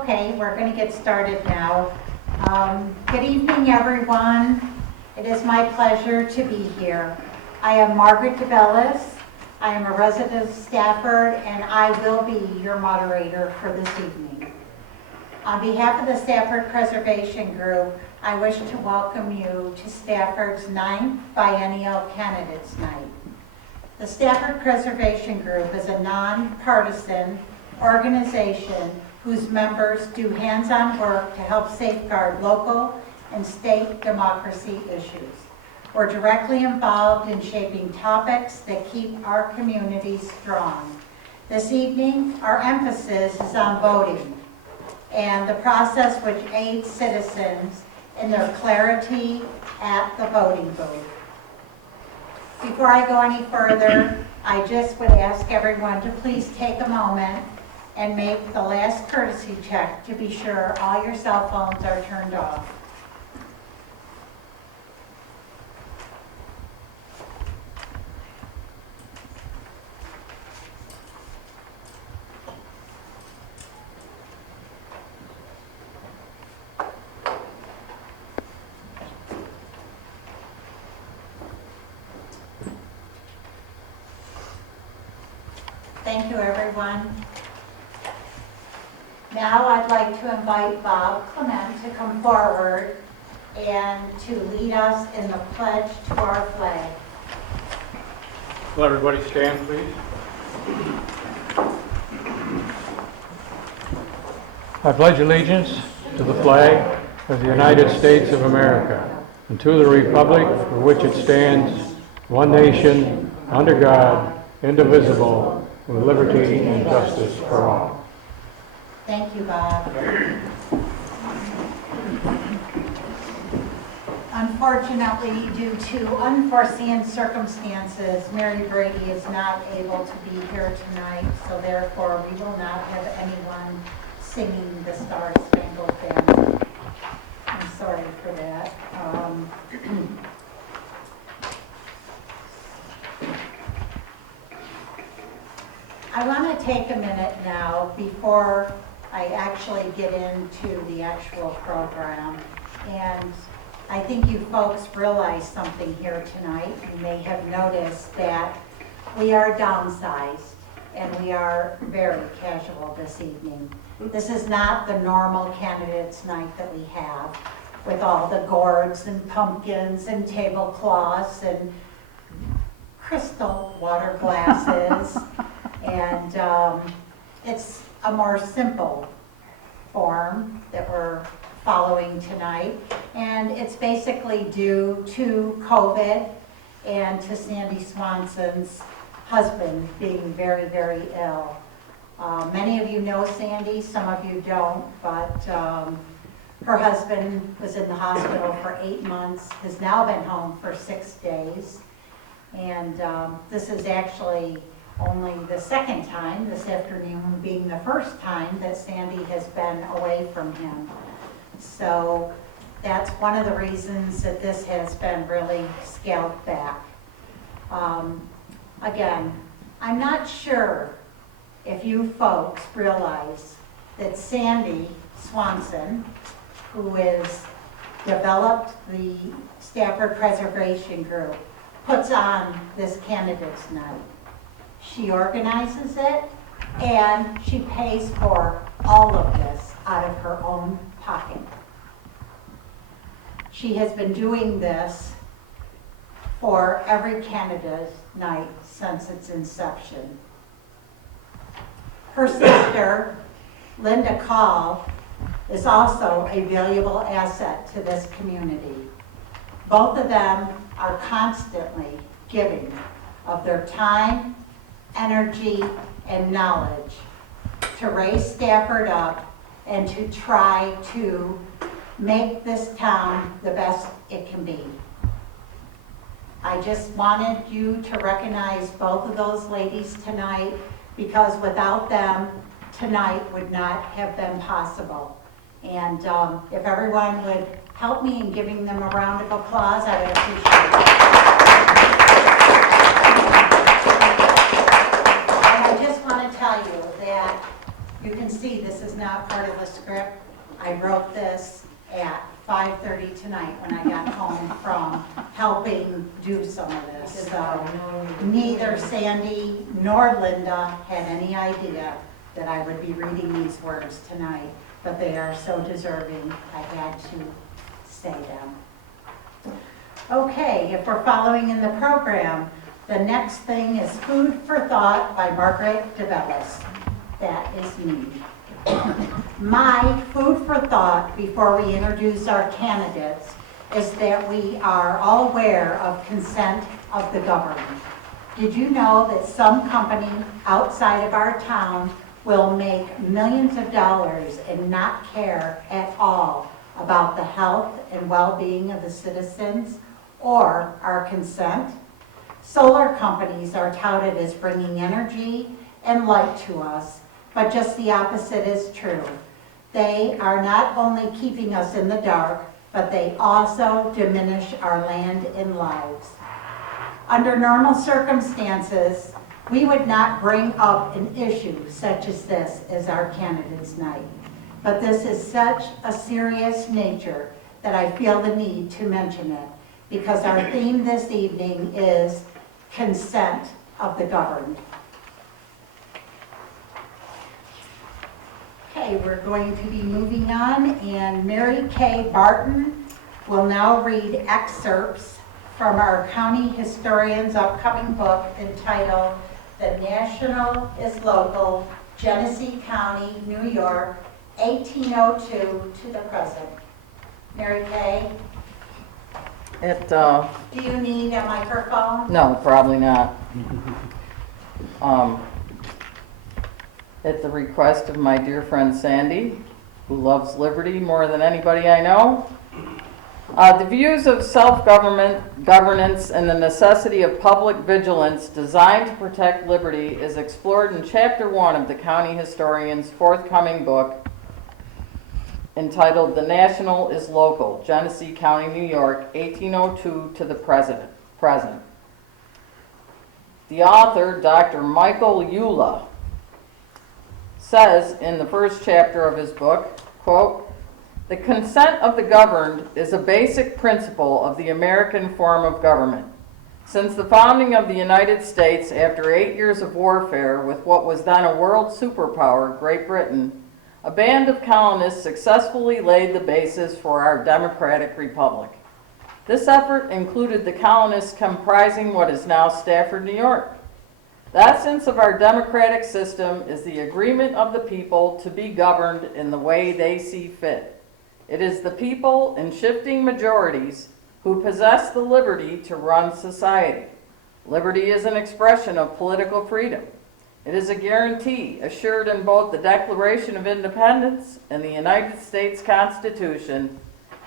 Okay, we're going to get started now. Good evening, everyone. It is my pleasure to be here. I am Margaret DeBellis. I am a resident of Stafford, and I will be your moderator for this evening. On behalf of the Stafford Preservation Group, I wish to welcome you to Stafford's 9th Biennial Candidates Night. The Stafford Preservation Group is a nonpartisan organization whose members do hands-on work to help safeguard local and state democracy issues. We're directly involved in shaping topics that keep our communities strong. This evening, our emphasis is on voting and the process which aids citizens in their clarity at the voting booth. Before I go any further, I just would ask everyone to please take a moment and make the last courtesy check to be sure all your cell phones are turned off. Thank you, everyone. Now I'd like to invite Bob Clement to come forward and to lead us in the pledge to our flag. Will everybody stand, please? I pledge allegiance to the flag of the United States of America and to the republic for which it stands, one nation, under God, indivisible, with liberty and justice for all. Thank you, Bob. Unfortunately, due to unforeseen circumstances, Mary Brady is not able to be here tonight, so therefore we will not have anyone singing the Star Spangled Banner. I'm sorry for that. I want to take a minute now before I actually get into the actual program. And I think you folks realize something here tonight. You may have noticed that we are downsized and we are very casual this evening. This is not the normal candidates night that we have with all the gourds and pumpkins and tablecloths and crystal water glasses. And it's a more simple form that we're following tonight. And it's basically due to COVID and to Sandy Swanson's husband being very, very ill. Many of you know Sandy, some of you don't, but her husband was in the hospital for 8 months, has now been home for 6 days. And this is actually only the second time, this afternoon being the first time that Sandy has been away from him. So that's one of the reasons that this has been really scaled back. Again, I'm not sure if you folks realize that Sandy Swanson, who has developed the Stafford Preservation Group, puts on this candidates night. She organizes it, and she pays for all of this out of her own pocket. She has been doing this for every candidate night since its inception. Her sister, Linda Call, is also a valuable asset to this community. Both of them are constantly giving of their time, energy, and knowledge to raise Stafford up and to try to make this town the best it can be. I just wanted you to recognize both of those ladies tonight, because without them, tonight would not have been possible. And if everyone would help me in giving them a round of applause, I would appreciate it. And I just want to tell you that You can see this is not part of the script. I wrote this at 5:30 tonight when I got home from helping do some of this. So neither Sandy nor Linda had any idea that I would be reading these words tonight, but they are so deserving, I had to say them. Okay, if we're following in the program, the next thing is Food for Thought by Margaret DeBellis. That is me. My food for thought before we introduce our candidates is that we are all aware of consent of the governed. Did you know that some company outside of our town will make millions of dollars and not care at all about the health and well-being of the citizens or our consent? Solar companies are touted as bringing energy and light to us, but just the opposite is true. They are not only keeping us in the dark, but they also diminish our land and lives. Under normal circumstances, we would not bring up an issue such as this as our candidates night. But this is such a serious nature that I feel the need to mention it, because our theme this evening is consent of the governed. Okay, we're going to be moving on, and Mary Kay Barton will now read excerpts from our county historian's upcoming book entitled The National is Local, Genesee County, New York, 1802 to the present. Mary Kay, do you need a microphone? No, probably not. At the request of my dear friend Sandy, who loves liberty more than anybody I know, the views of self-governance and the necessity of public vigilance designed to protect liberty is explored in Chapter 1 of the county historian's forthcoming book entitled The National is Local, Genesee County, New York, 1802 to the present. The author, Dr. Michael Eula, says in the first chapter of his book, quote, "The consent of the governed is a basic principle of the American form of government. Since the founding of the United States after 8 years of warfare with what was then a world superpower, Great Britain, a band of colonists successfully laid the basis for our democratic republic. This effort included the colonists comprising what is now Stafford, New York. The essence of our democratic system is the agreement of the people to be governed in the way they see fit. It is the people in shifting majorities who possess the liberty to run society. Liberty is an expression of political freedom. It is a guarantee assured in both the Declaration of Independence and the United States Constitution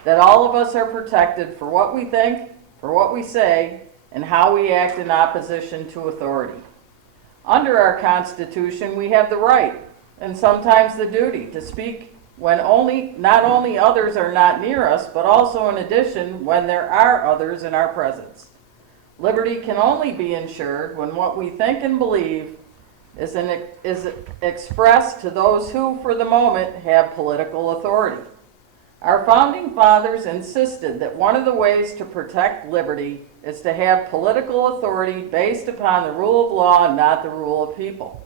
that all of us are protected for what we think, for what we say, and how we act in opposition to authority. Under our Constitution, we have the right, and sometimes the duty, to speak when not only others are not near us, but also in addition when there are others in our presence. Liberty can only be ensured when what we think and believe is expressed to those who, for the moment, have political authority. Our founding fathers insisted that one of the ways to protect liberty is to have political authority based upon the rule of law and not the rule of people.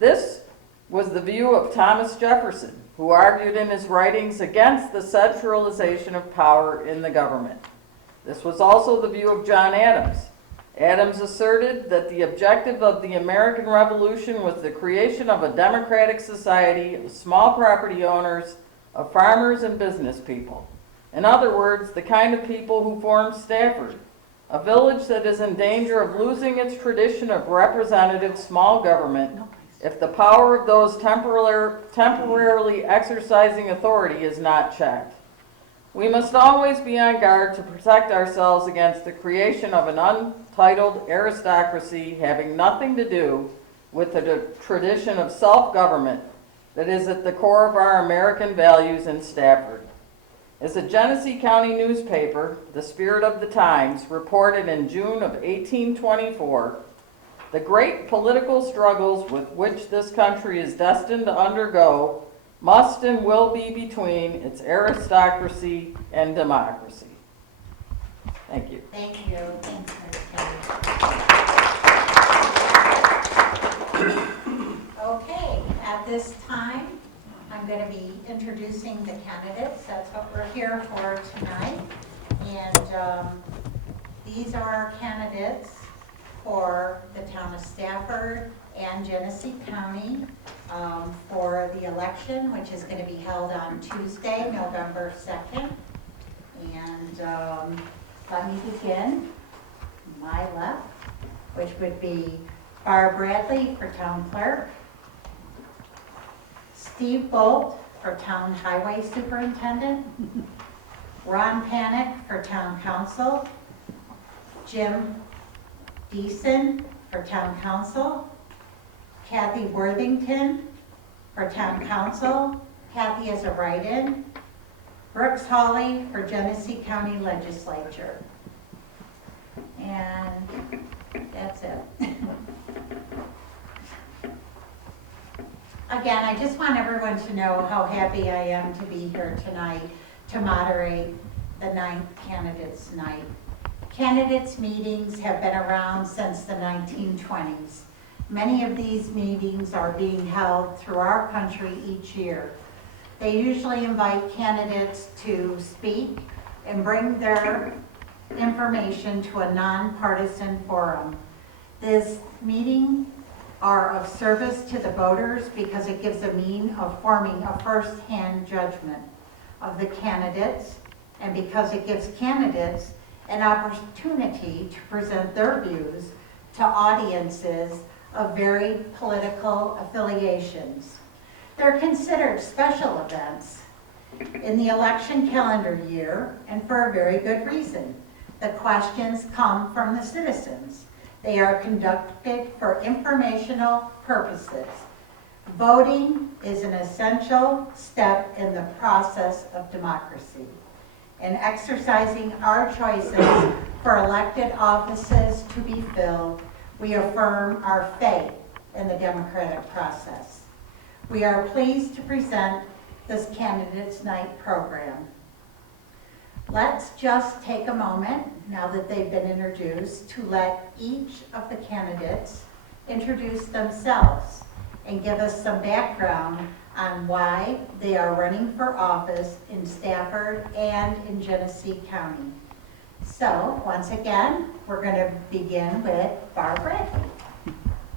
This was the view of Thomas Jefferson, who argued in his writings against the centralization of power in the government. This was also the view of John Adams. Adams asserted that the objective of the American Revolution was the creation of a democratic society of small property owners, of farmers and business people. In other words, the kind of people who formed Stafford, a village that is in danger of losing its tradition of representative small government if the power of those temporarily exercising authority is not checked. We must always be on guard to protect ourselves against the creation of an untitled aristocracy having nothing to do with the tradition of self-government that is at the core of our American values in Stafford. As a Genesee County newspaper, the Spirit of the Times, reported in June of 1824, the great political struggles with which this country is destined to undergo must and will be between its aristocracy and democracy. Thank you. Thank you. Thanks, Ms. Kay. Okay, at this time, I'm going to be introducing the candidates. That's what we're here for tonight. And these are our candidates for the town of Stafford and Genesee County for the election, which is going to be held on Tuesday, November 2nd. And let me begin. My left, which would be Barb Bradley for town clerk, Steve Bowle for town highway superintendent, Ron Panick for town council, Jim Deason for town council, Kathy Worthington for town council. Kathy is a write-in. Brooks Hawley for Genesee County Legislature. And that's it. Again, I just want everyone to know how happy I am to be here tonight to moderate the 9th Candidates Night. Candidates meetings have been around since the 1920s. Many of these meetings are being held through our country each year. They usually invite candidates to speak and bring their information to a nonpartisan forum. This meeting are of service to the voters because it gives a means of forming a first-hand judgment of the candidates, and because it gives candidates an opportunity to present their views to audiences of varied political affiliations. They're considered special events in the election calendar year, and for a very good reason. The questions come from the citizens. They are conducted for informational purposes. Voting is an essential step in the process of democracy. In exercising our choices for elected offices to be filled, we affirm our faith in the democratic process. We are pleased to present this Candidates Night program. Let's just take a moment, now that they've been introduced, to let each of the candidates introduce themselves and give us some background on why they are running for office in Stafford and in Genesee County. So, once again, we're going to begin with Barb Bradley.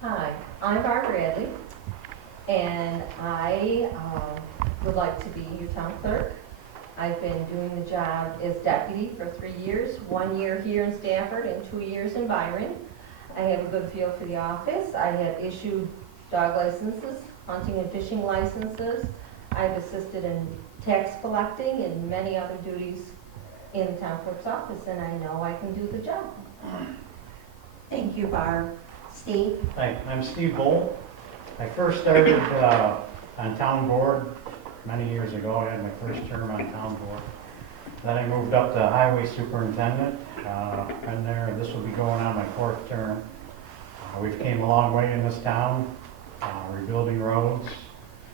Hi, I'm Barb Bradley, and I would like to be your town clerk. I've been doing the job as deputy for 3 years, 1 year here in Stafford and 2 years in Byron. I have a good feel for the office. I have issued dog licenses, hunting and fishing licenses. I've assisted in tax collecting and many other duties in the town clerk's office, and I know I can do the job. Thank you, Barb. Steve? Hi, I'm Steve Bowle. I first started on town board many years ago. I had my first term on town board. Then I moved up to highway superintendent. Been there, this will be going on my 4th term. We've came a long way in this town, rebuilding roads,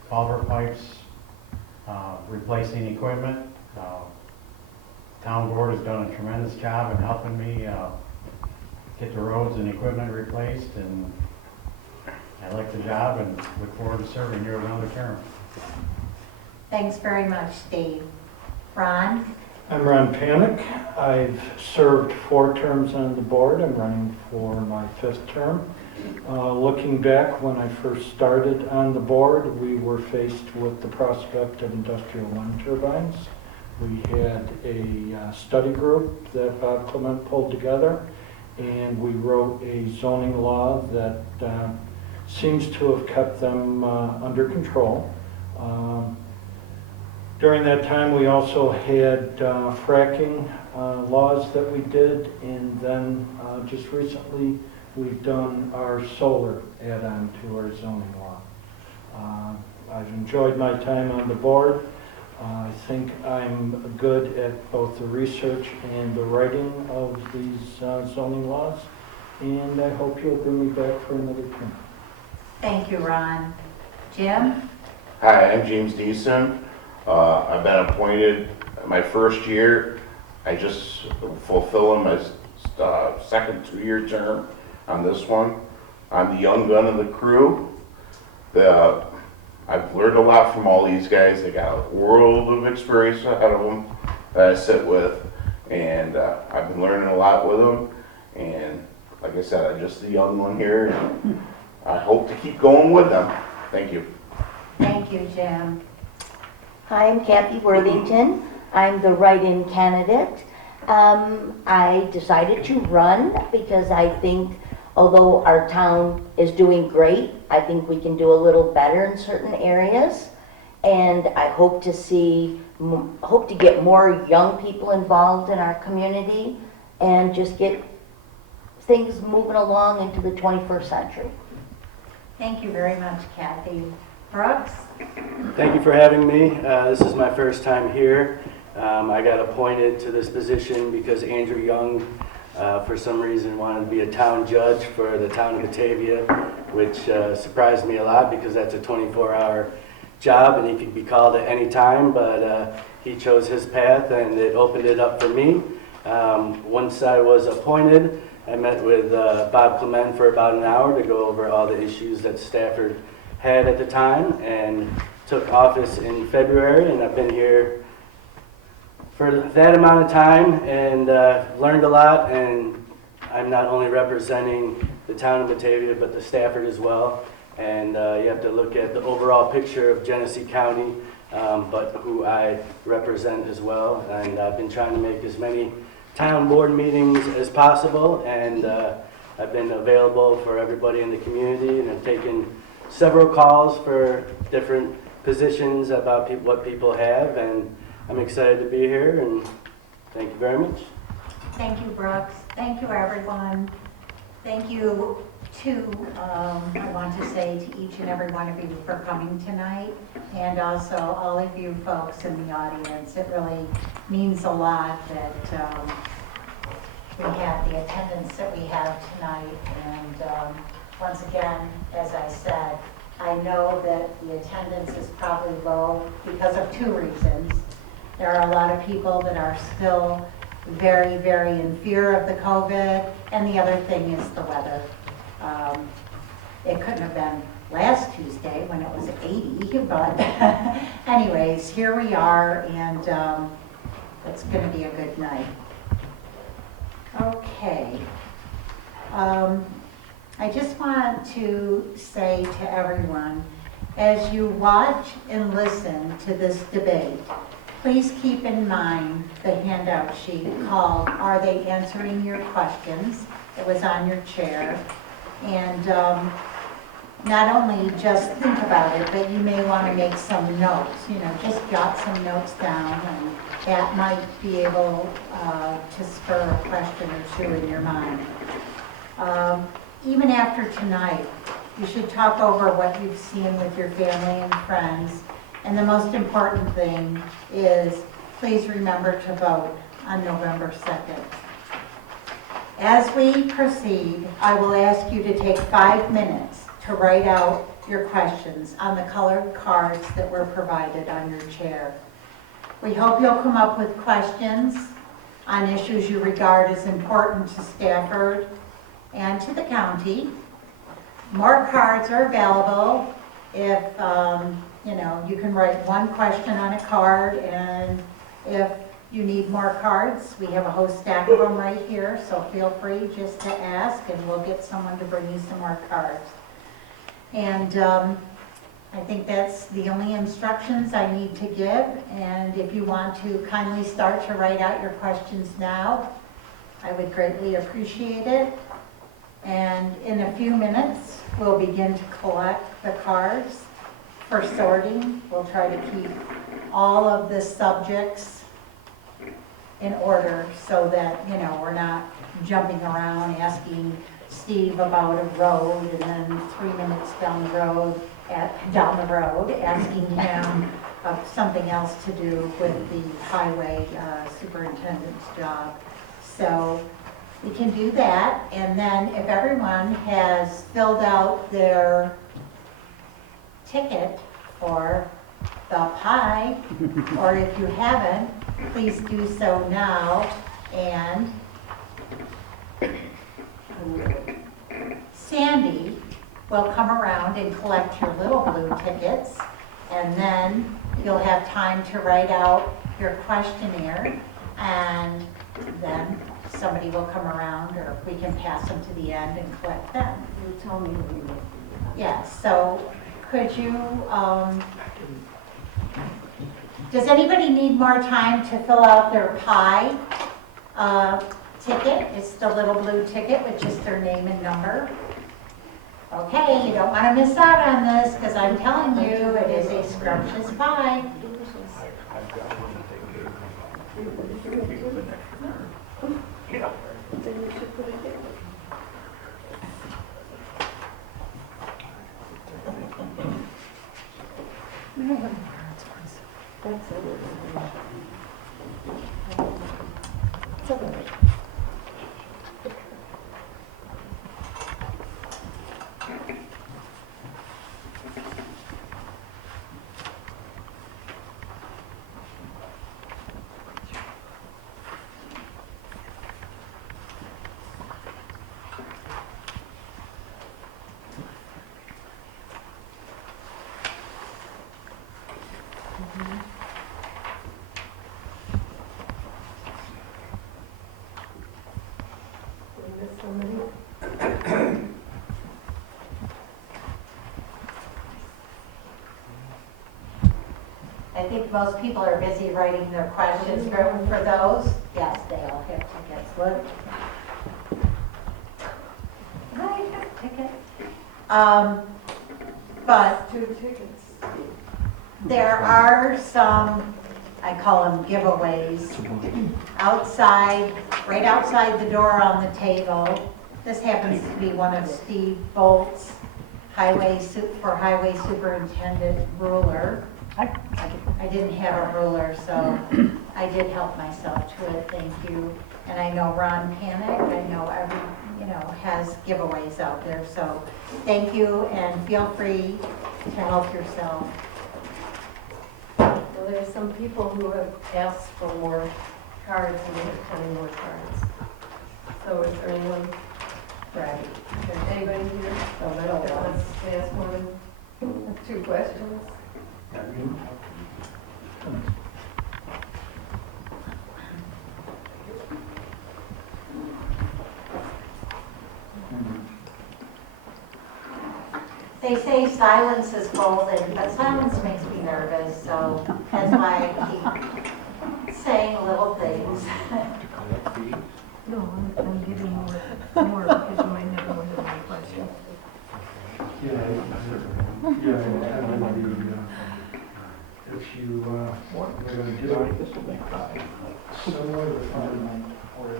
culvert pipes, replacing equipment. Town board has done a tremendous job in helping me get the roads and equipment replaced, and I like the job and look forward to serving you another term. Thanks very much, Steve. Ron? I'm Ron Panick. I've served 4 terms on the board. I'm running for my 5th term. Looking back, when I first started on the board, we were faced with the prospect of industrial wind turbines. We had a study group that Bob Clement pulled together, and we wrote a zoning law that seems to have kept them under control. During that time, we also had fracking laws that we did, and then just recently, we've done our solar add-on to our zoning law. I've enjoyed my time on the board. I think I'm good at both the research and the writing of these zoning laws, and I hope you'll bring me back for another term. Thank you, Ron. Jim? Hi, I'm James Deason. I've been appointed my first year. I just fulfilling my second 2-year term on this one. I'm the young gun of the crew. I've learned a lot from all these guys. They got a world of experience ahead of them that I sit with, and I've been learning a lot with them. And like I said, I'm just the young one here, and I hope to keep going with them. Thank you. Thank you, Jim. Hi, I'm Kathy Worthington. I'm the write-in candidate. I decided to run because I think although our town is doing great, I think we can do a little better in certain areas. And I hope to get more young people involved in our community and just get things moving along into the 21st century. Thank you very much, Kathy. Brooks? Thank you for having me. This is my first time here. I got appointed to this position because Andrew Young, for some reason, wanted to be a town judge for the town of Batavia, which surprised me a lot because that's a 24-hour job and he could be called at any time, but he chose his path and it opened it up for me. Once I was appointed, I met with Bob Clement for about an hour to go over all the issues that Stafford had at the time, and took office in February, and I've been here for that amount of time and learned a lot. And I'm not only representing the town of Batavia but the Stafford as well, and you have to look at the overall picture of Genesee County, but who I represent as well. And I've been trying to make as many town board meetings as possible, and I've been available for everybody in the community, and I've taken several calls for different positions about what people have, and I'm excited to be here, and thank you very much. Thank you, Brooks. Thank you, everyone. Thank you I want to say to each and every one of you for coming tonight, and also all of you folks in the audience. It really means a lot that we have the attendance that we have tonight, and once again, as I said, I know that the attendance is probably low because of 2 reasons. There are a lot of people that are still very, very in fear of the COVID, and the other thing is the weather. It couldn't have been last Tuesday when it was 80, but anyways, here we are, and it's going to be a good night. Okay. I just want to say to everyone, as you watch and listen to this debate, please keep in mind the handout sheet called "Are They Answering Your Questions?" It was on your chair. And not only just think about it, but you may want to make some notes, just jot some notes down, and that might be able to spur a question or two in your mind. Even after tonight, you should talk over what you've seen with your family and friends. And the most important thing is, please remember to vote on November 2nd. As we proceed, I will ask you to take 5 minutes to write out your questions on the colored cards that were provided on your chair. We hope you'll come up with questions on issues you regard as important to Stafford and to the county. More cards are available. If you can write 1 question on a card, and if you need more cards, we have a whole stack of them right here, so feel free just to ask and we'll get someone to bring you some more cards. And I think that's the only instructions I need to give, and if you want to kindly start to write out your questions now, I would greatly appreciate it. And in a few minutes, we'll begin to collect the cards for sorting. We'll try to keep all of the subjects in order so that, we're not jumping around asking Steve about a road and then 3 minutes down the road asking him of something else to do with the highway superintendent's job. So we can do that, and then if everyone has filled out their ticket for the pie, or if you haven't, please do so now. And Sandy will come around and collect your little blue tickets, and then you'll have time to write out your questionnaire, and then somebody will come around, or we can pass them to the end and collect them. You tell me when you make it. Yes, so could you, does anybody need more time to fill out their pie ticket? It's the little blue ticket with just their name and number. Okay, you don't want to miss out on this, because I'm telling you, it is a scrumptious pie. I think most people are busy writing their questions for those. Yes, they all have tickets. Look. I have a ticket. But 2 tickets. there are some, I call them giveaways, outside, right outside the door on the table. This happens to be one of Steve Bolt's highway superintendent ruler. I didn't have a ruler, so I did help myself to it, thank you. And I know Ron Panick, I know has giveaways out there, so thank you, and feel free to help yourself. Well, there's some people who have asked for more cards, and we have 10 more cards. So is there anyone, Right. is there anybody here The little that ones. wants to ask more than 2 questions? They say silence is golden, but silence makes me nervous, so that's why I keep saying little things. No, I'm giving more because you might never wonder my question. If you, are going to do it, similar to fund where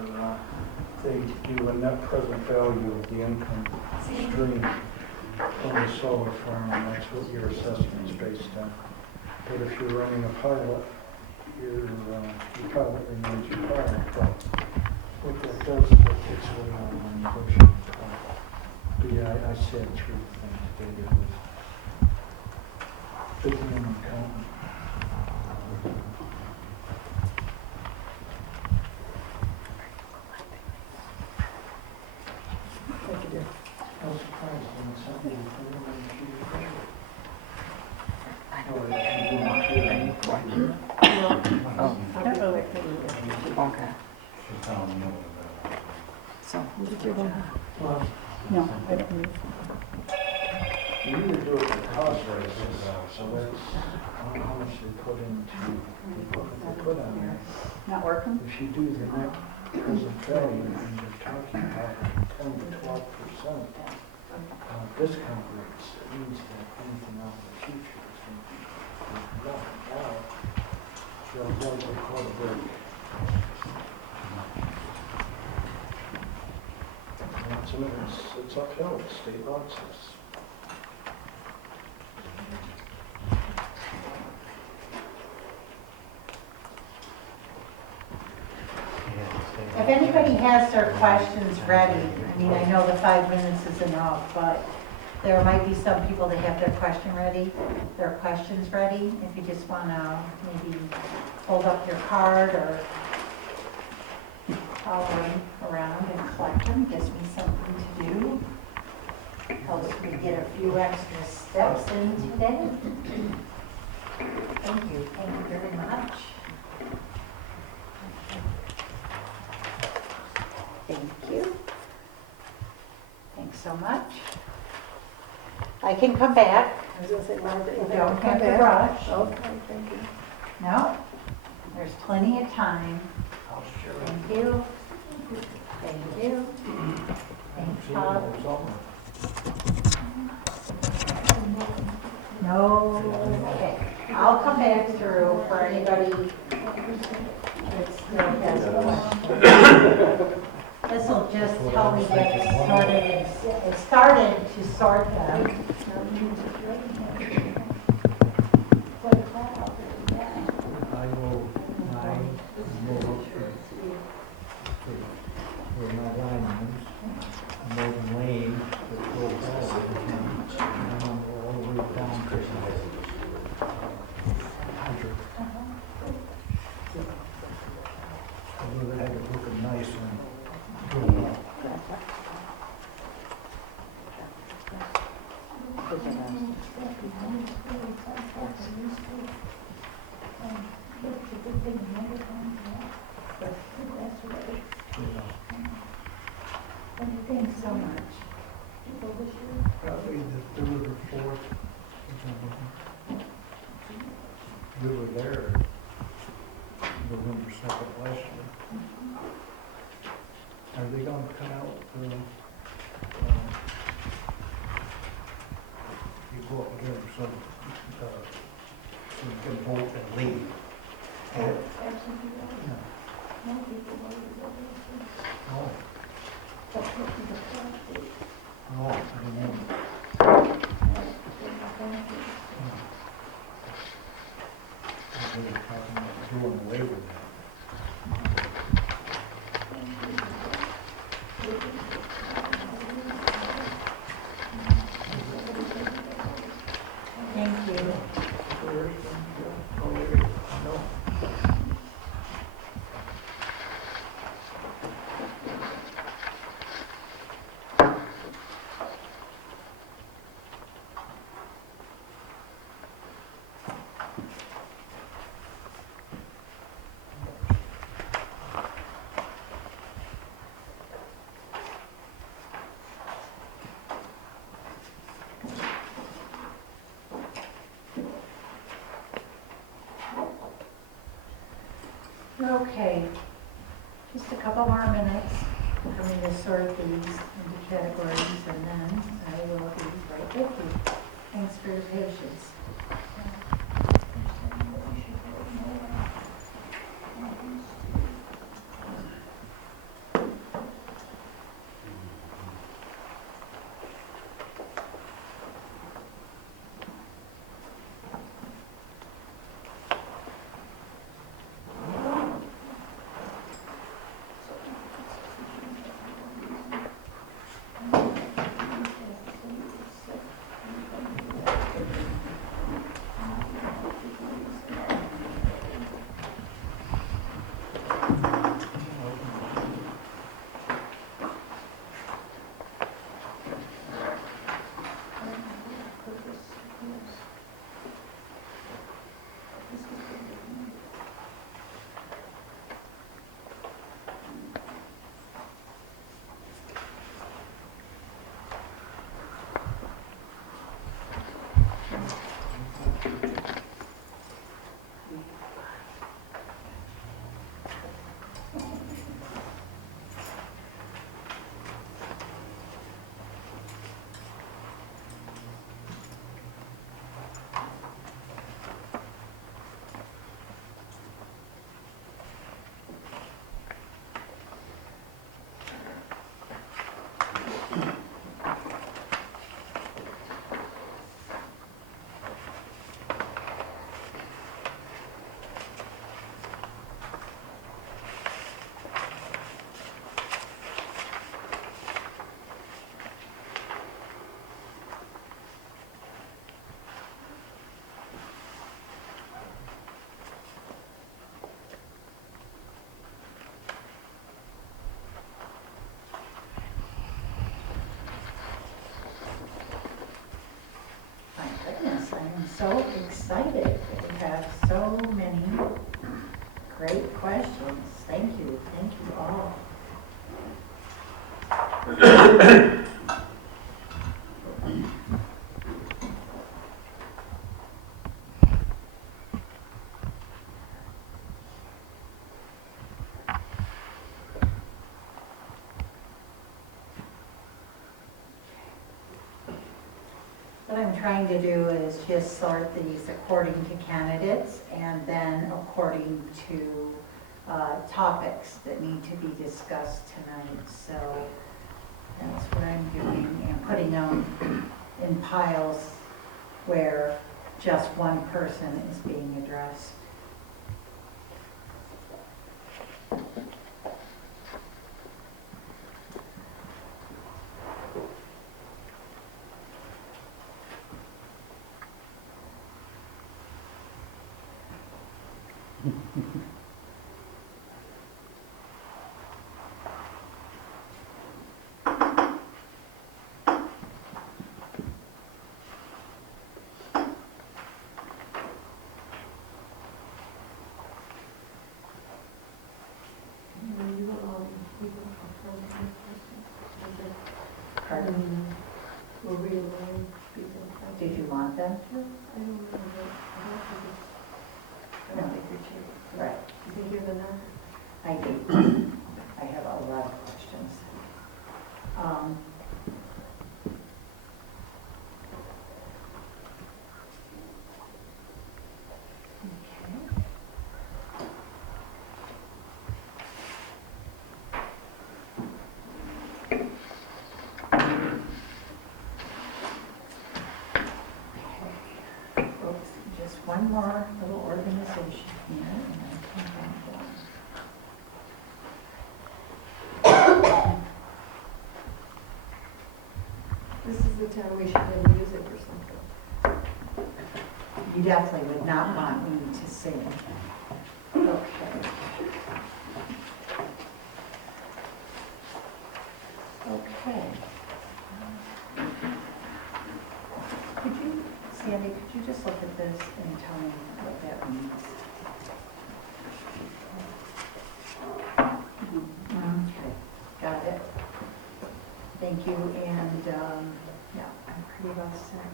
they do a net present value of the income stream from the solar farm, and that's what your assessment is based on. But if you're running a pilot, your pilot remains your pilot. But what that does is that takes away all the negotiating power. But yeah, I sat through things today with fitting in accountant. I was surprised when something Okay. So, no, I don't need. You either do it with cost raises, so that's how much they put into the equipment they put on there. not working? If you do the net present value, and you're talking about 10 to 12% discount rates, it means that anything out in the future is going to be nothing now. They'll be called a break. It's uphill, it's state law says. If anybody anybody has their questions ready, I mean, I know the 5 minutes is enough, but there might be some people that have their questions ready. If you just want to maybe hold up your card or follow them around and collect them, gives me something to do. Helps me get a few extra steps in today. Thank you very much. Thank you. Thanks so much. I can come back. I was gonna say, Margaret, You you don't have have to to come back. rush. Okay, thank you. No, there's plenty of time. Oh, sure. Thank you. Thank you. Thanks, Bob. No, okay. I'll come back through for anybody that still has a question. This will just help me get started. It started to sort them. I will, where my line is, Morgan Lane, which goes down, and I'm all the way down to I would have had it looking nice and doing well. Thanks so much. Probably the third or fourth. We were there November 2nd last year. Are they gonna cut out the, you go up there so you can vote and leave? Oh. Oh. Oh, I don't know. They were talking about doing away with that. Thank you. Okay, just a couple more minutes. I'm going to sort these into categories and then I will be right with you. Thanks for your patience. so excited. We have so many great questions. Thank you all. What I'm trying to do is just sort these according to candidates and then according to topics that need to be discussed tonight. So that's what I'm doing, and putting them in piles where just one person is being addressed. Pardon? Did you want them? I don't know. I don't think you're right. You think you're the nurse? I do. I have a lot of questions. Folks, just one more little organization here, and I can go down. This is the time we should have music or something. You definitely would not want me to sing. Okay. Okay. Could you, Sandy, could you just look at this and tell me what that means? Okay, got it. Thank you, and, yeah, I'm pretty well set.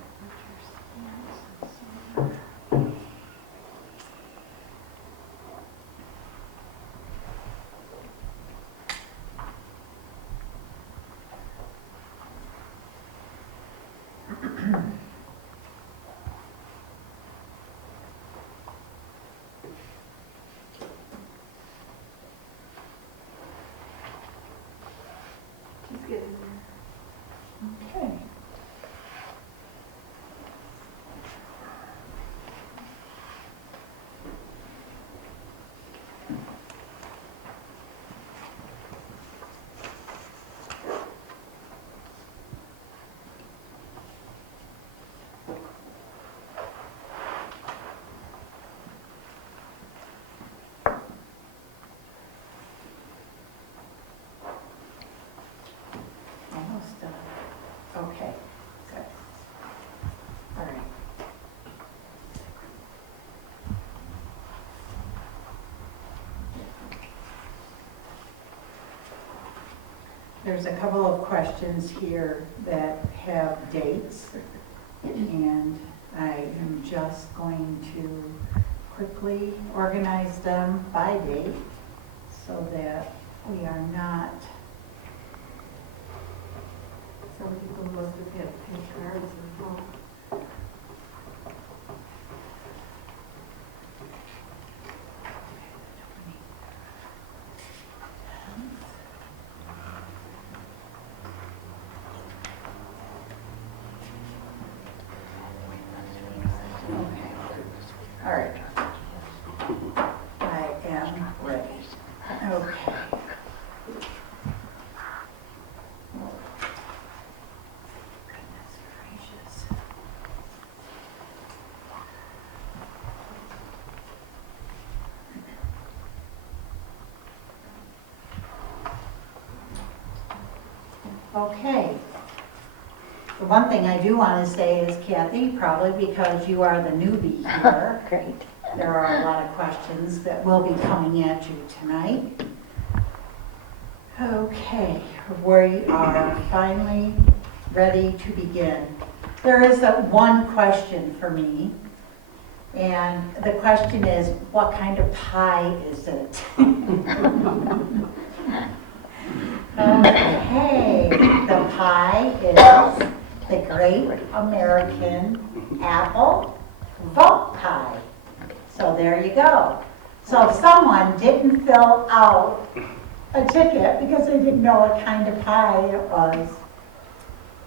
Just getting there. Okay. Almost done. Okay, good. All right. There's a couple of questions here that have dates, and I am just going to quickly organize them by date so that we are not. Some people must have had pink cards at home. Okay. All right. I am ready. Okay. Goodness gracious. Okay. The one thing I do want to say is, Kathy, probably because you are the newbie here, Great. there are a lot of questions that will be coming at you tonight. Okay, we are finally ready to begin. There is one question for me, and the question is, what kind of pie is it? Okay, the pie is the Great American Apple Vote Pie. So there you go. So if someone didn't fill out a ticket because they didn't know what kind of pie it was,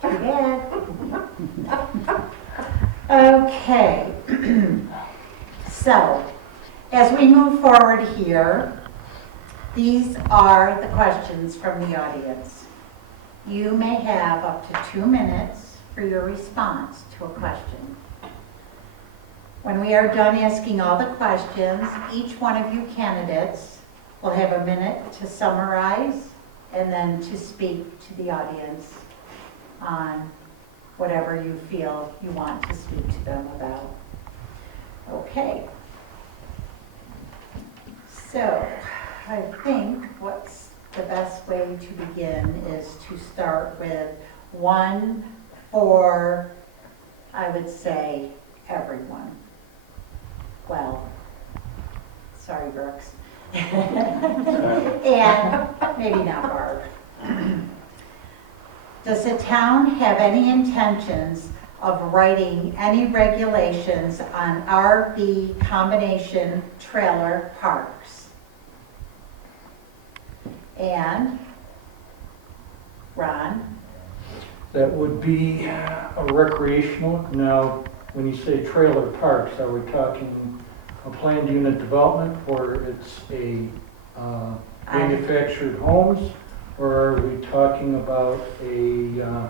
too bad. Okay. So, as we move forward here, these are the questions from the audience. You may have up to 2 minutes for your response to a question. When we are done asking all the questions, each one of you candidates will have a minute to summarize and then to speak to the audience on whatever you feel you want to speak to them about. Okay. So, I think what's the best way to begin is to start with one for, I would say, everyone. Well, sorry, Brooks. And maybe not Barb. Does the town have any intentions of writing any regulations on RV combination trailer parks? And Ron? That would be a recreational. Now, when you say trailer parks, are we talking a planned unit development where it's a manufactured homes? Or are we talking about a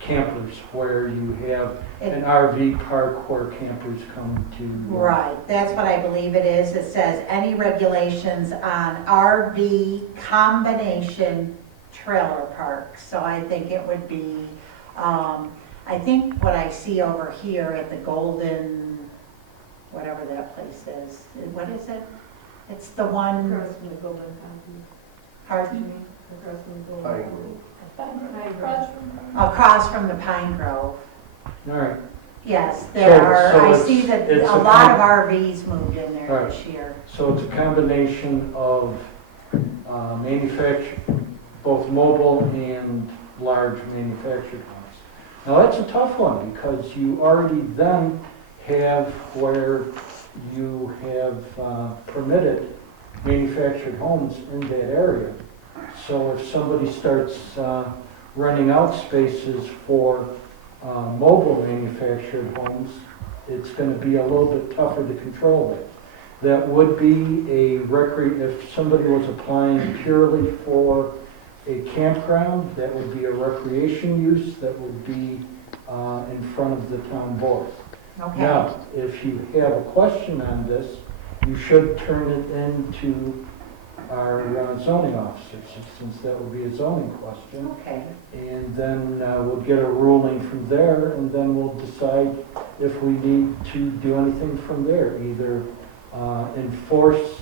campers where you have an RV park where campers come to? Right, that's what I believe it is. It says any regulations on RV combination trailer parks. So I think it would be, I think what I see over here at the Golden, whatever that place is. What is it? It's the one. Across from the Golden Fountain. Pardon? Across from the Golden Fountain. Across from the Pine Grove. All right. Yes, there are. So I it's- see that it's a a lot of com- RVs moved in there Right. this year. So it's a combination of both mobile and large manufactured homes. Now that's a tough one because you already then have where you have permitted manufactured homes in that area. So if somebody starts renting out spaces for mobile manufactured homes, it's going to be a little bit tougher to control that. That would be if somebody was applying purely for a campground, that would be a recreation use that would be in front of the town board. Okay. Now, if you have a question on this, you should turn it into our zoning officers, since that would be a zoning question. Okay. And then we'll get a ruling from there, and then we'll decide if we need to do anything from there, either enforce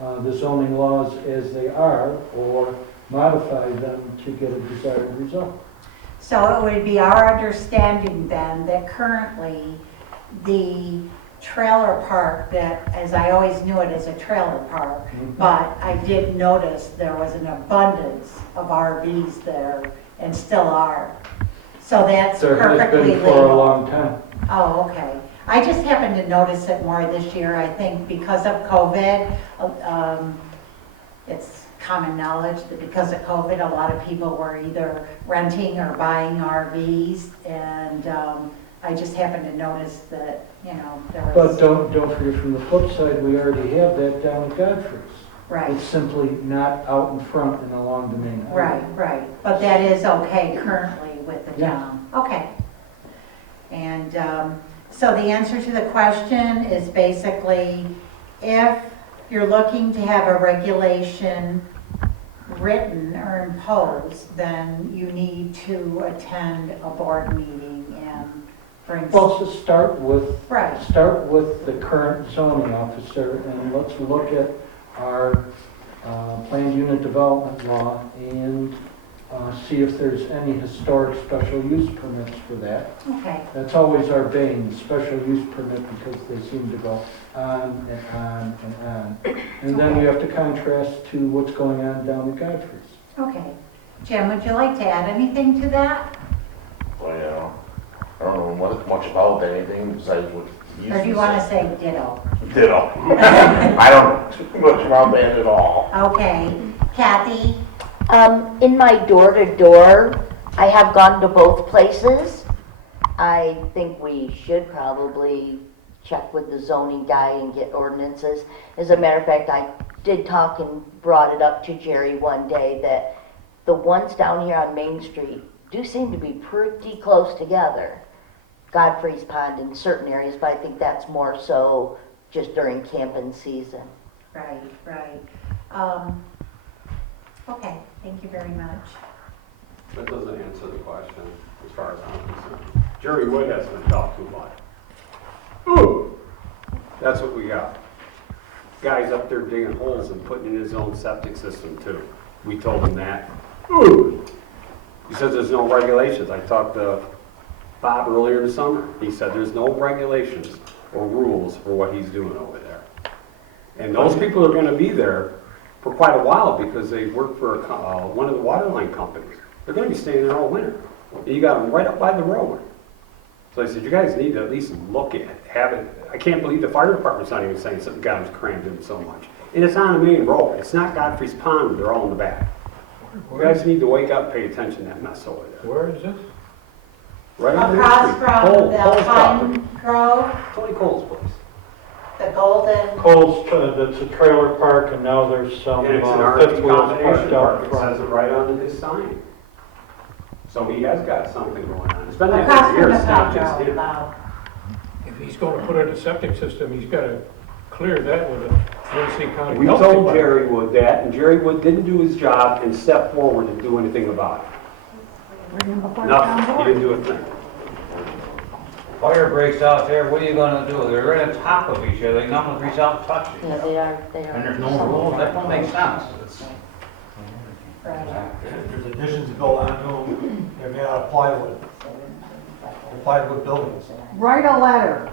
the zoning laws as they are, or modify them to get a desired result. So it would be our understanding then that currently the trailer park that, as I always knew it as a trailer park, but I did notice there was an abundance of RVs there and still are. So that's There has perfectly been for a legal. long time. Oh, okay. I just happened to notice it more this year, I think, because of COVID. It's common knowledge that because of COVID, a lot of people were either renting or buying RVs, and I just happened to notice that, there was. But don't forget, from the flip side, we already have that down at Godfrey's. Right, It's simply not out in front and along the main highway. right. But that is okay currently with the Yeah. town. Okay. And so the answer to the question is basically, if you're looking to have a regulation written or imposed, then you need to attend a board meeting and bring. Well, so start with Right. the current zoning officer, and let's look at our planned unit development law and see if there's any historic special use permits for that. Okay, That's always our bane, special use permit, because they seem to go on and on and on. And then we have to contrast to what's going on down at Godfrey's. okay. Jim, would you like to add anything to that? Well, I don't know much about anything besides what you Or do you want to say ditto? Ditto. I don't know too much about that at all. Okay. Kathy? In my door-to-door, I have gone to both places. I think we should probably check with the zoning guy and get ordinances. As a matter of fact, I did talk and brought it up to Jerry one day that the ones down here on Main Street do seem to be pretty close together. Godfrey's Pond in certain areas, but I think that's more so just during camping season. Right, right. Okay, thank you very much. That doesn't answer the question as far as I'm concerned. Jerry Wood has been talked to about it. Ooh, that's what we got. Guy's up there digging holes and putting in his own septic system too. We told him that. Ooh. He says there's no regulations. I talked to Bob earlier this summer. He said there's no regulations or rules for what he's doing over there. And those people are going to be there for quite a while because they work for one of the water line companies. They're going to be staying there all winter. And you got them right up by the road. So I said, you guys need to at least look at it, have it. I can't believe the fire department's not even saying something got them crammed in so much. And it's on the main road. It's not Godfrey's Pond. They're all in the back. You guys need to wake up and pay attention to that mess over there. Where is this? Right on Across the from Cole's the property. Pine Grove, Tony Cole's place. the Golden. Cole's, that's a trailer park, and now there's some And it's an fifth RV wheels combination parked out park. in It front. says it right on his sign. So he has got something going on. It's been that Across for from years. the It's not Pine just Grove, him. about. If he's going to put in a septic system, he's got to clear that with a Genesee County We Health told Department. Jerry Wood that, and Jerry Wood didn't do his job and step forward and do anything about it. Nothing. He didn't do a thing. Fire breaks out there, what are you gonna do? They're right on top of each other, none of them reach out and touch you. Yeah, they are. And there's no rules, that don't make sense. Right. If there's additions to go on to them, they're made out of plywood. Plywood buildings. Write a letter.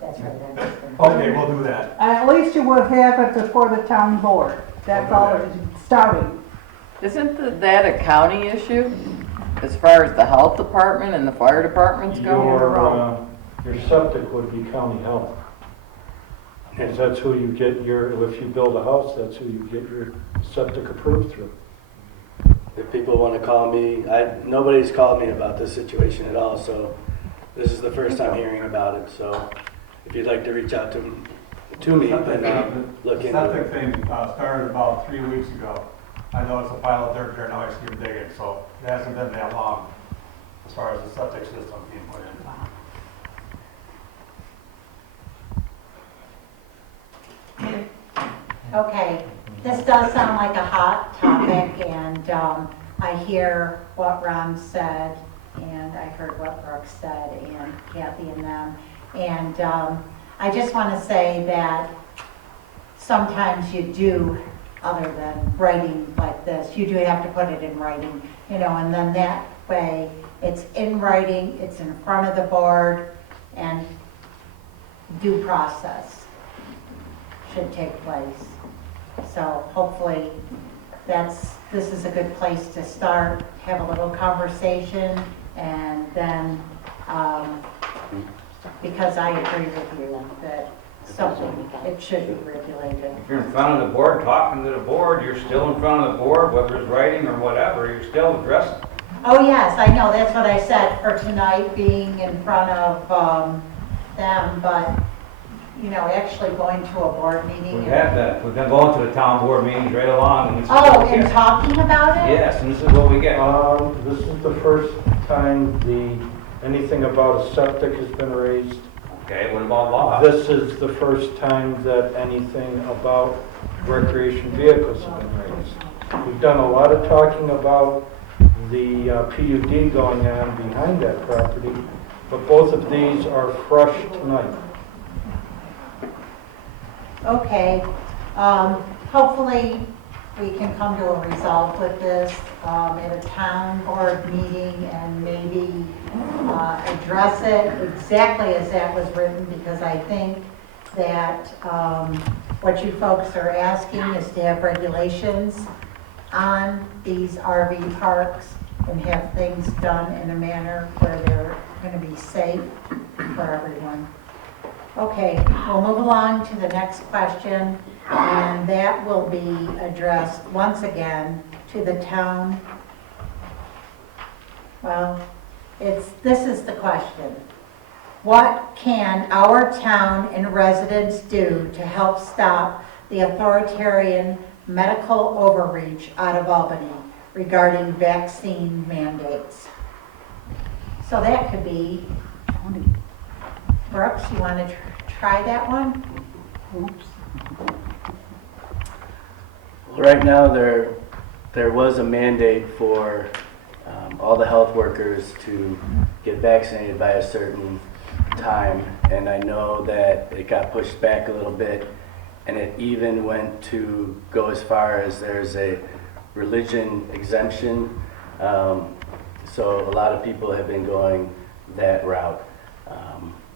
That's right. Okay, we'll do that. At least you would have it before the town board. That's all it is, starting. That a county issue as far as the health department and the fire departments go? Your septic would be county health. Because that's who you get if you build a house, that's who you get your septic approved through. If people want to call me, nobody's called me about this situation at all, so this is the first time hearing about it. So if you'd like to reach out to me, then look The into it. septic thing started about 3 weeks ago. I noticed a pile of dirt there, now I see them digging, so it hasn't been that long as far as the septic system being put in. Okay, this does sound like a hot topic, and I hear what Ron said, and I heard what Brooke said, and Kathy and them. And I just want to say that sometimes you do, other than writing like this, you do have to put it in writing, and then that way it's in writing, it's in front of the board, and due process should take place. So hopefully this is a good place to start, have a little conversation, and then, because I agree with you that it should be regulated. If you're in front of the board, talking to the board, you're still in front of the board, whether it's writing or whatever, you're still addressing. Oh, yes, I know, that's what I said for tonight, being in front of them, but, actually going to a board meeting. We've had that, we've been going to the town board meetings right along. And this is Oh, what we and get. talking about it? Yes, and this is what we get. This is the first time anything about a septic has been raised. Okay, what about law? This is the first time that anything about recreation vehicles have been raised. We've done a lot of talking about the PUD going on behind that property, but both of these are fresh tonight. Okay, hopefully we can come to a resolve with this at a town board meeting and maybe address it exactly as that was written, because I think that what you folks are asking is to have regulations on these RV parks and have things done in a manner where they're going to be safe for everyone. Okay, we'll move along to the next question, and that will be addressed once again to the town. Well, this is the question. What can our town and residents do to help stop the authoritarian medical overreach out of Albany regarding vaccine mandates? So that could be, Brooks, you want to try that one? Oops. Right now, there was a mandate for all the health workers to get vaccinated by a certain time, and I know that it got pushed back a little bit, and it even went to go as far as there's a religion exemption. So a lot of people have been going that route.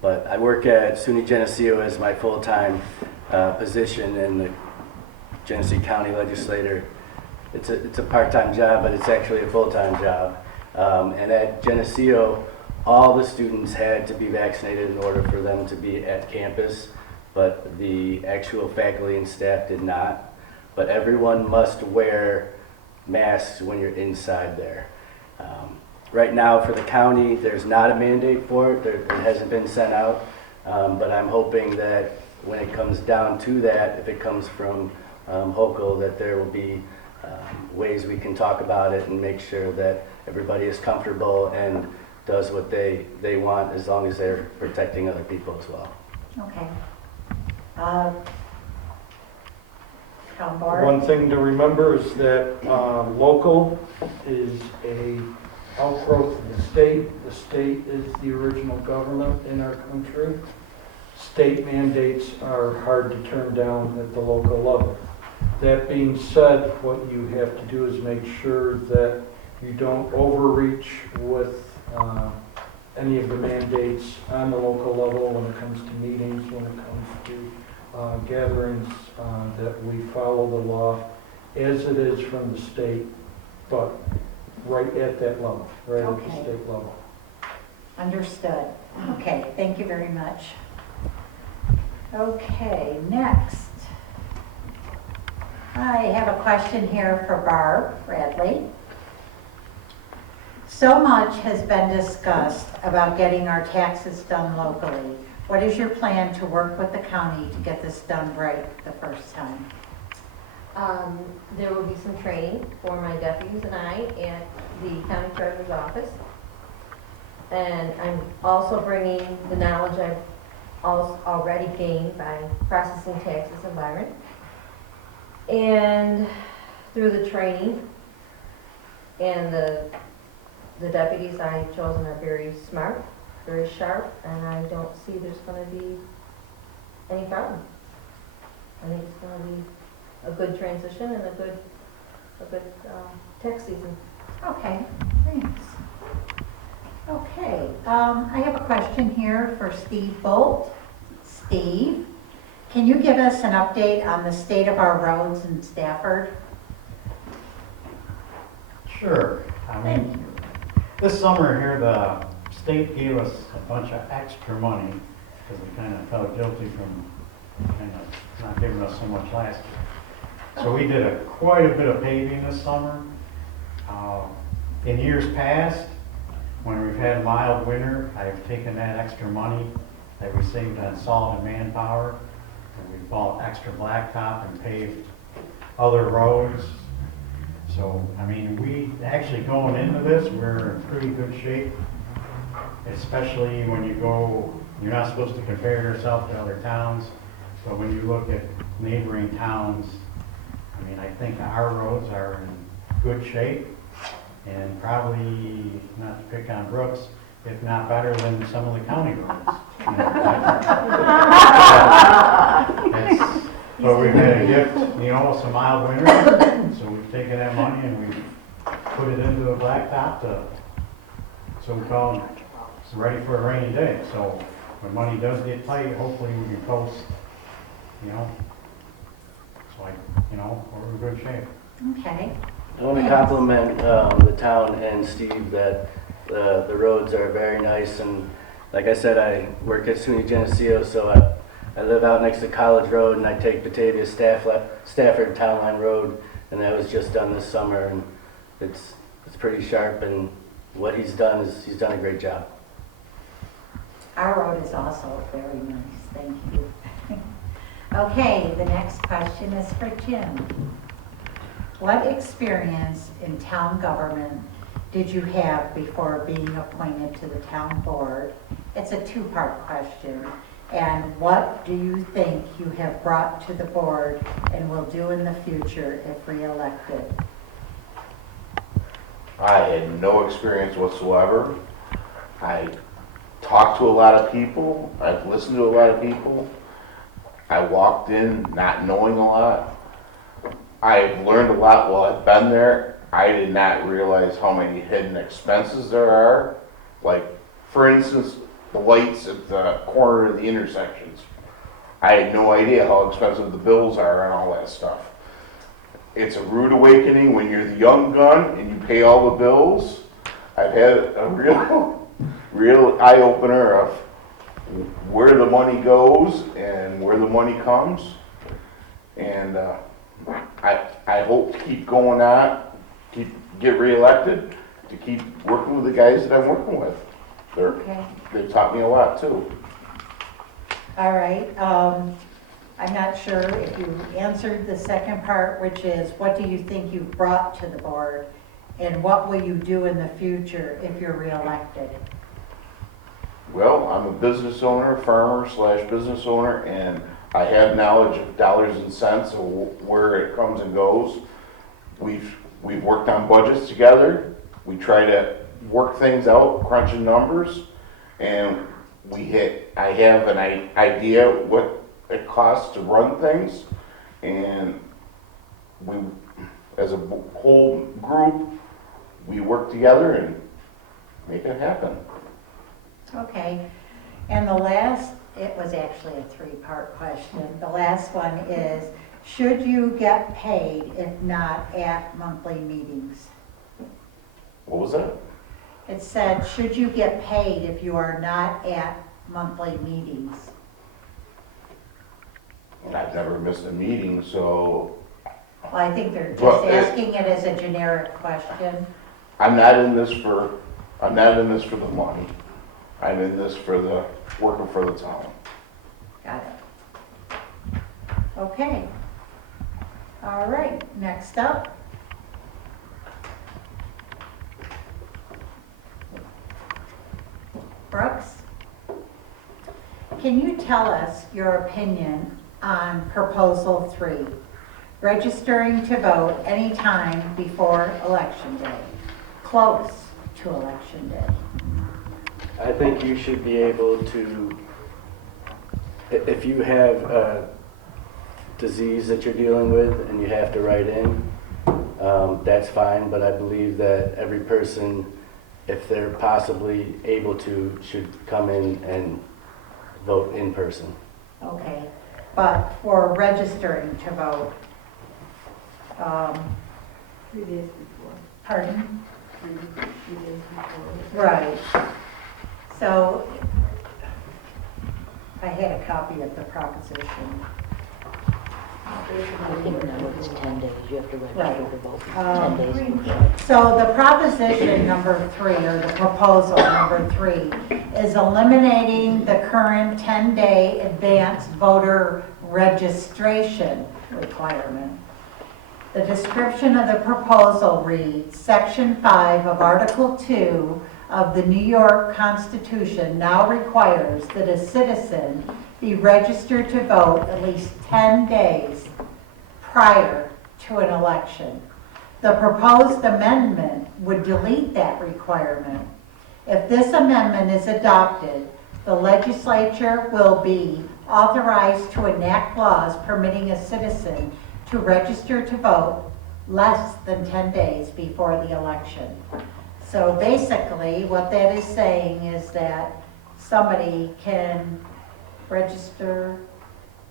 But I work at SUNY Genesee as my full-time position in the Genesee County Legislature. It's a part-time job, but it's actually a full-time job. And at Geneseo, all the students had to be vaccinated in order for them to be at campus, but the actual faculty and staff did not. But everyone must wear masks when you're inside there. Right now for the county, there's not a mandate for it. It hasn't been sent out, but I'm hoping that when it comes down to that, if it comes from Hochul, that there will be ways we can talk about it and make sure that everybody is comfortable and does what they want, as long as they're protecting other people as well. Okay. Town board? One thing to remember is that local is a outgrowth of the state. The state is the original government in our country. State mandates are hard to turn down at the local level. That being said, what you have to do is make sure that you don't overreach with any of the mandates on the local level when it comes to meetings, when it comes to gatherings, that we follow the law as it is from the state, but right at that level, right at the state level. Understood. Okay, thank you very much. Okay, next. I have a question here for Barb Bradley. So much has been discussed about getting our taxes done locally. What is your plan to work with the county to get this done right the first time? There will be some training for my deputies and I at the county treasurer's office. And I'm also bringing the knowledge I've already gained by processing taxes in Byron. And through the training, and the deputies I've chosen are very smart, very sharp, and I don't see there's going to be any problem. I think it's going to be a good transition and a good tax season. Okay, thanks. Okay, I have a question here for Steve Bolt. Steve, can you give us an update on the state of our roads in Stafford? Sure. I mean, this summer here, the state gave us a bunch of extra money because we kind of felt guilty from kind of not giving us so much last year. So we did quite a bit of paving this summer. In years past, when we've had mild winter, I've taken that extra money that we saved on salt and manpower, and we bought extra blacktop and paved other roads. So, I mean, we actually going into this, we're in pretty good shape, especially when you go, you're not supposed to compare yourself to other towns, but when you look at neighboring towns, I I mean, I think our roads are in good shape and probably, not to pick on Brooks, if not better than some of the county roads. But we've had a gift, some mild winters, so we've taken that money and we've put it into a blacktop so we call them ready for a rainy day. So when money does get tight, hopefully we can post, it's like, we're in good shape. Okay. I want to compliment the town and Steve that the roads are very nice, and like I said, I work at SUNY Geneseo, so I live out next to College Road, and I take Batavia Stafford Town Line Road, and that was just done this summer, and it's pretty sharp, and what he's done is he's done a great job. Our road is also very nice, thank you. Okay, the next question is for Jim. What experience in town government did you have before being appointed to the town board? It's a two-part question. And what do you think you have brought to the board and will do in the future if reelected? I had no experience whatsoever. I talked to a lot of people. I've listened to a lot of people. I walked in not knowing a lot. I've learned a lot while I've been there. I did not realize how many hidden expenses there are. Like, for instance, the lights at the corner of the intersections. I had no idea how expensive the bills are and all that stuff. It's a rude awakening when you're the young gun and you pay all the bills. I've had a real eye-opener of where the money goes and where the money comes. And I hope to keep going on, get reelected, to keep working with the guys that I'm working with. They've taught me a lot too. All right. I'm not sure if you answered the second part, which is what do you think you've brought to the board and what will you do in the future if you're reelected? Well, I'm a business owner, farmer/business owner, and I have knowledge of dollars and cents of where it comes and goes. We've worked on budgets together. We try to work things out, crunching numbers, and I have an idea what it costs to run things, and we, as a whole group, we work together and make it happen. Okay. And the last, it was actually a three-part question. The last one is, should you get paid if not at monthly meetings? What was that? It said, should you get paid if you are not at monthly meetings? I've never missed a meeting, so Well, I think they're just asking it as a generic question. I'm not in this for the money. I'm in this for the working for the town. Got it. Okay. All right, next up. Brooks, can you tell us your opinion on Proposal 3, registering to vote anytime before Election Day, close to Election Day? I think you should be able to, if you have a disease that you're dealing with and you have to write in, that's fine, but I believe that every person, if they're possibly able to, should come in and vote in person. Okay, but for registering to vote, 3 days before. pardon? 3 days before. Right. So I had a copy of the proposition. I think now it's 10 days, you have to register to vote 10 days before. So the proposition number 3, or the proposal number 3, is eliminating the current 10-day advance voter registration requirement. The description of the proposal reads, Section 5 of Article 2 of the New York Constitution now requires that a citizen be registered to vote at least 10 days prior to an election. The proposed amendment would delete that requirement. If this amendment is adopted, the legislature will be authorized to enact laws permitting a citizen to register to vote less than 10 days before the election. So basically, what that is saying is that somebody can register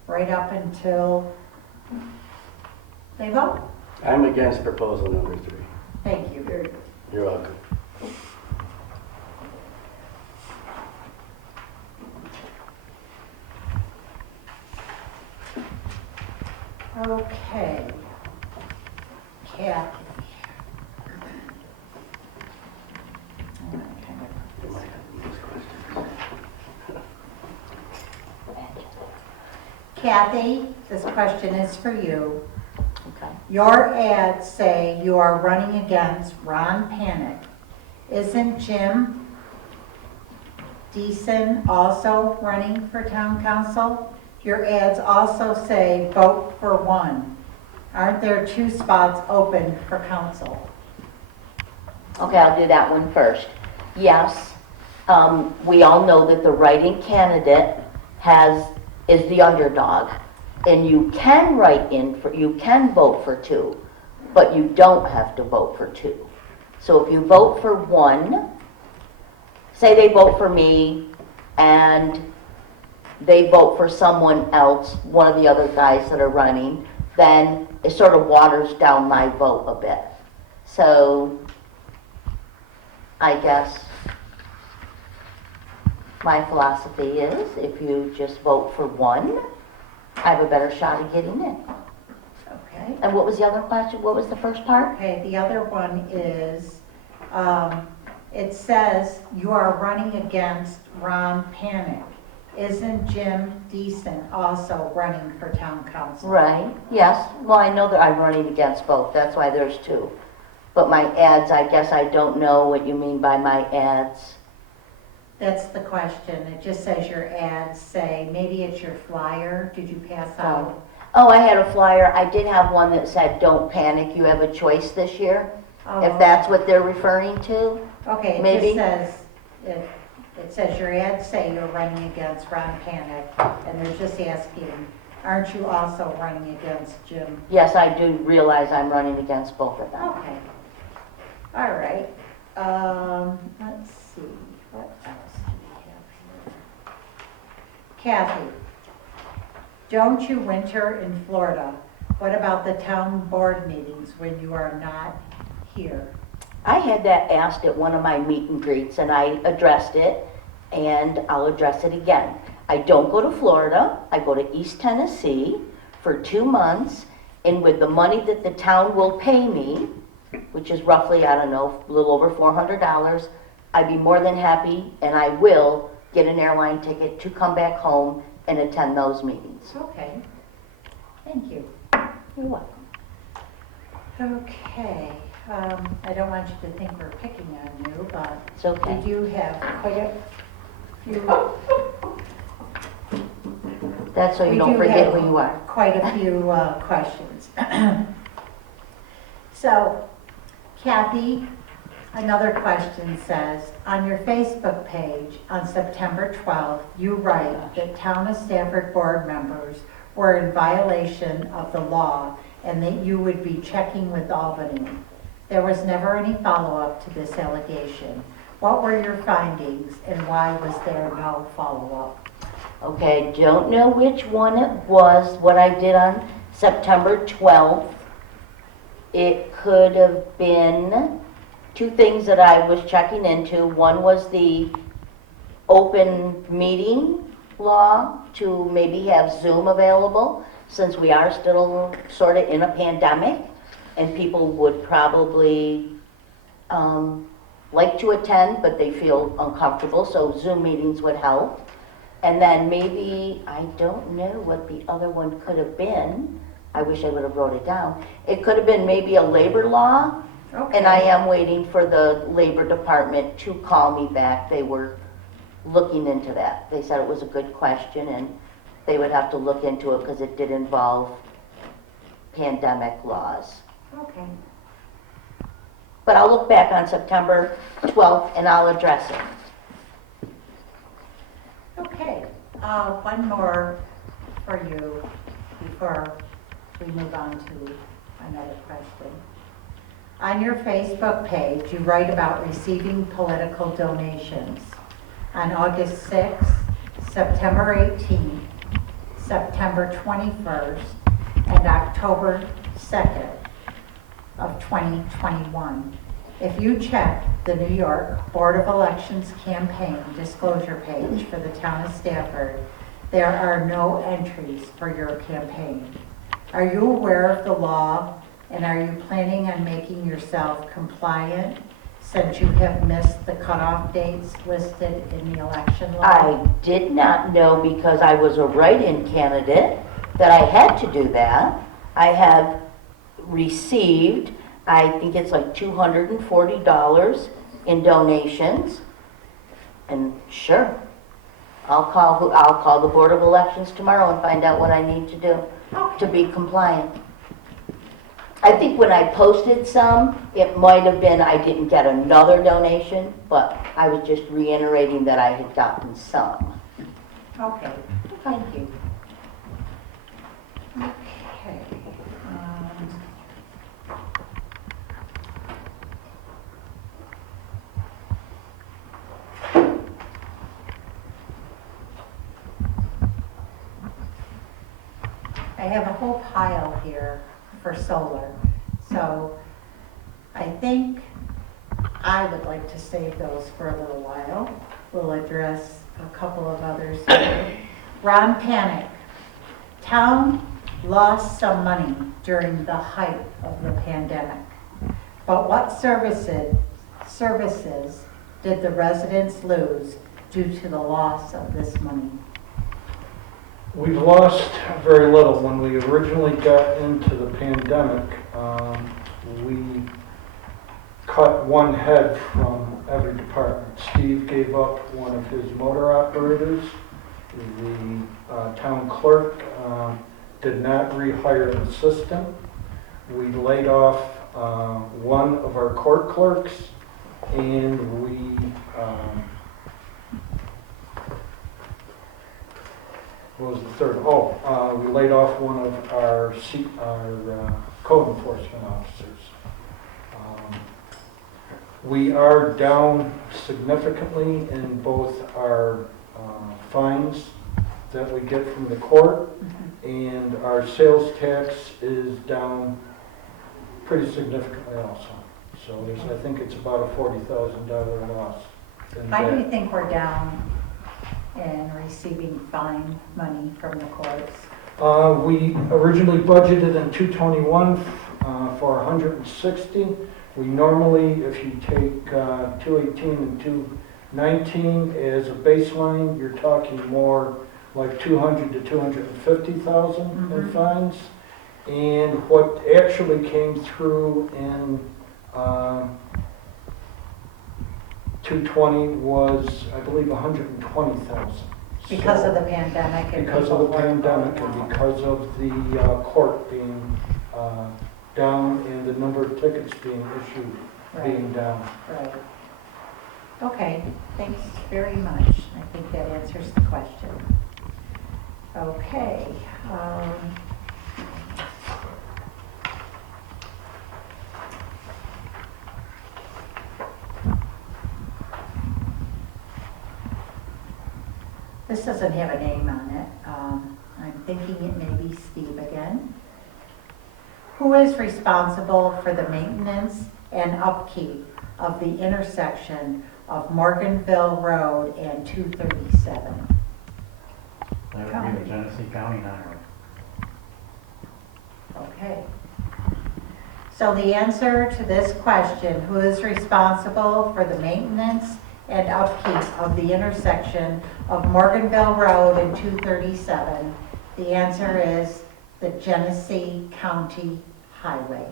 right up until they vote. I'm against proposal number 3. Thank you. Very good. You're welcome. Okay. Kathy. Kathy, this question is for you. Okay. Your ads say you are running against Ron Panick. Isn't Jim Deason also running for town council? Your ads also say vote for one. Aren't there 2 spots open for council? Okay, I'll do that one first. Yes, we all know that the write-in candidate is the underdog. And you can you can vote for 2, but you don't have to vote for 2. So if you vote for 1, say they vote for me and they vote for someone else, one of the other guys that are running, then it sort of waters down my vote a bit. So I guess my philosophy is if you just vote for 1, I have a better shot at getting in. Okay. And what was the other question? What was the first part? Okay, the other one is, it says you are running against Ron Panick. Isn't Jim Deason also running for town council? Right, yes. Well, I know that I'm running against both. That's why there's 2. But my ads, I guess I don't know what you mean by my ads. That's the question. It just says your ads say, maybe it's your flyer. Did you pass out? Oh, I had a flyer. I did have one that said, "Don't panic, you have a choice this year." If that's what they're referring to. Okay, maybe. It says your ads say you're running against Ron Panick, and they're just asking, aren't you also running against Jim? Yes, I do realize I'm running against both of them. Okay. All right. Let's see. What else do we have here? Kathy, don't you winter in Florida? What about the town board meetings when you are not here? I had that asked at one of my meet and greets, and I addressed it, and I'll address it again. I don't go to Florida. I go to East Tennessee for 2 months, and with the money that the town will pay me, which is roughly, I don't know, a little over $400, I'd be more than happy, and I will get an airline ticket to come back home and attend those meetings. Okay. Thank you. You're welcome. Okay. I don't want you to think we're picking on you, but It's okay. we do have quite a few. That's so you don't forget who you are. Quite a few questions. So, Kathy, another question says, on your Facebook page on September 12th, you write that Town of Stafford board members were in violation of the law and that you would be checking with Albany. There was never any follow-up to this allegation. What were your findings and why was there no follow-up? Okay, don't know which one it was, what I did on September 12th. It could have been 2 things that I was checking into. One was the open meeting law to maybe have Zoom available, since we are still sort of in a pandemic, and people would probably like to attend, but they feel uncomfortable, so Zoom meetings would help. And then maybe, I don't know what the other one could have been. I wish I would have wrote it down. It could have been maybe a labor law, Okay. and I am waiting for the labor department to call me back. They were looking into that. They said it was a good question, and they would have to look into it because it did involve pandemic laws. Okay. But I'll look back on September 12th and I'll address it. Okay, one more for you before we move on to another question. On your Facebook page, you write about receiving political donations. On August 6th, September 18th, September 21st, and October 2nd of 2021. If you check the New York Board of Elections campaign disclosure page for the town of Stafford, there are no entries for your campaign. Are you aware of the law, and are you planning on making yourself compliant since you have missed the cutoff dates listed in the election law? I did not know, because I was a write-in candidate, that I had to do that. I have received, I think it's like $240 in donations. And sure, I'll call the Board of Elections tomorrow and find out what I need to do to be compliant. I think when I posted some, it might have been I didn't get another donation, but I was just reiterating that I had gotten some. Okay, thank you. Okay. I have a whole pile here for solar, so I think I would like to save those for a little while. We'll address a couple of others here. Ron Panick. Town lost some money during the height of the pandemic, but what services did the residents lose due to the loss of this money? We've lost very little. When we originally got into the pandemic, we cut one head from every department. Steve gave up one of his motor operators. The town clerk did not rehire an assistant. We laid off one of our court clerks, and we what was the third? We laid off one of our code enforcement officers. We are down significantly in both our fines that we get from the court, and our sales tax is down pretty significantly also. So I think it's about a $40,000 loss. Why do you think we're down in receiving fine money from the courts? We originally budgeted in 221 for 160. We normally, if you take 218 and 219 as a baseline, you're talking more like 200 to 250,000 in fines. And what actually came through in 220 was, I believe, 120,000. Because of the pandemic and because of the pandemic and because of the court being down and the number of tickets being issued being down. Right. Okay, thanks very much. I think that answers the question. Okay. This doesn't have a name on it. I'm thinking it may be Steve again. Who is responsible for the maintenance and upkeep of the intersection of Morganville Road and 237? That would be the Genesee County Highway. Okay. So the answer to this question, who is responsible for the maintenance and upkeep of the intersection of Morganville Road and 237, the answer is the Genesee County Highway.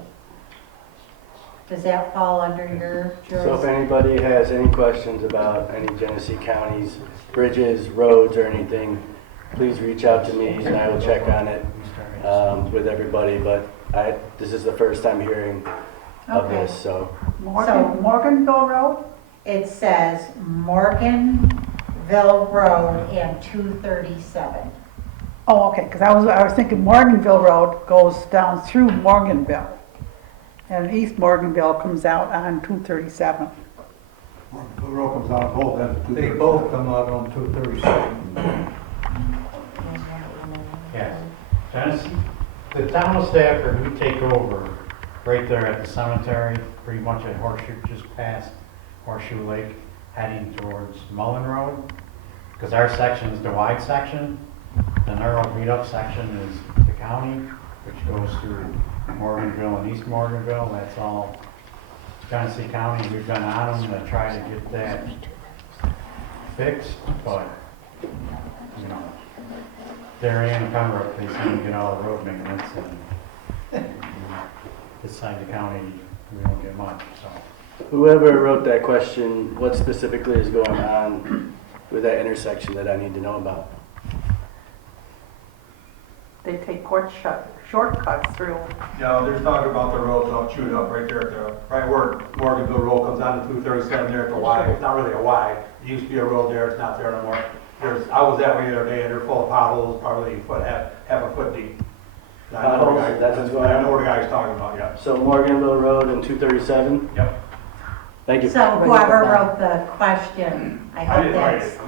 Does that fall under your jurisdiction? So if anybody has any questions about any Genesee counties, bridges, roads, or anything, please reach out to me and I will check on it with everybody. But This is the first time hearing of Okay. this, so. Morganville Road? It says Morganville Road and 237. Oh, okay, because I was thinking Morganville Road goes down through Morganville. And East Morganville comes out on 237. The road comes out both ends of 237. They both come out on 237. Yes. Genesee, the town of Stafford, we take over right there at the cemetery, pretty much at Horseshoe, just past Horseshoe Lake, heading towards Mullen Road. Because our section is the wide section, the narrow beat-up section is the county, which goes through Morganville and East Morganville. That's all Genesee County. We've been on them to try to get that fixed, but, you know, Darien and Pembroke, they seem to get all the road maintenance, and this side of the county, we don't get much, so. Whoever wrote that question, what specifically is going on with that intersection that I need to know about? They take shortcuts through. Yeah, there's talk about the roads all chewed up right there at the, right where Morganville Road comes down to 237 there at the Y. It's not really a Y. It used to be a road there, it's not there no more. I was that way the other day, and they're full of potholes, probably half a foot deep. And I know Potholes? That's what's going on? I know where the guy's talking about, yeah. So Morganville Road and 237? Yep. Thank you. So whoever wrote the question, I I hope didn't write that's it.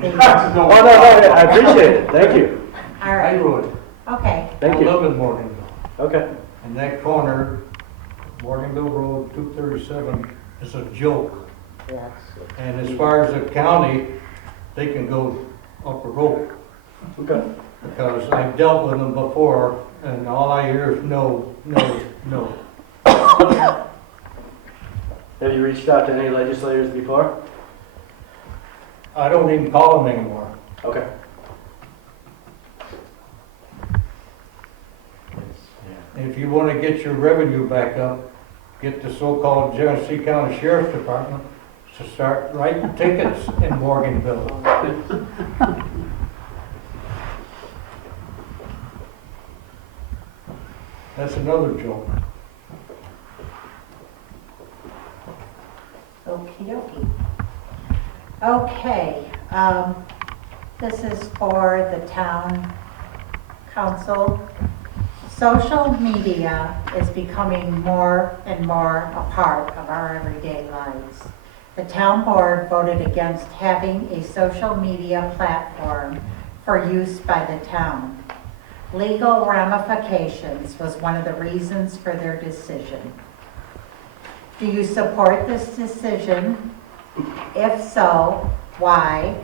the... Oh, no, I appreciate it. Thank you. All I right, wrote it. okay. Thank I you. live in Morganville. Okay. And that corner, Morganville Road, 237, is a joke. Yes. And as far as the county, they can go up a rope. Okay. Because I've dealt with them before, and all I hear is no, no, no. Have you reached out to any legislators before? I don't even call them anymore. Okay. If you want to get your revenue back up, get the so-called Genesee County Sheriff's Department to start writing tickets in Morganville. That's another joke. Okie dokie. Okay, this is for the town council. Social media is becoming more and more a part of our everyday lives. The town board voted against having a social media platform for use by the town. Legal ramifications was one of the reasons for their decision. Do you support this decision? If so, why?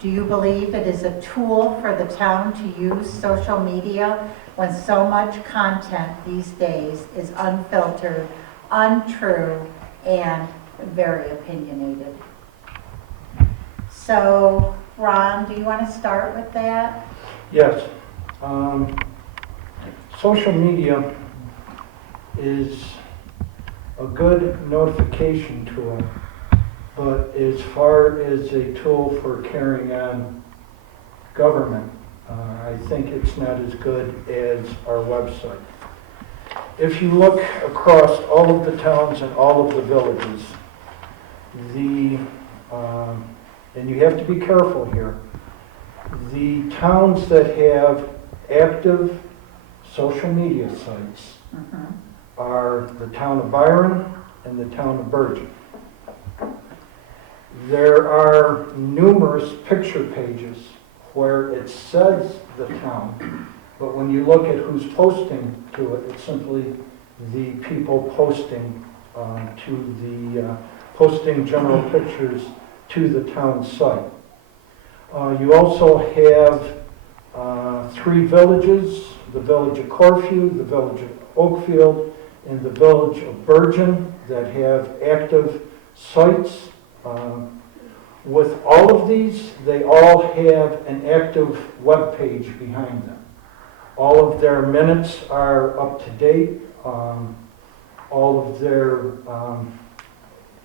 Do you believe it is a tool for the town to use social media when so much content these days is unfiltered, untrue, and very opinionated? So, Ron, do you want to start with that? Yes. Social media is a good notification tool, but as far as a tool for carrying on government, I think it's not as good as our website. If you look across all of the towns and all of the villages, and you have to be careful here, the towns that have active social media sites are the town of Byron and the town of Bergen. There are numerous picture pages where it says the town, but when you look at who's posting to it, it's simply the people posting posting general pictures to the town site. You also have 3 villages, the village of Corfu, the village of Oakfield, and the village of Bergen that have active sites. With all of these, they all have an active web page behind them. All of their minutes are up to date. All of their,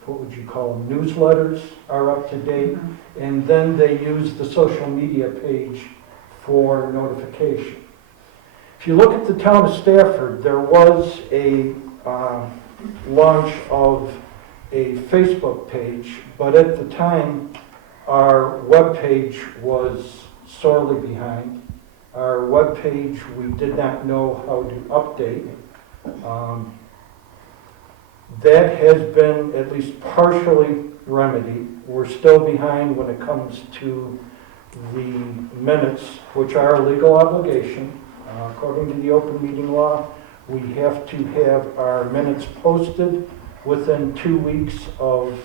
what would you call them, newsletters are up to date. And then they use the social media page for notification. If you look at the town of Stafford, there was a launch of a Facebook page, but at the time, our webpage was sorely behind. Our webpage, we did not know how to update. That has been at least partially remedied. We're still behind when it comes to the minutes, which are a legal obligation. According to the open meeting law, we have to have our minutes posted within 2 weeks of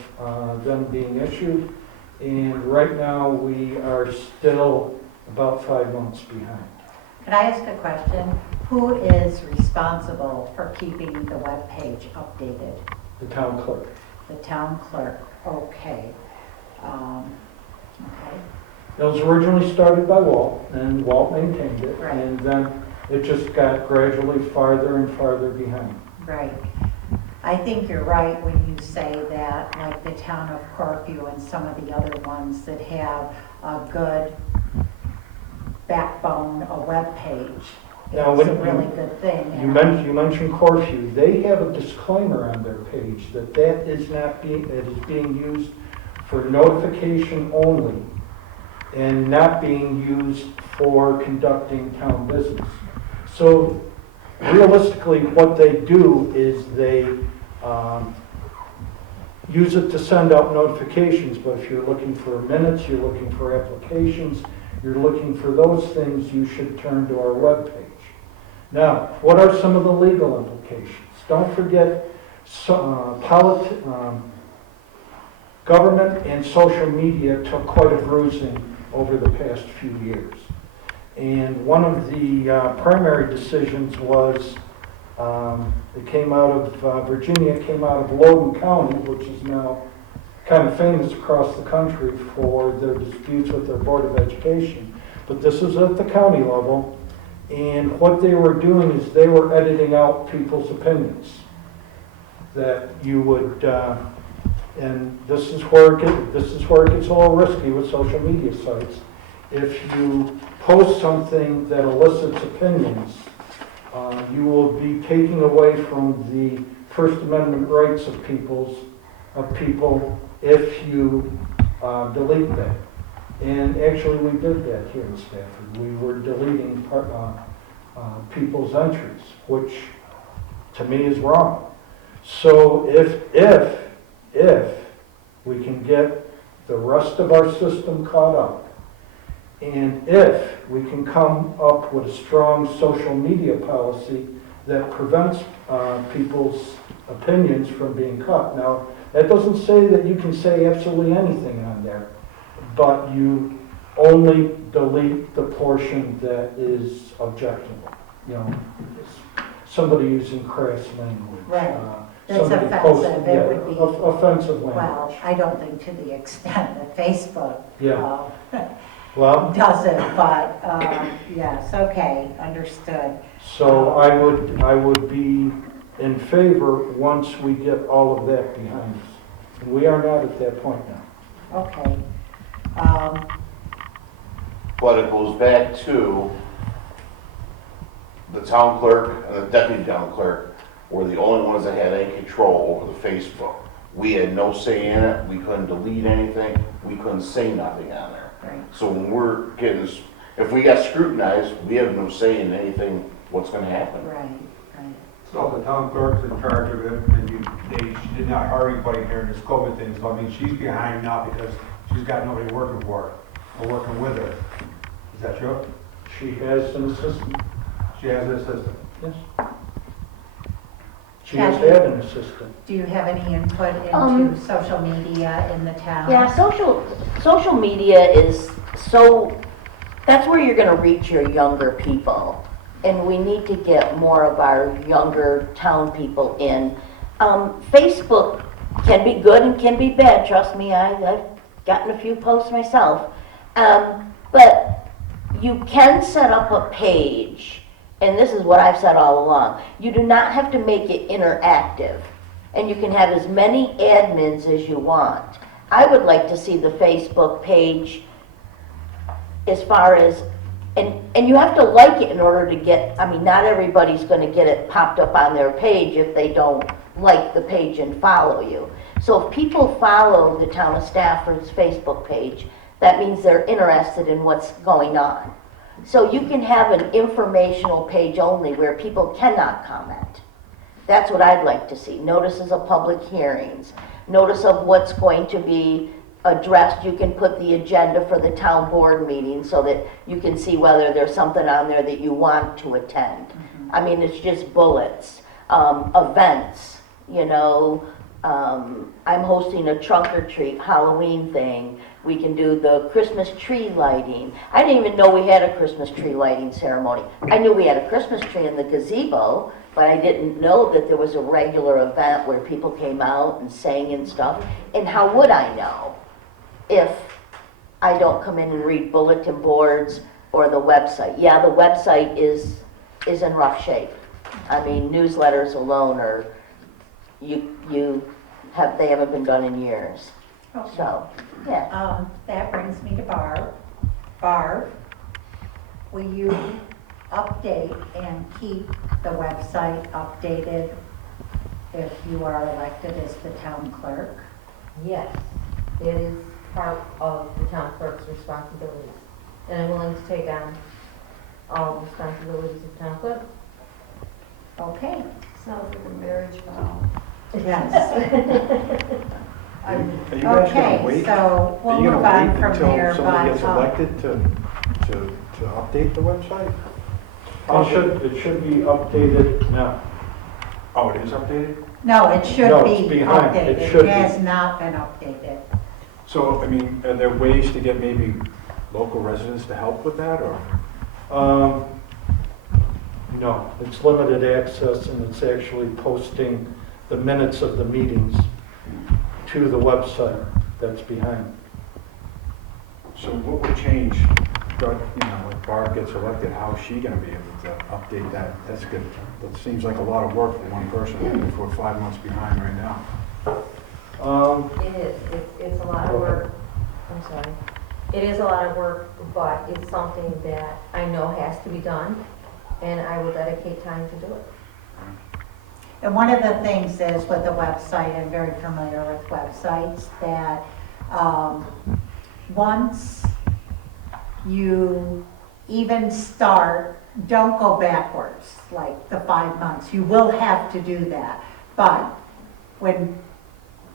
them being issued. And right now, we are still about 5 months behind. Can I ask a question? Who is responsible for keeping the webpage updated? The town clerk. The town clerk, okay. Okay, It was originally started by Walt, and Walt maintained it, Right. and then it just got gradually farther and farther behind. right. I think you're right when you say that, like the town of Corfu and some of the other ones that have a good backbone, a web page. Now, It's a when really good thing. You mentioned Corfu. They have a disclaimer on their page that it is being used for notification only and not being used for conducting town business. So realistically, what they do is they use it to send out notifications, but if you're looking for minutes, you're looking for applications, you're looking for those things, you should turn to our webpage. Now, what are some of the legal implications? Don't forget, government and social media took quite a bruising over the past few years. And one of the primary decisions was, it came out of Virginia, it came out of Loudoun County, which is now kind of famous across the country for their disputes with their Board of Education. But this is at the county level. And what they were doing is they were editing out people's opinions. That you would, and this is where it gets a little risky with social media sites. If you post something that elicits opinions, you will be taking away from the First Amendment rights of people if you delete that. And actually, we did that here in Stafford. We were deleting people's entries, which to me is wrong. So if we can get the rest of our system caught up, and if we can come up with a strong social media policy that prevents people's opinions from being cut. Now, that doesn't say that you can say absolutely anything on there, but you only delete the portion that is objectionable. You know, somebody using crass language. Right. That's somebody offensive. It would be, offensive language. well, I don't think to the extent that Facebook Yeah. Well, does it, but yes, okay, understood. so I would be in favor once we get all of that behind us. And we are not at that point now. Okay. But it goes back to the town clerk and the deputy town clerk were the only ones that had any control over the Facebook. We had no say in it. We couldn't delete anything. We couldn't say nothing on there. Right. So when we're getting, if we got scrutinized, we have no say in anything, what's gonna happen. Right, right. So the town clerk's in charge of it, and she did not hire anybody during this COVID thing, so I mean, she's behind now because she's got nobody working for her, or working with her. Is that true? She has an assistant. She has an assistant. Yes. She has had an assistant. Do you have any input into social media in the town? Yeah, social media is that's where you're gonna reach your younger people. And we need to get more of our younger town people in. Facebook can be good and can be bad, trust me, I've gotten a few posts myself. But you can set up a page, and this is what I've said all along. You do not have to make it interactive, and you can have as many admins as you want. I would like to see the Facebook page as far as and you have to like it in order to get, I mean, not everybody's gonna get it popped up on their page if they don't like the page and follow you. So if people follow the Town of Stafford's Facebook page, that means they're interested in what's going on. So you can have an informational page only where people cannot comment. That's what I'd like to see. Notices of public hearings, notice of what's going to be addressed. You can put the agenda for the town board meeting so that you can see whether there's something on there that you want to attend. I mean, it's just bullets, events, you know. I'm hosting a trunk or treat Halloween thing. We can do the Christmas tree lighting. I didn't even know we had a Christmas tree lighting ceremony. I knew we had a Christmas tree in the gazebo, but I didn't know that there was a regular event where people came out and sang and stuff. And how would I know if I don't come in and read bulletin boards or the website? Yeah, the website is in rough shape. I mean, newsletters alone are, they haven't been done in years. Okay. So, yeah. That brings me to Barb. Barb, will you update and keep the website updated if you are elected as the town clerk? Yes, it is part of the town clerk's responsibilities. And I'm willing to take on all responsibilities of town clerk. Okay. Sounds like a marriage vow. Yes. Are you guys gonna Okay, wait? so we'll Are you move gonna on wait from until here, somebody gets but, elected to update the website? It should be updated now. Oh, it is updated? no, it should No, be it's behind. updated. It should It has be. not been updated. So, I mean, are there ways to get maybe local residents to help with that, or? No, it's limited access, and it's actually posting the minutes of the meetings to the website that's behind. So what would change, when Barb gets elected, how is she gonna be able to update that? That's good. That seems like a lot of work for one person, if we're 5 months behind right now. It is, it's a lot of work. I'm sorry. It is a lot of work, but it's something that I know has to be done, and I will dedicate time to do it. And one of the things is with the website, I'm very familiar with websites, that once you even start, don't go backwards, like the 5 months. You will have to do that. But when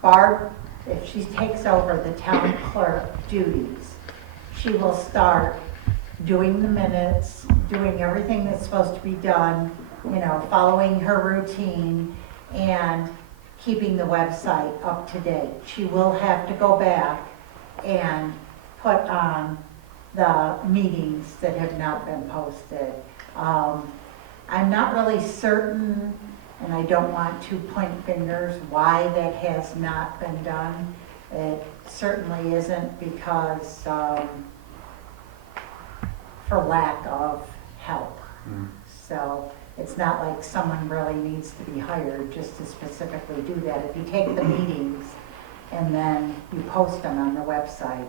Barb, if she takes over the town clerk duties, she will start doing the minutes, doing everything that's supposed to be done, following her routine and keeping the website up to date. She will have to go back and put on the meetings that have not been posted. I'm not really certain, and I don't want to point fingers, why that has not been done. It certainly isn't because for lack of help. So it's not like someone really needs to be hired just to specifically do that. If you take the meetings and then you post them on the website,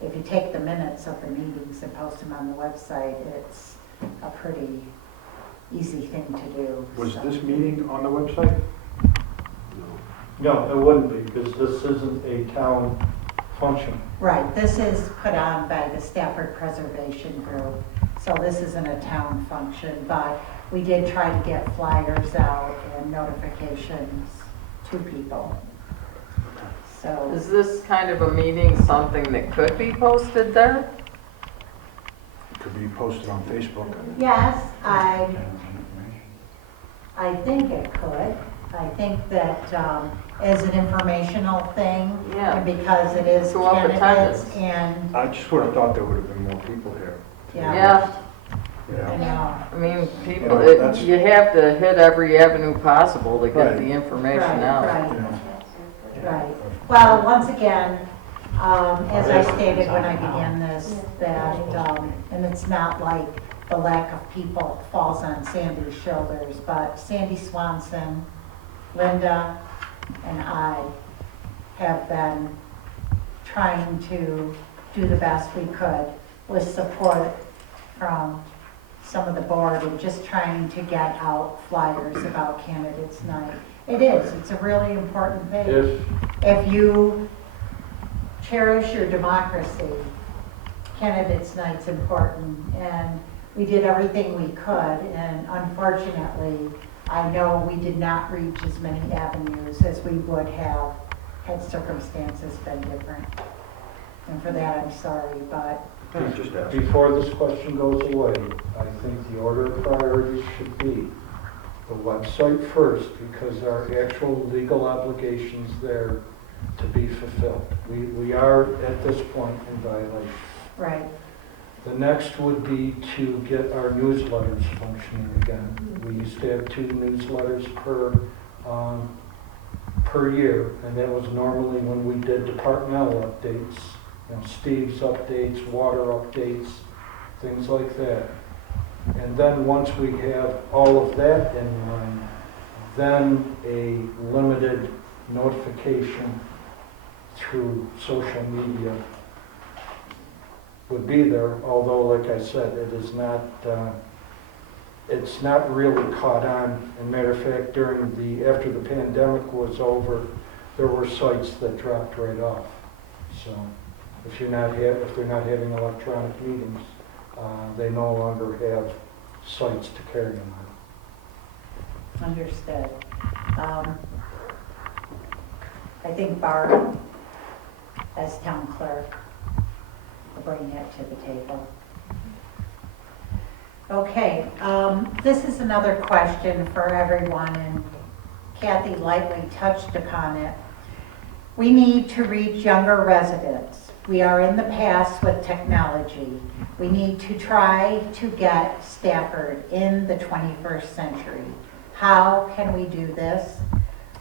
if you take the minutes of the meetings and post them on the website, it's a pretty easy thing to do. Was this meeting on the website? No, it wouldn't be, because this isn't a town function. Right, this is put on by the Stafford Preservation Group, so this isn't a town function, but we did try to get flyers out and notifications to people. So, Is this kind of a meeting something that could be posted there? It could be posted on Facebook. yes, I think it could. I think that as an informational thing, Yeah. and because it is Go up candidates attendance. and, I just would have thought there would have been more people here. Yeah, I know. I mean, people, You know, that's- you have to hit every avenue possible to get Right. the information Right, out. right. You know. Right. Well, once again, as I stated when I began this, that, and it's not like the lack of people falls on Sandy's shoulders, but Sandy Swanson, Linda, and I have been trying to do the best we could with support from some of the board and just trying to get out flyers about candidates night. It is, it's a really important thing. If you cherish your democracy, candidates night's important, and we did everything we could, and unfortunately, I know we did not reach as many avenues as we would have had circumstances been different. And for that, I'm sorry, but Just ask. Before this question goes away, I think the order of priorities should be the website first, because there are actual legal obligations there to be fulfilled. We are at this point in violation. right. The next would be to get our newsletters functioning again. We used to have 2 newsletters per year, and that was normally when we did departmental updates, Steve's updates, water updates, things like that. And then once we have all of that in line, then a limited notification through social media would be there, although, like I said, it is not, it's not really caught on. As a matter of fact, after the pandemic was over, there were sites that dropped right off. So if they're not having electronic meetings, they no longer have sites to carry them on. Understood. I think Barb, as town clerk, will bring that to the table. Okay, this is another question for everyone, and Kathy lightly touched upon it. We need to reach younger residents. We are in the past with technology. We need to try to get Stafford in the 21st century. How can we do this?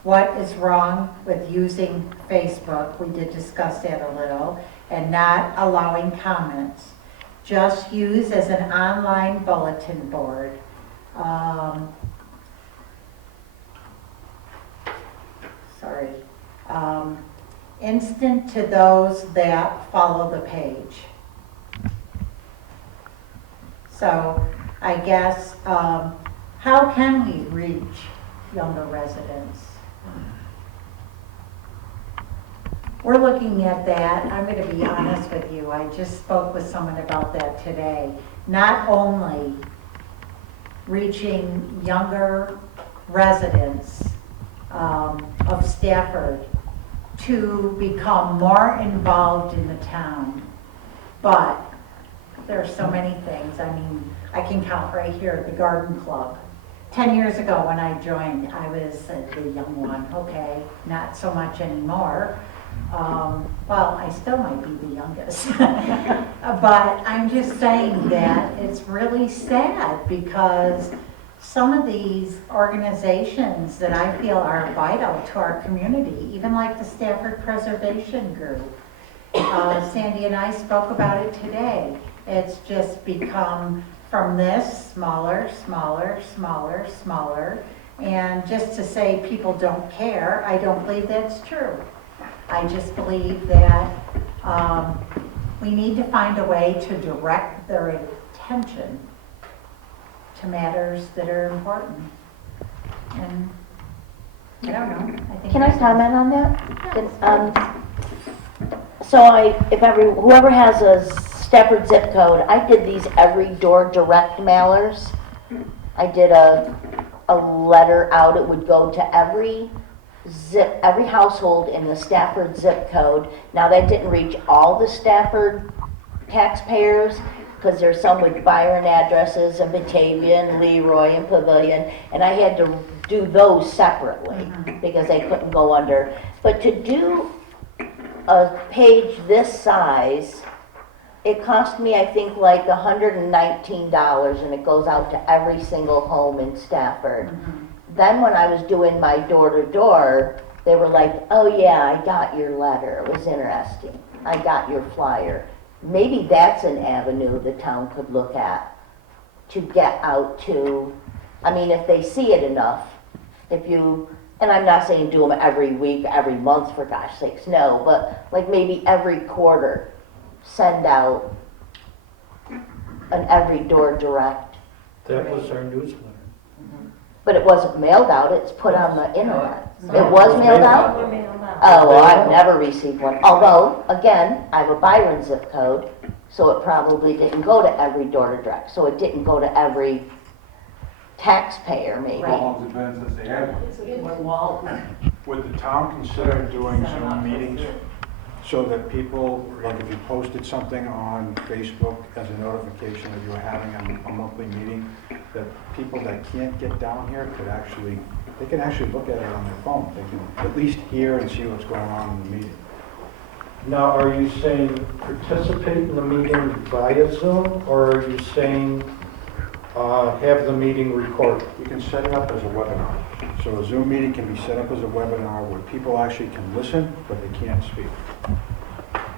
What is wrong with using Facebook? We did discuss that a little, and not allowing comments. Just use as an online bulletin board. Instant to those that follow the page. So I guess, how can we reach younger residents? We're looking at that. I'm going to be honest with you. I just spoke with someone about that today. Not only reaching younger residents of Stafford to become more involved in the town, but there are so many things. I mean, I can count right here at the garden club. 10 years ago when I joined, I was the young one. Okay, not so much anymore. Well, I still might be the youngest. But I'm just saying that it's really sad because some of these organizations that I feel are vital to our community, even like the Stafford Preservation Group, Sandy and I spoke about it today. It's just become from this smaller, smaller, smaller, smaller. And just to say people don't care, I don't believe that's true. I just believe that we need to find a way to direct their attention to matters that are important. And I don't know. I think Can I comment on that? So whoever has a Stafford zip code, I did these every door direct mailers. I did a letter out. It would go to every household in the Stafford zip code. Now that didn't reach all the Stafford taxpayers because there's some with Byron addresses and Batavia and Leroy and Pavilion, and I had to do those separately because they couldn't go under. But to do a page this size, it cost me, I think, like $119, and it goes out to every single home in Stafford. Then when I was doing my door-to-door, they were like, oh yeah, I got your letter, it was interesting. I got your flyer. Maybe that's an avenue the town could look at to get out to, I mean, if they see it enough, and I'm not saying do them every week, every month, for gosh sakes, no, but like maybe every quarter, send out an every door direct, That was our newsletter. but it wasn't mailed out, it's put on the internet. So It was mailed out? We're mailed out. Oh, well, I've never received one. Although, again, I have a Byron zip code, so it probably didn't go to every door direct. So it didn't go to every taxpayer, maybe. How long has it been since they had one? Would the town consider doing Zoom meetings so that people, like if you posted something on Facebook as a notification that you were having a monthly meeting, that people that can't get down here could actually, they can actually look at it on their phone. They can at least hear and see what's going on in the meeting. Now, are you saying participate in the meeting via Zoom, or are you saying have the meeting recorded? You can set it up as a webinar. So a Zoom meeting can be set up as a webinar where people actually can listen, but they can't speak.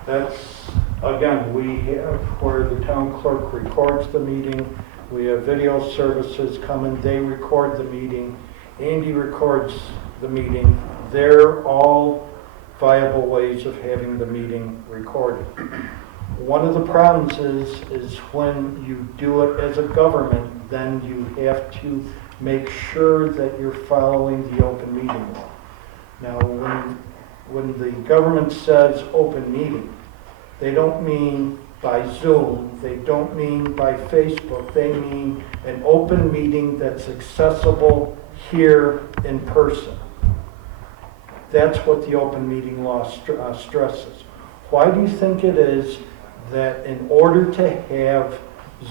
That's, again, we have where the town clerk records the meeting. We have video services come in, they record the meeting. Andy records the meeting. They're all viable ways of having the meeting recorded. One of the problems is when you do it as a government, then you have to make sure that you're following the open meeting law. Now, when the government says open meeting, they don't mean by Zoom, they don't mean by Facebook, they mean an open meeting that's accessible here in person. That's what the open meeting law stresses. Why do you think it is that in order to have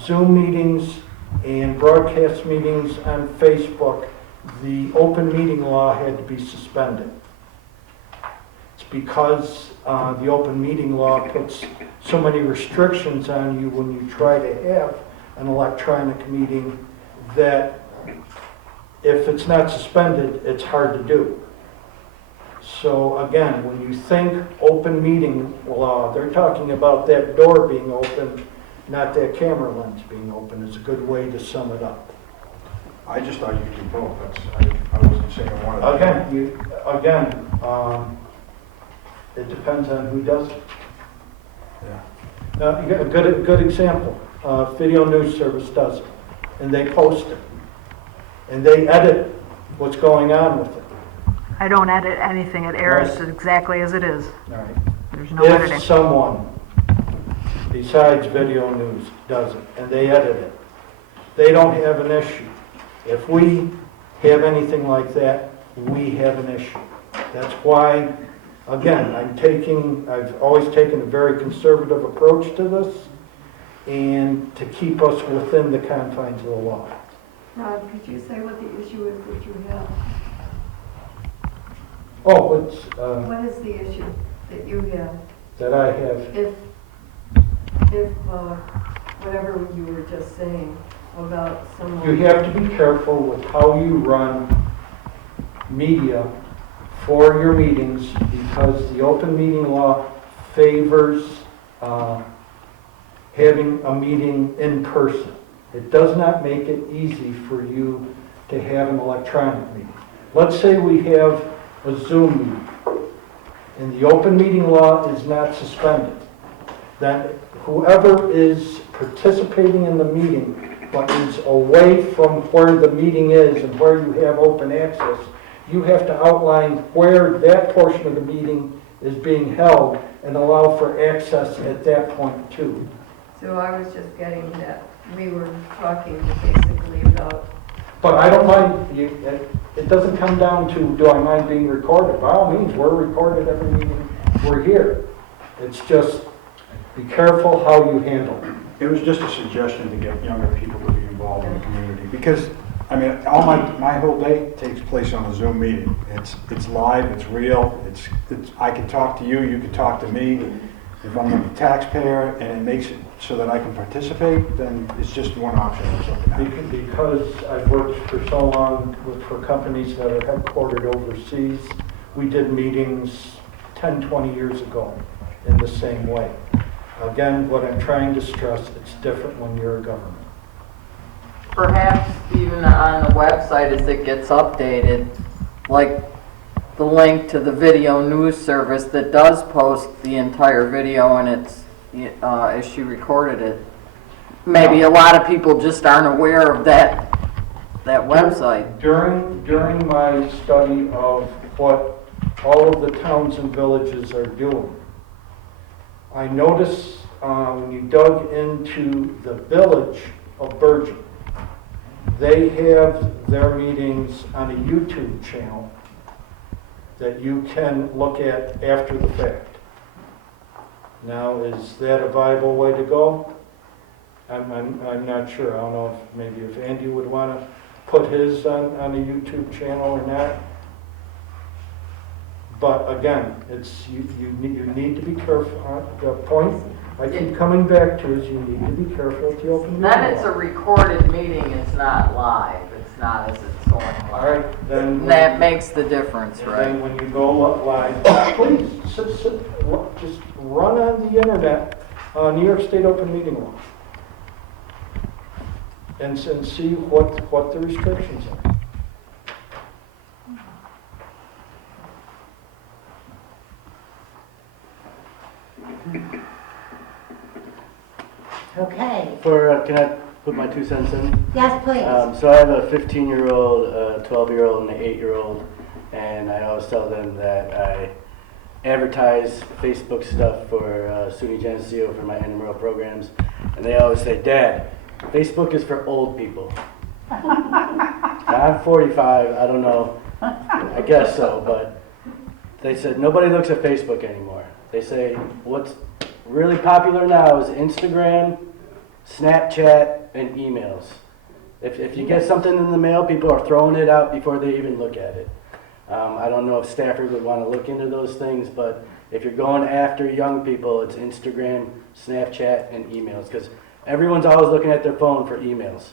Zoom meetings and broadcast meetings on Facebook, the open meeting law had to be suspended? It's because the open meeting law puts so many restrictions on you when you try to have an electronic meeting that if it's not suspended, it's hard to do. So again, when you think open meeting law, they're talking about that door being open, not that camera lens being open, is a good way to sum it up. I just thought you could do both. I wasn't saying one of them. It depends on who does it. Yeah. Now, you got a good example. Video news service does it, and they post it, and they edit what's going on with it. I don't edit anything. It airs Right. exactly as it is. All right. There's no editing. If someone besides video news does it, and they edit it, they don't have an issue. If we have anything like that, we have an issue. That's why, again, I've always taken a very conservative approach to this, and to keep us within the confines of the law. Rod, could you say what the issue is that you have? Oh, it's, What is the issue that you have? that I have, If whatever you were just saying about someone. you have to be careful with how you run media for your meetings, because the open meeting law favors having a meeting in person. It does not make it easy for you to have an electronic meeting. Let's say we have a Zoom meeting, and the open meeting law is not suspended. Then whoever is participating in the meeting but is away from where the meeting is and where you have open access, you have to outline where that portion of the meeting is being held and allow for access at that point too. So I was just getting that we were talking basically about. But I don't mind, it doesn't come down to, do I mind being recorded? By all means, we're recorded every meeting we're here. It's just, be careful how you handle it. It was just a suggestion to get younger people to be involved in the community, because, I mean, all my whole day takes place on a Zoom meeting. It's live, it's real, I can talk to you, you can talk to me. If I'm a taxpayer and it makes it so that I can participate, then it's just one option. Because I've worked for so long for companies that are headquartered overseas, we did meetings 10, 20 years ago in the same way. Again, what I'm trying to stress, it's different when you're a government. Perhaps even on the website as it gets updated, like the link to the video news service that does post the entire video and it's, as she recorded it, maybe a lot of people just aren't aware of that website. During my study of what all of the towns and villages are doing, I noticed when you dug into the village of Bergen, they have their meetings on a YouTube channel that you can look at after the fact. Now, is that a viable way to go? I'm not sure. I don't know if maybe if Andy would want to put his on a YouTube channel or not. But again, it's you need to be careful. The point I keep coming back to is you need to be careful with the open meeting law. Then it's a recorded meeting, it's not live, it's not as it's going live. All right, then. That makes the difference, right? Then when you go live, please just run on the internet, New York State open meeting law, and see what the restrictions are. Okay. Can I put my 2 cents in? Yes, please. So I have a 15-year-old, a 12-year-old, and an 8-year-old, and I always tell them that I advertise Facebook stuff for SUNY GENESEE for my intramural programs, and they always say, "Dad, Facebook is for old people." I'm 45, I don't know, I guess so, but they said nobody looks at Facebook anymore. They say what's really popular now is Instagram, Snapchat, and emails. If you get something in the mail, people are throwing it out before they even look at it. I don't know if Stafford would want to look into those things, but if you're going after young people, it's Instagram, Snapchat, and emails, because everyone's always looking at their phone for emails.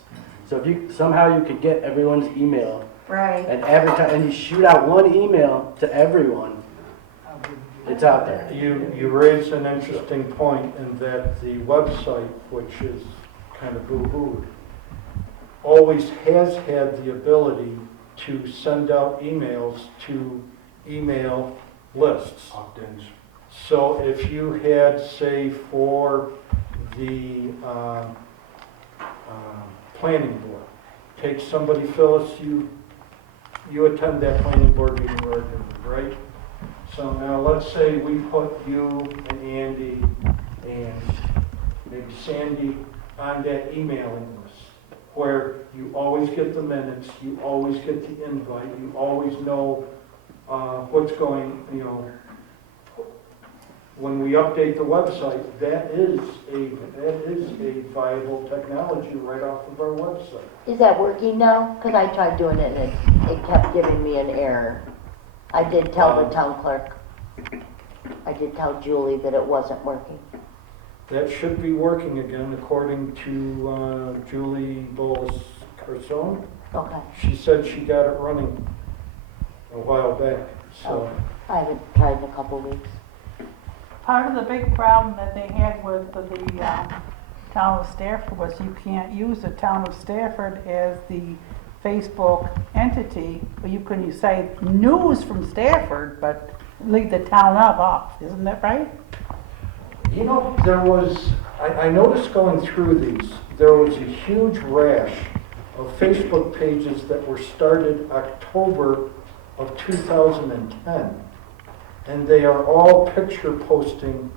So if you somehow you could get everyone's email and advertise, and you shoot out one email to everyone, it's out there. You raise an interesting point in that the website, which is kind of boo-hooed, always has had the ability to send out emails to email lists. Opt-ins. So if you had, say, for the planning board, take somebody, Phyllis, you attend that planning board meeting regularly, right? So now let's say we put you and Andy and maybe Sandy on that emailing list, where you always get the minutes, you always get the invite, you always know what's going, when we update the website, that is a viable technology right off of our website. Is that working now? Because I tried doing it and it kept giving me an error. I did tell the town clerk. I did tell Julie that it wasn't working. That should be working again, according to Julie Bowle's Carson. Okay. She said she got it running a while back. So I haven't tried in a couple weeks. Part of the big problem that they had with the town of Stafford was you can't use the town of Stafford as the Facebook entity. You can say news from Stafford, but leave the town of off. Isn't that right? there was, I noticed going through these, there was a huge rash of Facebook pages that were started October of 2010. And they are all picture posting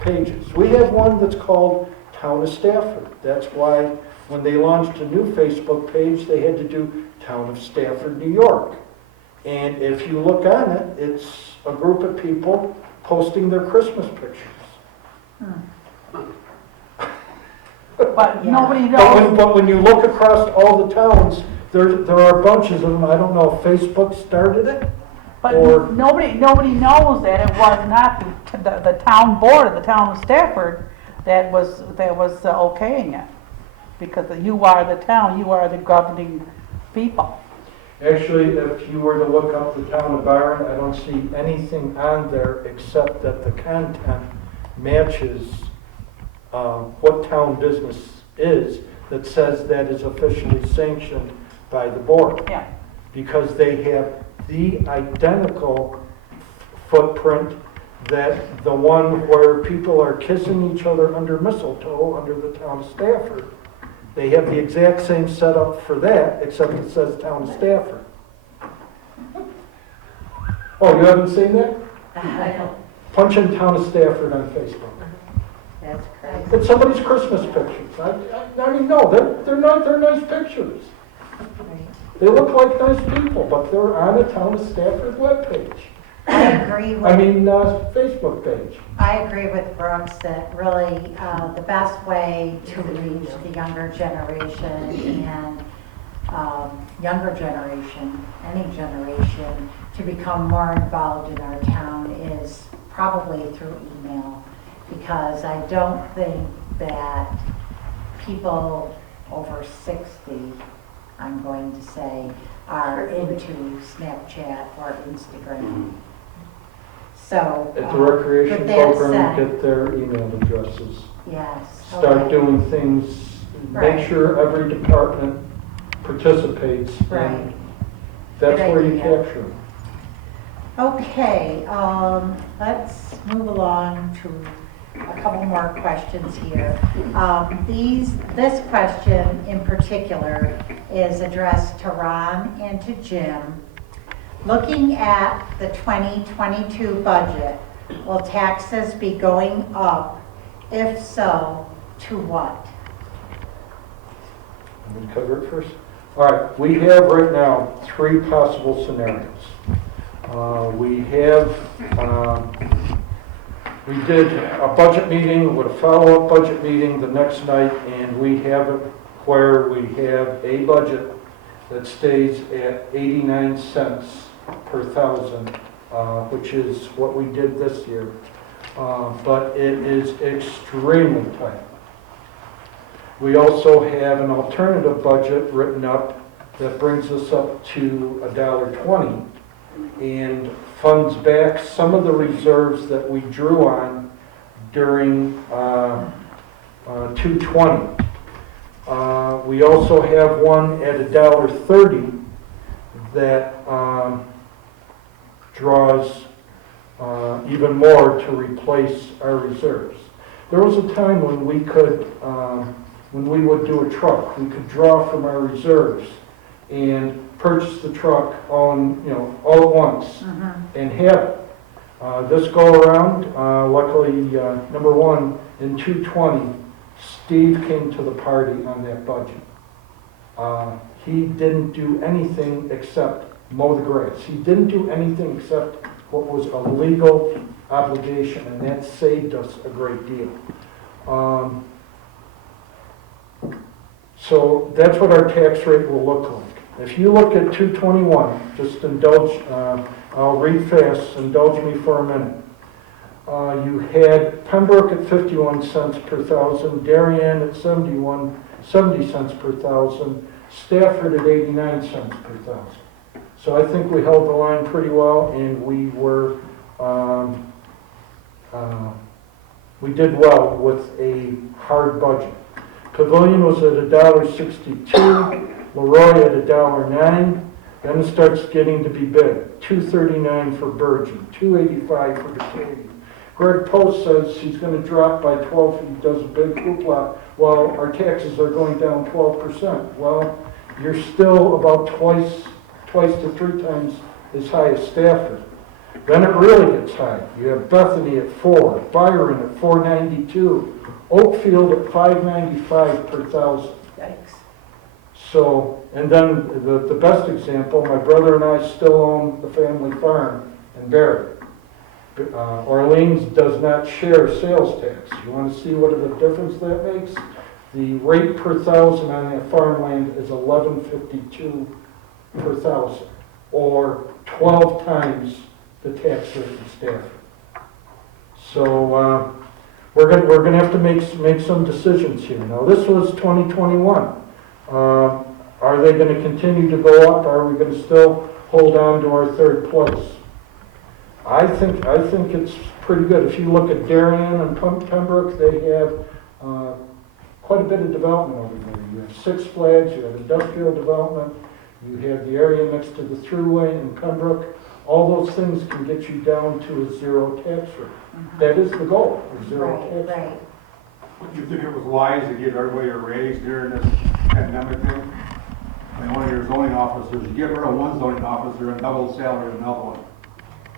pages. We have one that's called Town of Stafford. That's why when they launched a new Facebook page, they had to do Town of Stafford, New York. And if you look on it, it's a group of people posting their Christmas pictures. But nobody knows. But when you look across all the towns, there are bunches of them. I don't know if Facebook started it. But nobody knows that it was not the town board of the town of Stafford that was okaying it, because you are the town, you are the governing people. Actually, if you were to look up the town of Byron, I don't see anything on there except that the content matches what town business is that says that is officially sanctioned by the board. Yeah. Because they have the identical footprint, that the one where people are kissing each other under mistletoe under the town of Stafford, they have the exact same setup for that, except it says town of Stafford. Oh, you haven't seen that? I don't, Punch in town of Stafford on Facebook. That's crazy. It's somebody's Christmas pictures. I mean, no, they're nice pictures. They look like nice people, but they're on the town of Stafford webpage. I agree with. Facebook page. I agree with Brooks that really the best way to reach the younger generation and any generation, to become more involved in our town is probably through email, because I don't think that people over 60, I'm going to say, are into Snapchat or Instagram. So, At the recreation with that program, said- get their email addresses. Yes. Start okay. doing things, Right. make sure every department participates. Right. And that's Good where you idea. capture them. Okay, let's move along to a couple more questions here. This question in particular is addressed to Ron and to Jim. Looking at the 2022 budget, will taxes be going up? If so, to what? I'm going to cover it first. All right, we have right now 3 possible scenarios. We did a budget meeting with a follow-up budget meeting the next night, and we have it where we have a budget that stays at 89 cents per thousand, which is what we did this year. But it is extremely tight. We also have an alternative budget written up that brings us up to $1.20 and funds back some of the reserves that we drew on during 220. We also have one at $1.30 that draws even more to replace our reserves. There was a time when we could, when we would do a truck, we could draw from our reserves and purchase the truck all at once and have it. This go around, luckily, number one, in 220, Steve came to the party on that budget. He didn't do anything except mow the grass. He didn't do anything except what was a legal obligation, and that saved us a great deal. So that's what our tax rate will look like. If you look at 221, just indulge, I'll read fast, indulge me for a minute. You had Pembroke at 51 cents per thousand, Darien at 70 cents per thousand, Stafford at 89 cents per thousand. So I think we held the line pretty well, and we were, we did well with a hard budget. Pavilion was at $1.62, Leroy at $1.09, then it starts getting to be big. $2.39 for Bergen, $2.85 for Decatur. Greg Post says he's going to drop by 12 if he does a big hoopla, while our taxes are going down 12%. Well, you're still about twice to 3 times as high as Stafford. Then it really gets high. You have Bethany at 4, Byron at 492, Oakfield at 595 per thousand. Yikes. So, and then the best example, my brother and I still own the family farm in Barry. Orleans does not share sales tax. You want to see what of a difference that makes? The rate per thousand on that farmland is $11.52 per thousand, or 12 times the tax rate in Stafford. So we're going to have to make some decisions here. Now this was 2021. Are they going to continue to go up? Are we going to still hold on to our 3rd place? I think it's pretty good. If you look at Darien and Pembroke, they have quite a bit of development over there. You have Six Flags, you have industrial development, you have the area next to the Thruway in Pembroke. all those things can get you down to a zero tax rate. That is the goal, a zero Right, tax rate. right. Do you think it was wise to give everybody a raise during this pandemic thing? I mean, one of your zoning officers, you get rid of one zoning officer and double the salary of another one.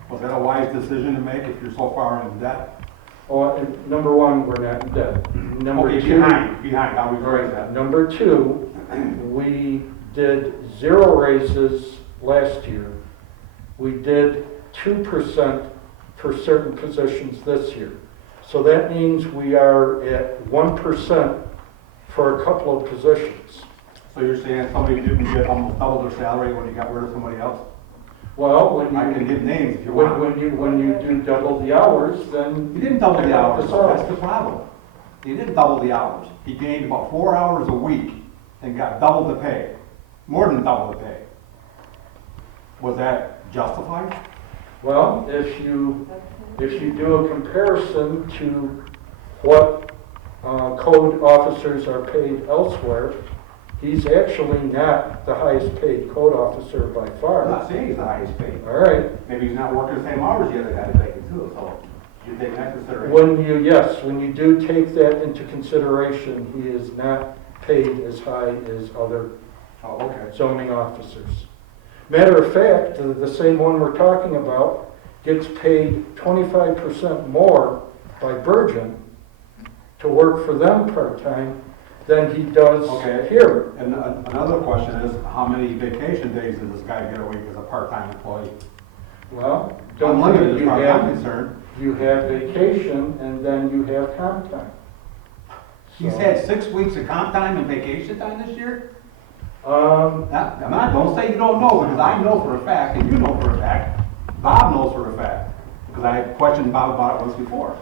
Was that a wise decision to make if you're so far in debt? Oh, and number one, we're not in debt. Number Okay, two, behind, how we phrase that. number two, we did zero raises last year. We did 2% for certain positions this year. So that means we are at 1% for a couple of positions. So you're saying somebody didn't get almost double their salary when you got rid of somebody else? Well, when I you, can give names if you want. when you do double the hours, then. He didn't double the hours, That's all. that's the problem. He didn't double the hours. He gained about 4 hours a week and got double the pay, more than double the pay. Was that justified? Well, if you do a comparison to what code officers are paid elsewhere, he's actually not the highest paid code officer by I'm far. not saying he's the highest paid. All right. Maybe he's not working the same hours the other guy is making too, so you take that consideration. When you do take that into consideration, he is not paid as high as other Oh, okay. zoning officers. Matter of fact, the same one we're talking about gets paid 25% more by Bergen to work for them part-time than he does Okay. here. And another question is, how many vacation days does this guy get a week as a part-time employee? Well, don't Unlimited as you far as I'm have, concerned. you have vacation and then you have comp time. He's So, had 6 weeks of comp time and vacation time this year? Um, Don't say you don't know, because I know for a fact, and you know for a fact, Bob knows for a fact, because I had questioned Bob about it once before.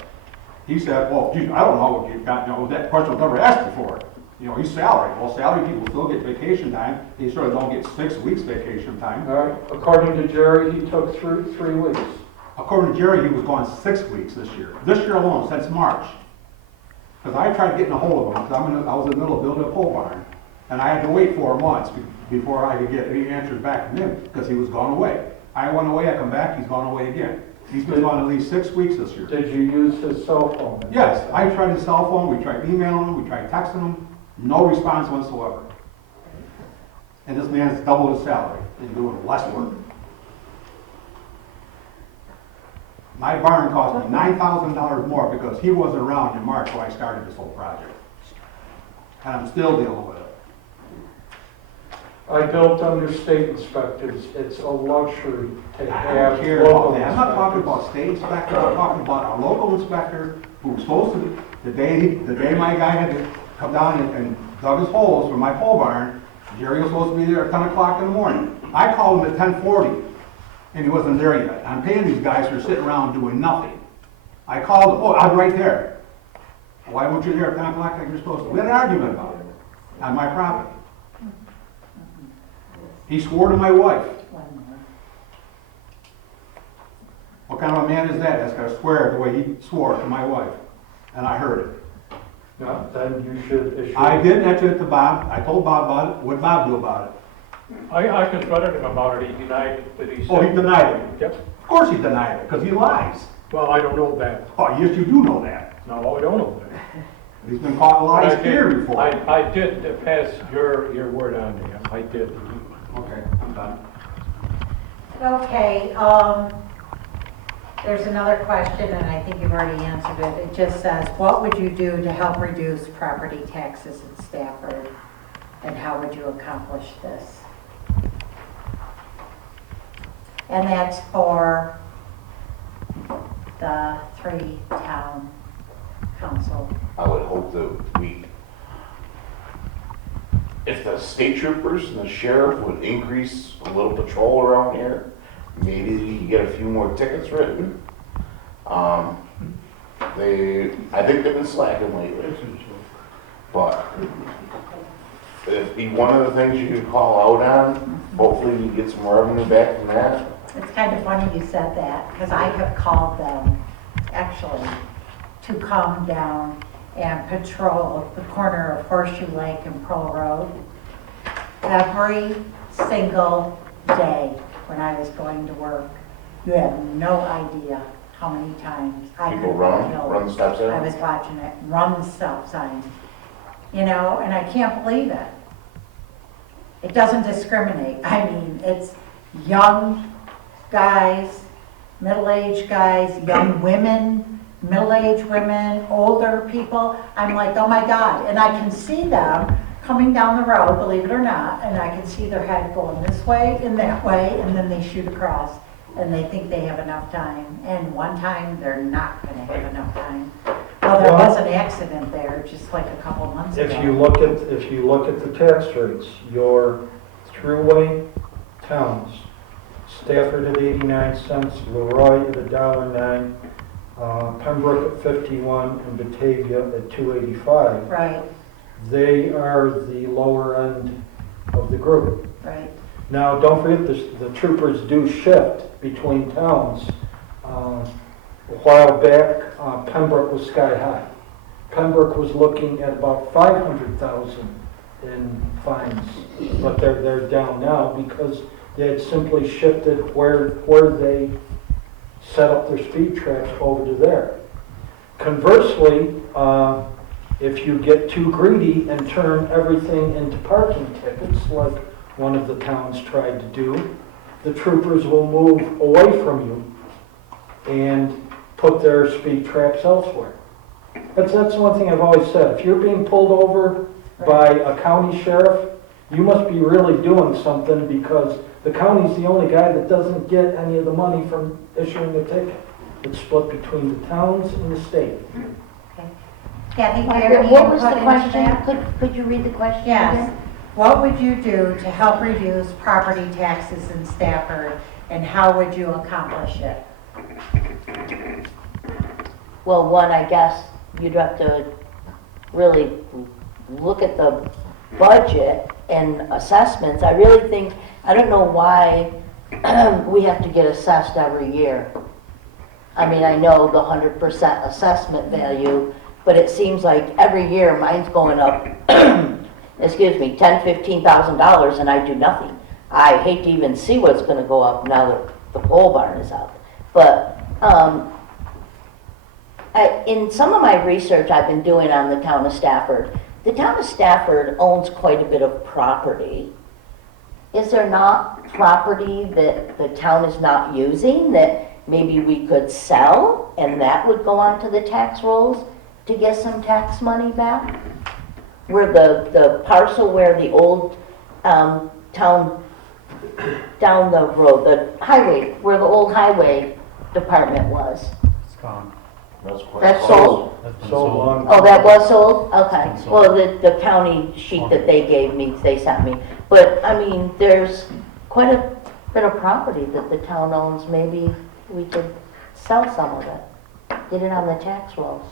He said, well, geez, I don't know what you've got, that question was never asked before. He's salaried. Well, salaried people still get vacation time. They sort of don't get 6 weeks vacation time. all right, according to Jerry, he took three weeks. According to Jerry, he was gone 6 weeks this year. This year alone, since March. Because I tried getting a hold of him, because I was in the middle of building a pole barn. And I had to wait 4 months before I could get any answers back from him, because he was gone away. I went away, I come back, he's gone away again. He's been gone at least 6 weeks this year. Did you use his cell phone? Yes, I tried his cell phone, we tried emailing him, we tried texting him, no response whatsoever. And this man's doubled his salary and doing less work. My barn cost me $9,000 more because he wasn't around in March when I started this whole project. And I'm still dealing with it. I built under state inspectors. It's a luxury to I have don't care about local that. I'm not talking inspectors. about state inspector, I'm talking about our local inspector who's supposed to, the day my guy had to come down and dug his holes for my pole barn, Jerry was supposed to be there at 10 o'clock in the morning. I called him at 10:40 and he wasn't there yet. I'm paying these guys for sitting around doing nothing. I called him, oh, I'm right there. Why weren't you there at 10 o'clock like you're supposed to? We had an argument about it on my property. He swore to my wife. What kind of a man is that that's gonna swear the way he swore to my wife? And I heard it. No, then you should issue. I did mention it to Bob. I told Bob about it. What'd Bob do about it? I confronted him about it, he denied that he said. Oh, he denied it. Yep. Of course he denied it, because he lies. Well, I don't know that. Oh, yes, you do know that. No, I don't know that. He's been caught lying here before. I did pass your word on to him, I did. Okay, I'm done. Okay, there's another question, and I think you've already answered it. It just says, what would you do to help reduce property taxes in Stafford? And how would you accomplish this? And that's for the 3-town council. I would hope that if the state troopers and the sheriff would increase a little patrol around here, maybe you could get a few more tickets written. I think they've been slacking lately. But it'd be one of the things you could call out on. Hopefully you get some revenue back from that. It's kind of funny you said that, because I have called them, actually, to come down and patrol the corner of Horseshoe Lake and Pearl Road every single day when I was going to work. You have no idea how many times I People could have run the stop sign? I was watching it, run the stop sign, you know, and I can't believe it. It doesn't discriminate. I mean, it's young guys, middle-aged guys, young women, middle-aged women, older people. I'm like, oh my God. And I can see them coming down the road, believe it or not, and I can see their head going this way and that way, and then they shoot across, and they think they have enough time. And one time, they're not gonna have enough time. Well, there was an accident there just like a couple months ago. If you look at the tax rates, your throughway towns, Stafford at 89 cents, Leroy at $1.09, Pembroke at 51, and Batavia at 2.85. Right, They are the lower end of the group. right. Now, don't forget, the troopers do shift between towns. A while back, Pembroke was sky high. Pembroke was looking at about 500,000 in fines, but they're down now because they had simply shifted where they set up their speed traps over to there. Conversely, if you get too greedy and turn everything into parking tickets, like one of the towns tried to do, the troopers will move away from you and put their speed traps elsewhere. That's one thing I've always said. If you're being pulled over by a county sheriff, you must be really doing something, because the county's the only guy that doesn't get any of the money from issuing the ticket. It's split between the towns and the state. Kathy, do you have Margaret, any what was the input into question? that? Could you read the question Yes. again? What would you do to help reduce property taxes in Stafford, and how would you accomplish it? Well, one, I guess you'd have to really look at the budget and assessments. I really think, I don't know why we have to get assessed every year. I mean, I know the 100% assessment value, but it seems like every year mine's going up, excuse me, $10,000, $15,000, and I do nothing. I hate to even see what's going to go up now that the pole barn is up. But in some of my research I've been doing on the town of Stafford, the town of Stafford owns quite a bit of property. Is there not property that the town is not using that maybe we could sell, and that would go onto the tax rolls to get some tax money back? Where the parcel where the old town down the road, the highway, where the old highway department was. It's gone. That's sold? That's been Sold long. Oh, that was sold? Okay. It's been sold. Well, the county sheet that they gave me, they sent me. But, I mean, there's quite a bit of property that the town owns. Maybe we could sell some of it, get it on the tax rolls.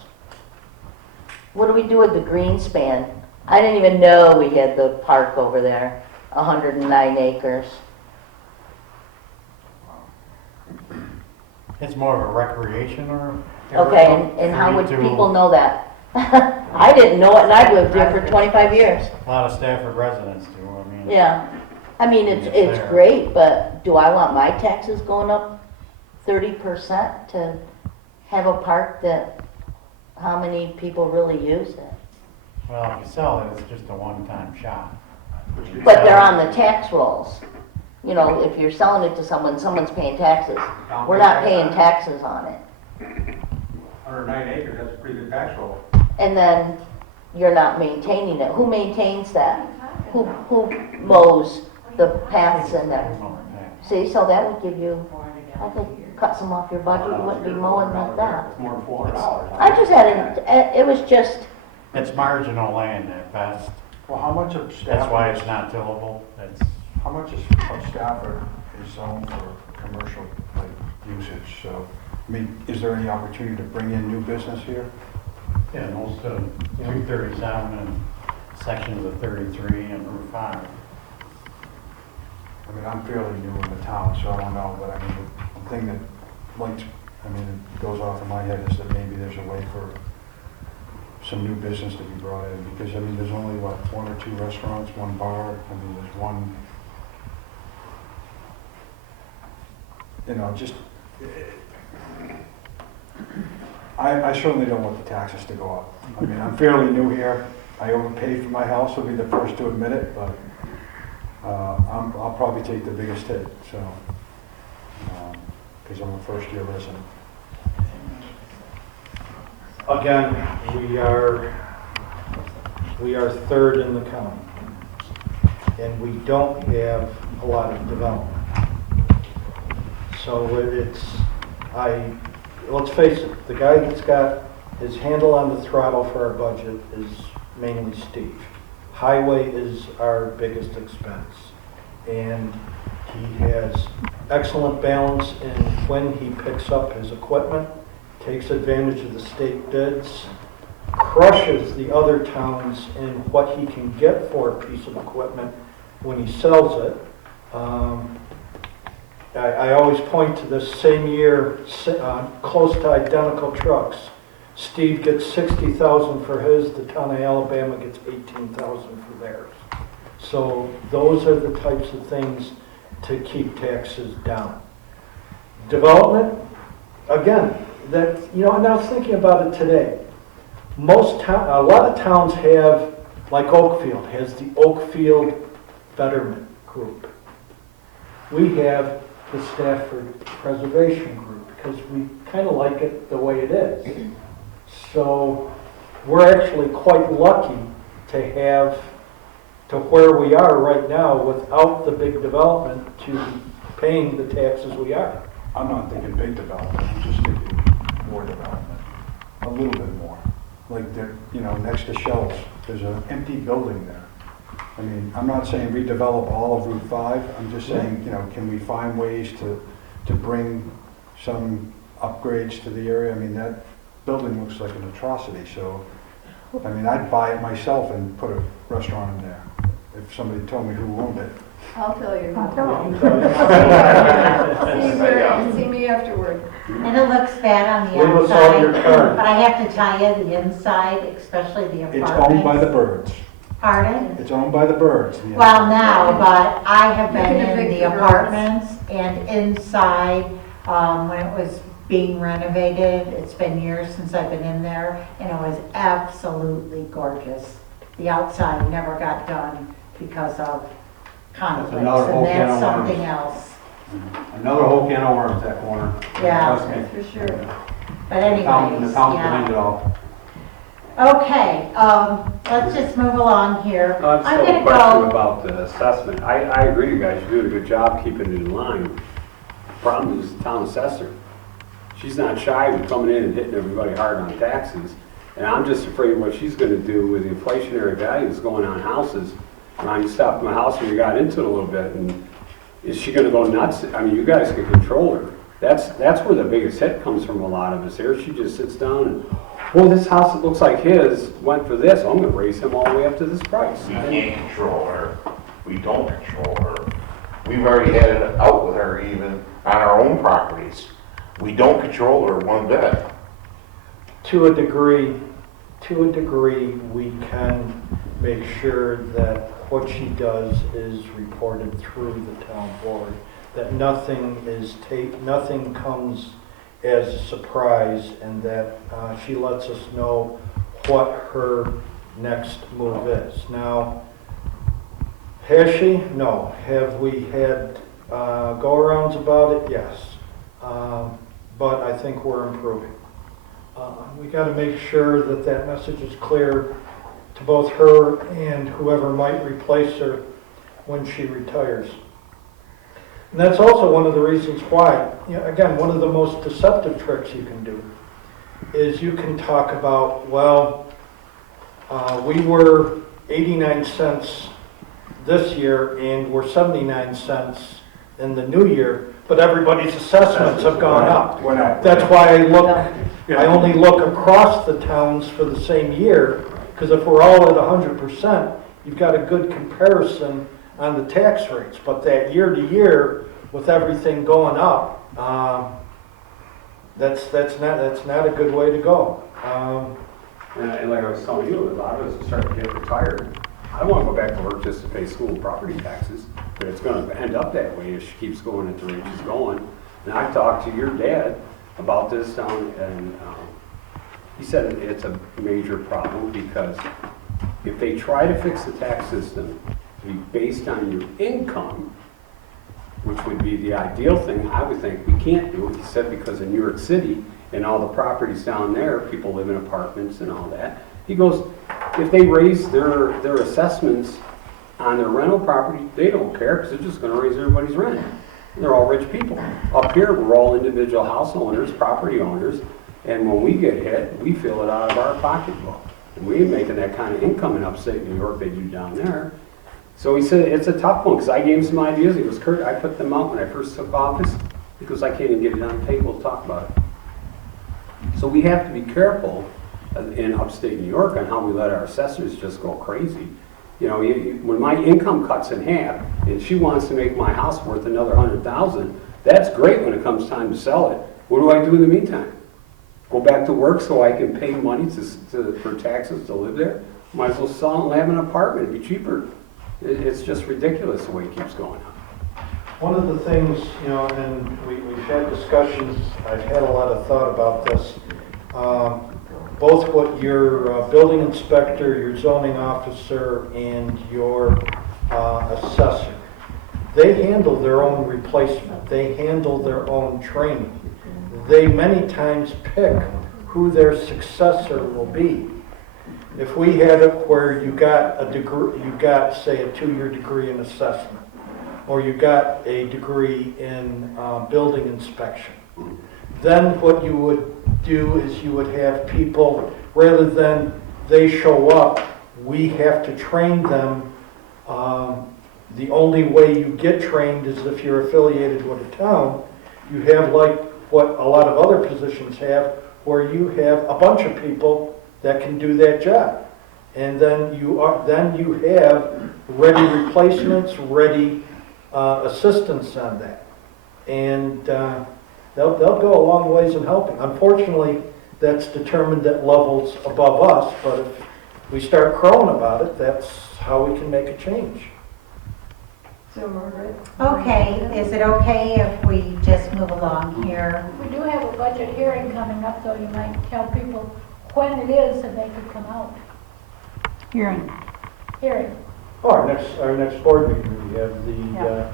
What do we do with the green span? I didn't even know we had the park over there, 109 acres. It's more of a recreation or. Okay, and how would people know that? I didn't know it, and I've lived here for 25 years. A lot of Stafford residents do, I mean. Yeah, I mean, It's it's there. great, but do I want my taxes going up 30% to have a park that, how many people really use it? Well, if you sell it, it's just a one-time shot. But they're on the tax rolls. You know, if you're selling it to someone, someone's paying taxes. We're not paying taxes on it. 109 acres, that's a pretty good tax roll. And then you're not maintaining it. Who maintains that? Who mows the paths in there? See, so that would give you, I could cut some off your budget, you wouldn't be mowing like that. It's more than $400. I just had, it was just, It's marginal land at best. Well, how much of Stafford? That's why it's not tillable. It's, How much of Stafford is zoned for commercial like usage? So, I mean, is there any opportunity to bring in new business here? yeah, most of 237 and sections of 33 and Route 5. I mean, I'm fairly new in the town, so I don't know, but I mean, the thing that lights, I mean, it goes off in my head is that maybe there's a way for some new business to be brought in, because I mean, there's only what, 1 or 2 restaurants, 1 bar, I mean, there's one, you know, just I certainly don't want the taxes to go up. I mean, I'm fairly new here. I overpaid for my house, I'll be the first to admit it, but I'll probably take the biggest hit, so, because I'm a first-year resident. Again, we are third in the county, and we don't have a lot of development. So let's face it, the guy that's got his handle on the throttle for our budget is mainly Steve. Highway is our biggest expense, and he has excellent balance in when he picks up his equipment, takes advantage of the state bids, crushes the other towns in what he can get for a piece of equipment when he sells it. I always point to this same year, close to identical trucks. Steve gets $60,000 for his, the town of Alabama gets $18,000 for theirs. So those are the types of things to keep taxes down. Development, again, and I was thinking about it today. A lot of towns have, like Oakfield, has the Oakfield Betterment Group. We have the Stafford Preservation Group because we kind of like it the way it is. So we're actually quite lucky to have to where we are right now without the big development to paying the taxes we are. I'm not thinking big development, I'm just thinking more development, a little bit more. Like there, next to Shell's, there's an empty building there. I mean, I'm not saying redevelop all of Route 5, I'm just saying, can we find ways to bring some upgrades to the area? I mean, that building looks like an atrocity, so, I mean, I'd buy it myself and put a restaurant in there if somebody told me who owned it. I'll tell you. I'll tell you. See me afterward. And it looks bad on the Leave us all your outside, card. but I have to tell you, the inside, especially the apartments. It's owned by the birds. Pardon? It's owned by the birds. Well, now, but I have You been can in evict the the birds. apartments and inside, when it was being renovated. It's been years since I've been in there, and it was absolutely gorgeous. The outside never got done because of conflicts, another whole and can that's of something worms. else. Another whole can of worms, that corner. Yeah. Trust me. For sure. But The anyways, town cleaned it yeah. all. Okay, let's just move along here. I just I'm have a gonna question go, about the assessment. I agree you guys are doing a good job keeping it in line. Problem is the town assessor. She's not shy of coming in and hitting everybody hard on taxes. And I'm just afraid what she's gonna do with the inflationary values going on houses. When you stopped my house and you got into it a little bit, and is she gonna go nuts? I mean, you guys can control her. That's where the biggest hit comes from a lot of us here. She just sits down and, well, this house that looks like his went for this. I'm gonna raise him all the way up to this price. We can't control her. We don't control her. We've already had it out with her even on our own properties. We don't control her one bit. To a degree, we can make sure that what she does is reported through the town board, that nothing comes as a surprise, and that she lets us know what her next move is. Now, has she? No. Have we had go-arounds about it? Yes. But I think we're improving. We got to make sure that that message is clear to both her and whoever might replace her when she retires. And that's also one of the reasons why, again, one of the most deceptive tricks you can do is you can talk about, well, we were 89 cents this year and we're 79 cents in the new year, but everybody's assessments have gone up. That's why I only look across the towns for the same year, because if we're all at 100%, you've got a good comparison on the tax rates. But that year to year, with everything going up, that's not a good way to go. And like I was telling you, a lot of us are starting to get retired. I want to go back to work just to pay school and property taxes, but it's going to end up that way if she keeps going at the rate she's going. And I talked to your dad about this down, and he said it's a major problem because if they try to fix the tax system to be based on your income, which would be the ideal thing, I would think we can't do it. He said because in New York City and all the properties down there, people live in apartments and all that. He goes, if they raise their assessments on their rental property, they don't care because they're just going to raise everybody's rent. They're all rich people. Up here, we're all individual house owners, property owners, and when we get hit, we feel it out of our pocketbook. And we ain't making that kind of income in upstate New York they do down there. So he said it's a tough one because I gave him some ideas. He goes, Kurt, I put them out when I first took office because I can't even get it on the table to talk about it. So we have to be careful in upstate New York on how we let our assessors just go crazy. You know, when my income cuts in half and she wants to make my house worth another $100,000, that's great when it comes time to sell it. What do I do in the meantime? Go back to work so I can pay money for taxes to live there? Might as well sell and have an apartment. It'd be cheaper. It's just ridiculous the way it keeps going on. One of the things, you know, and we've had discussions, I've had a lot of thought about this, both what your building inspector, your zoning officer, and your assessor, they handle their own replacement. They handle their own training. They many times pick who their successor will be. If we had it where you got a degree, you got, say, a 2-year degree in assessment, or you got a degree in building inspection, then what you would do is you would have people, rather than they show up, we have to train them. The only way you get trained is if you're affiliated with a town. You have like what a lot of other positions have, where you have a bunch of people that can do that job. And then you have ready replacements, ready assistance on that. And they'll go a long ways in helping. Unfortunately, that's determined at levels above us, but if we start crowing about it, that's how we can make a change. So Margaret? Okay, is it okay if we just move along here? We do have a budget hearing coming up, though. You might tell people when it is and they could come out. Hearing. Oh, our next board meeting, we have the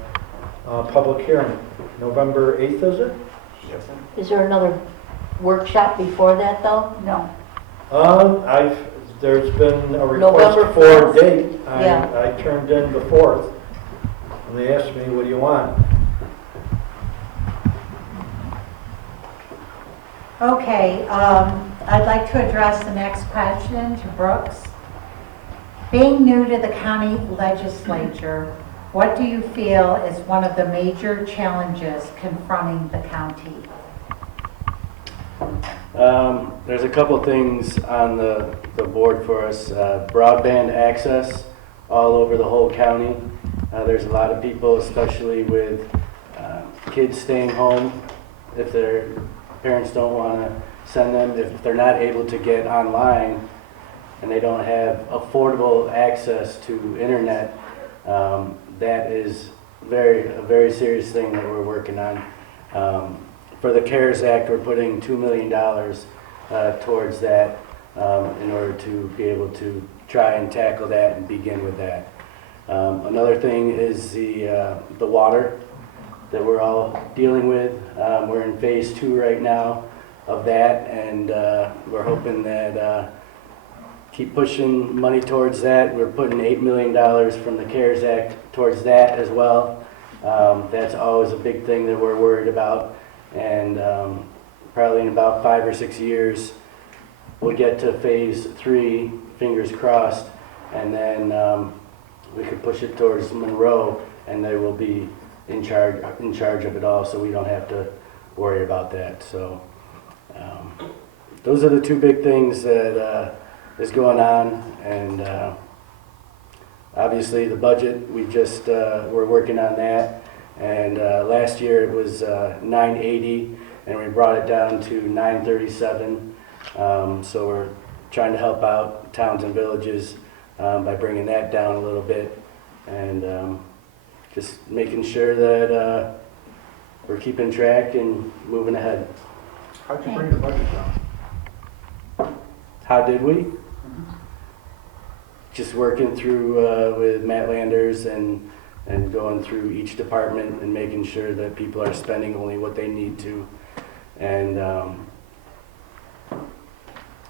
public hearing. November 8th, is it? Yep. Is there another workshop before that, though? No. There's been a request November for a 4th. date. Yeah. I turned in the 4th, and they asked me, what do you want? Okay, I'd like to address the next question to Brooks. Being new to the county legislature, what do you feel is one of the major challenges confronting the county? There's a couple things on the board for us. Broadband access all over the whole county. There's a lot of people, especially with kids staying home, if their parents don't want to send them, if they're not able to get online and they don't have affordable access to internet, that is a very serious thing that we're working on. For the CARES Act, we're putting $2 million towards that in order to be able to try and tackle that and begin with that. Another thing is the water that we're all dealing with. We're in phase 2 right now of that, and we're hoping that keep pushing money towards that. We're putting $8 million from the CARES Act towards that as well. That's always a big thing that we're worried about, and probably in about 5 or 6 years we'll get to phase 3, fingers crossed, and then we could push it towards Monroe, and they will be in charge of it all, so we don't have to worry about that. So those are the 2 big things that is going on, and obviously the budget, we just we're working on that, and last year it was 980, and we brought it down to 937. So we're trying to help out towns and villages by bringing that down a little bit, and just making sure that we're keeping track and moving ahead. How'd you bring the budget down? How did we? Just working through with Matt Landers and going through each department and making sure that people are spending only what they need to. And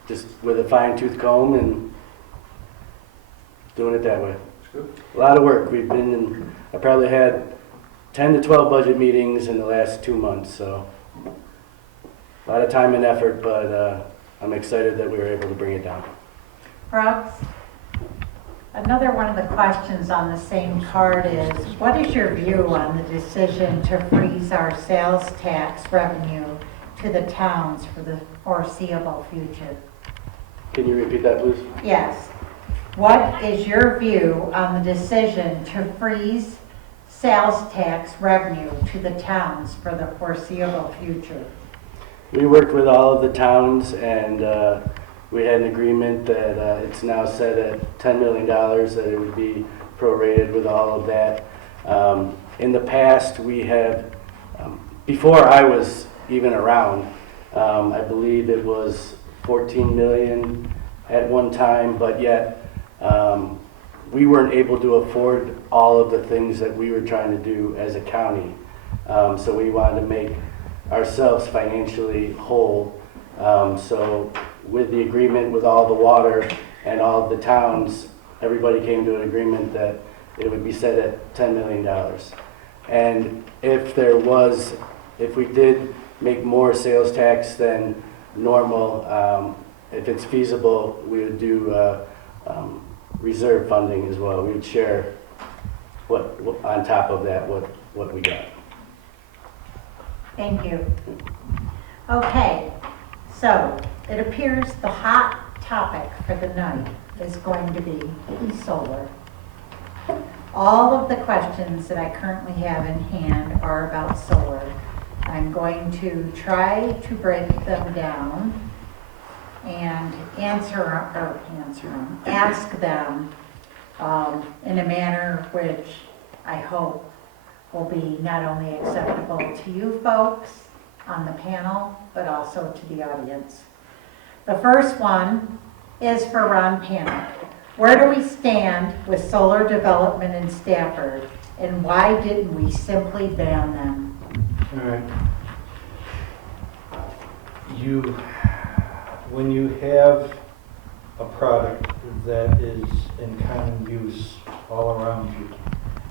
just with a fine-tooth comb and doing it that way. A lot of work. I probably had 10 to 12 budget meetings in the last 2 months, so a lot of time and effort, but I'm excited that we were able to bring it down. Brooks, another one of the questions on the same card is, what is your view on the decision to freeze our sales tax revenue to the towns for the foreseeable future? Can you repeat that, please? Yes. What is your view on the decision to freeze sales tax revenue to the towns for the foreseeable future? We worked with all of the towns, and we had an agreement that it's now set at $10 million, that it would be prorated with all of that. In the past, we have, before I was even around, I believe it was 14 million at one time, but yet we weren't able to afford all of the things that we were trying to do as a county. So we wanted to make ourselves financially whole. So with the agreement with all the water and all of the towns, everybody came to an agreement that it would be set at $10 million. And if we did make more sales tax than normal, if it's feasible, we would do reserve funding as well. We would share what on top of that, what we got. Thank you. Okay, so it appears the hot topic for the night is going to be solar. All of the questions that I currently have in hand are about solar. I'm going to try to break them down and ask them in a manner which I hope will be not only acceptable to you folks on the panel, but also to the audience. The first one is for Ron Panick. Where do we stand with solar development in Stafford, and why didn't we simply ban them? All right. When you have a product that is in common use all around you,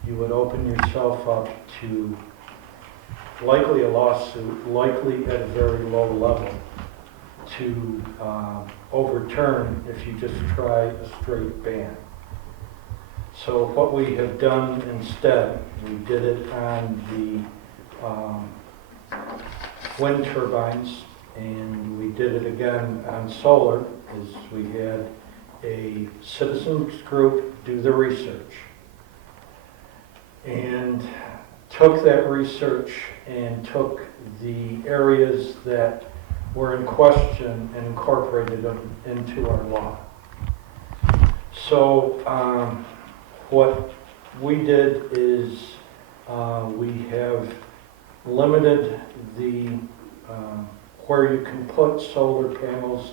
you would open yourself up to likely a lawsuit, likely at a very low level, to overturn if you just try a straight ban. So what we have done instead, we did it on the wind turbines, and we did it again on solar, is we had a citizens group do the research and took that research and took the areas that were in question and incorporated them into our law. So what we did is we have limited the where you can put solar panels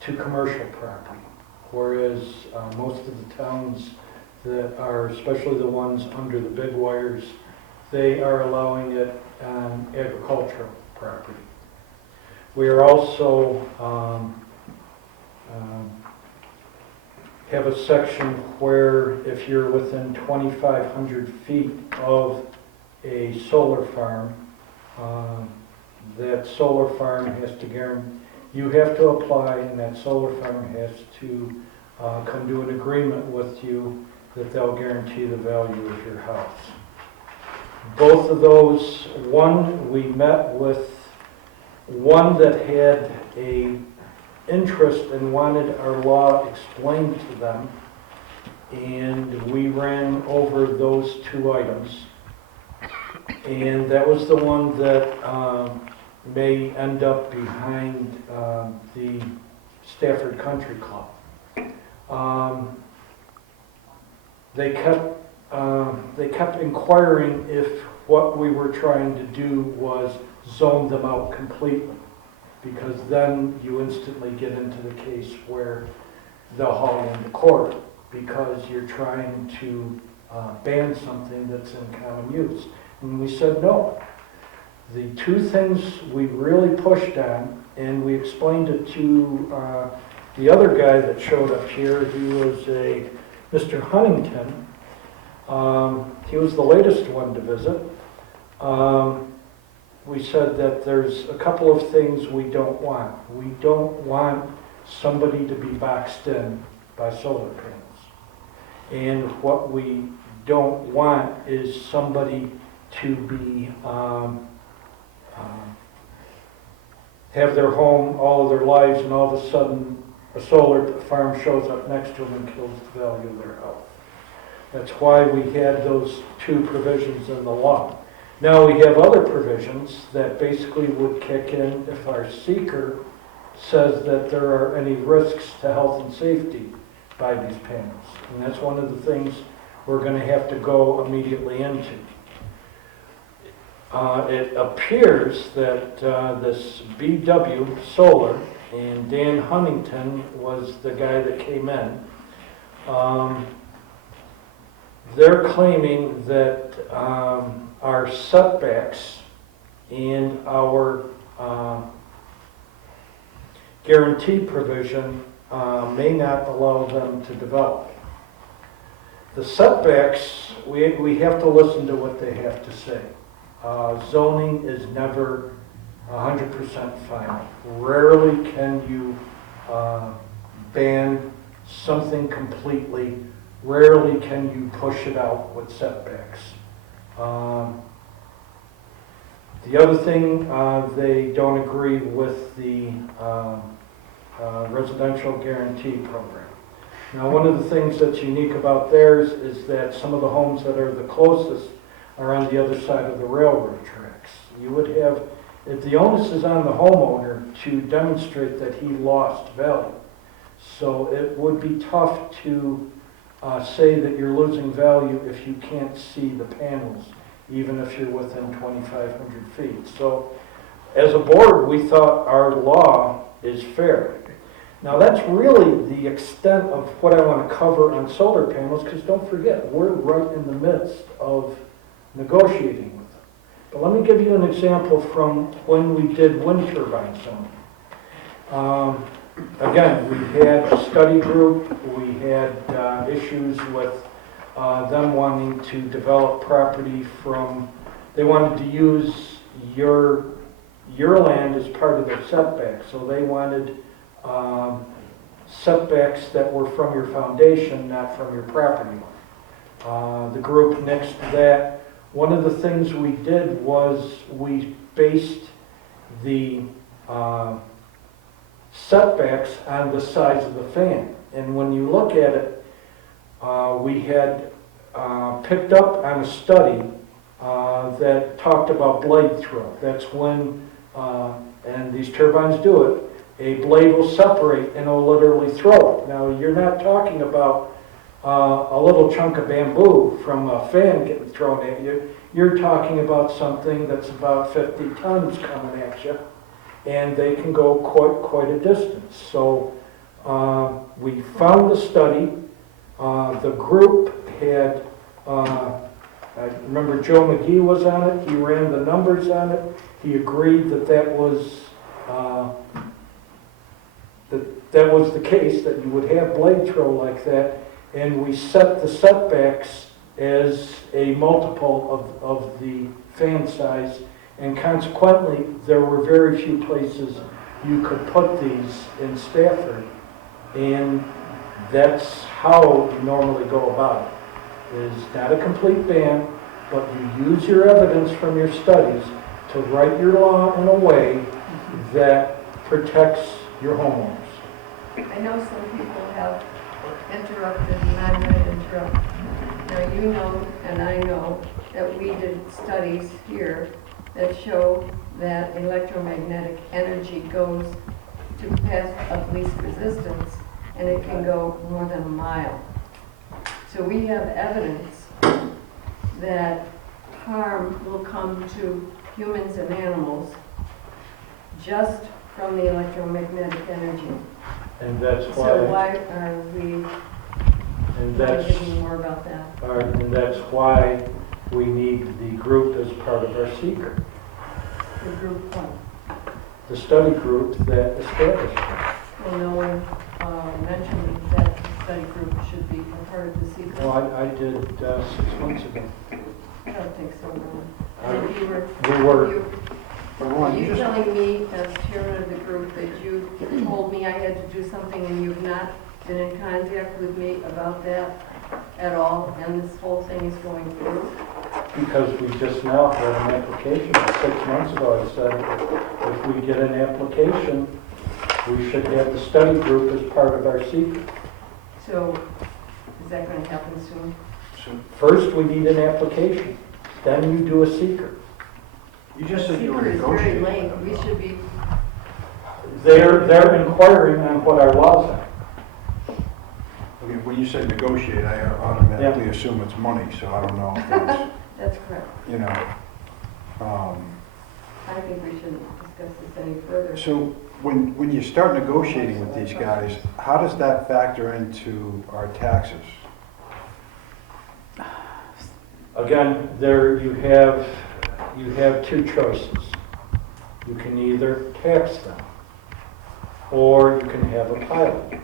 to commercial property, whereas most of the towns that are, especially the ones under the big wires, they are allowing it on agricultural property. We are also have a section where if you're within 2,500 feet of a solar farm, that solar farm has to guarantee, you have to apply, and that solar farm has to come to an agreement with you that they'll guarantee the value of your house. Both of those, one, we met with one that had a interest and wanted our law explained to them, and we ran over those two items. And that was the one that may end up behind the Stafford Country Club. They kept they kept inquiring if what we were trying to do was zone them out completely, because then you instantly get into the case where they'll haul you into court because you're trying to ban something that's in common use. And we said no. The two things we really pushed on, and we explained it to the other guy that showed up here, he was a Mr. Huntington. He was the latest one to visit. We said that there's a couple of things we don't want. We don't want somebody to be boxed in by solar panels. And what we don't want is somebody to be have their home all of their lives, and all of a sudden a solar farm shows up next to them and kills the value of their house. That's why we had those two provisions in the law. Now we have other provisions that basically would kick in if our seeker says that there are any risks to health and safety by these panels. And that's one of the things we're going to have to go immediately into. It appears that this BW Solar, and Dan Huntington was the guy that came in, they're claiming that our setbacks and our guarantee provision may not allow them to develop. The setbacks, we have to listen to what they have to say. Zoning is never 100% final. Rarely can you ban something completely. Rarely can you push it out with setbacks. The other thing, they don't agree with the residential guarantee program. Now, one of the things that's unique about theirs is that some of the homes that are the closest are on the other side of the railroad tracks. You would have, if the onus is on the homeowner to demonstrate that he lost value. So it would be tough to say that you're losing value if you can't see the panels, even if you're within 2,500 feet. So as a board, we thought our law is fair. Now that's really the extent of what I want to cover on solar panels, because don't forget, we're right in the midst of negotiating with them. But let me give you an example from when we did wind turbine zoning. Again, we had a study group, we had issues with them wanting to develop property from, they wanted to use your land as part of their setback, so they wanted setbacks that were from your foundation, not from your property line. The group next to that, one of the things we did was we based the setbacks on the size of the fan. And when you look at it, we had picked up on a study that talked about blade throw. That's when, and these turbines do it, a blade will separate and it'll literally throw it. Now, you're not talking about a little chunk of bamboo from a fan getting thrown at you. You're talking about something that's about 50 tons coming at you, and they can go quite a distance. So we found the study. The group had, I remember Joe McGee was on it. He ran the numbers on it. He agreed that that was the case, that you would have blade throw like that. And we set the setbacks as a multiple of the fan size, and consequently there were very few places you could put these in Stafford, and that's how you normally go about it. It is not a complete ban, but you use your evidence from your studies to write your law in a way that protects your homeowners. I know some people have interrupted, and I'm going to interrupt. Now, you know, and I know, that we did studies here that show that electromagnetic energy goes to the path of least resistance, and it can go more than a mile. So we have evidence that harm will come to humans and animals just from the electromagnetic energy. And that's So why, why are we and not that's, getting more about that? and that's why we need the group as part of our secret. The group one? The study group that established it. Well, no one mentioned that the study group should be a part of the secret. Well, I did 6 months ago. I don't think so, no. And if you were, We were. you- are you telling me as chairman of the group that you told me I had to do something and you've not been in contact with me about that at all, and this whole thing is going through? Because we just now had an application, 6 months ago, I said, if we get an application, we should have the study group as part of our secret. So, is that going to happen soon? First, we need an application, then you do a secret. You just said you were Secret is very negotiating. late, we should be, They're inquiring on what our laws are. Okay, when you said negotiate, I automatically assume it's money, so I don't know if that's, that's correct. you know. I think we shouldn't discuss this any further. So when you start negotiating with these guys, how does that factor into our taxes? Again, there you have two choices. You can either tax them, or you can have a pilot.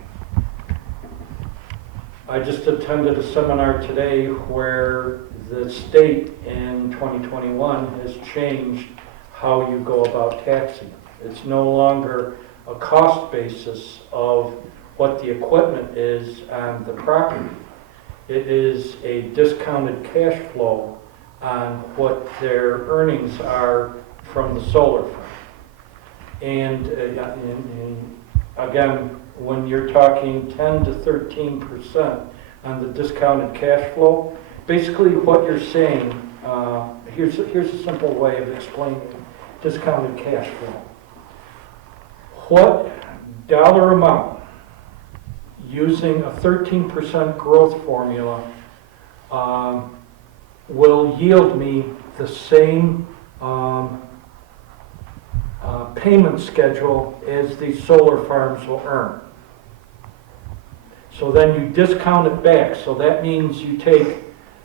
I just attended a seminar today where the state in 2021 has changed how you go about taxing. It's no longer a cost basis of what the equipment is on the property. It is a discounted cash flow on what their earnings are from the solar farm. And again, when you're talking 10 to 13% on the discounted cash flow, basically what you're saying, here's a simple way of explaining discounted cash flow. What dollar amount using a 13% growth formula will yield me the same payment schedule as the solar farms will earn. So then you discount it back. So that means you take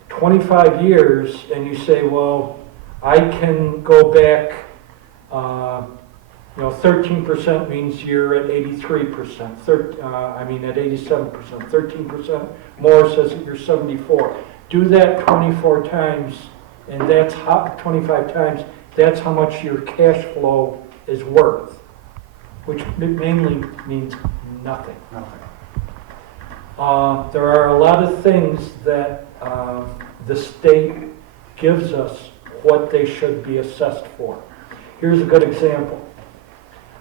25 years and you say, well, I can go back, 13% means you're at 83%, at 87%. 13% more says that you're 74. Do that 24 times, and that's how, 25 times, that's how much your cash flow is worth, which mainly means nothing. There are a lot of things that the state gives us what they should be assessed for. Here's a good example.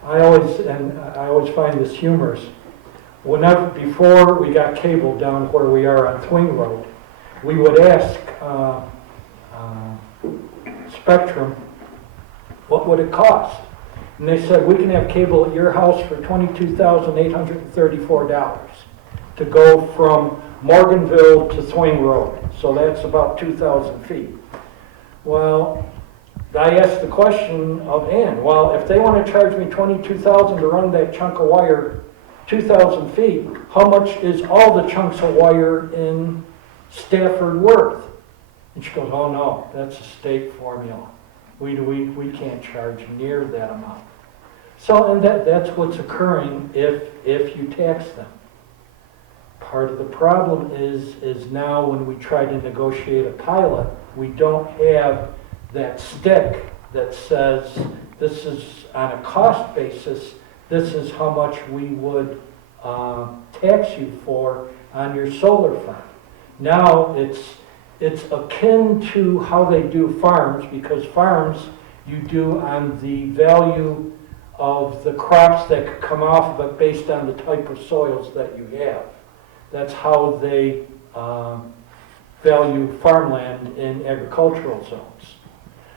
I always find this humorous. Before we got cable down where we are on Thwing Road, we would ask Spectrum, what would it cost? And they said, we can have cable at your house for $22,834 to go from Morganville to Thwing Road. So that's about 2,000 feet. Well, I asked the question of Ann, well, if they want to charge me $22,000 to run that chunk of wire 2,000 feet, how much is all the chunks of wire in Stafford worth? And she goes, oh no, that's a state formula. We can't charge near that amount. So, and that's what's occurring if you tax them. Part of the problem is now when we try to negotiate a pilot, we don't have that stick that says this is on a cost basis, this is how much we would tax you for on your solar farm. Now it's akin to how they do farms, because farms you do on the value of the crops that could come off of it based on the type of soils that you have. That's how they value farmland in agricultural zones.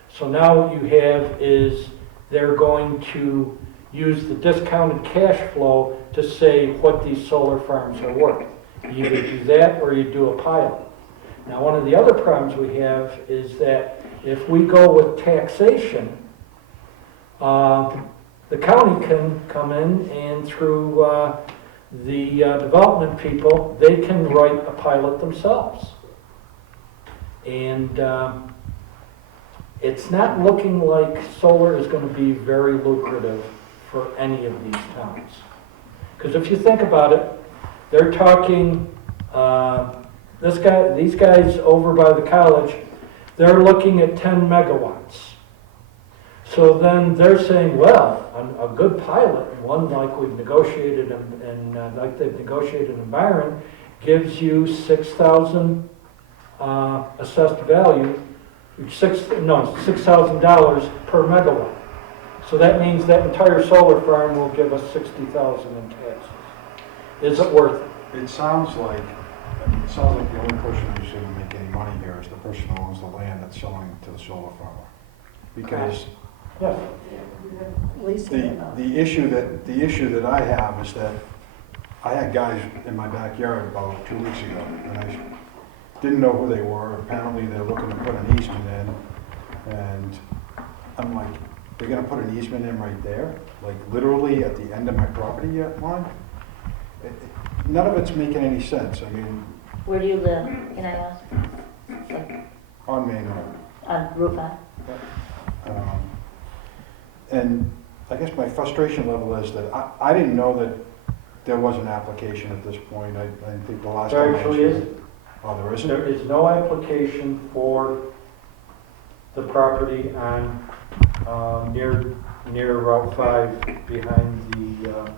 So now what you have is they're going to use the discounted cash flow to say what these solar farms are worth. You either do that or you do a pilot. Now, one of the other problems we have is that if we go with taxation, the county can come in and through the development people, they can write a pilot themselves. And it's not looking like solar is going to be very lucrative for any of these towns. Because if you think about it, they're talking, these guys over by the college, they're looking at 10 megawatts. So then they're saying, well, a good pilot, one like we've negotiated and like they've negotiated in Byron, gives you 6,000 assessed value, $6,000 per megawatt. So that means that entire solar farm will give us 60,000 in taxes. Is it worth it? It sounds like the only person who's going to make any money here is the person who owns the land that's selling to the solar farmer. Because Yes. the issue that I have is that I had guys in my backyard about 2 weeks ago, and I didn't know who they were. Apparently they're looking to put an easement in, and I'm like, they're gonna put an easement in right there? Like literally at the end of my property line? None of it's making any sense. I mean... Where do you live, can I ask? On Main Road. On Route 5? And I guess my frustration level is that I didn't know that there was an application at this point. I think the last time... There actually isn't. Oh, there isn't? There is no application for the property on, near Route 5 behind the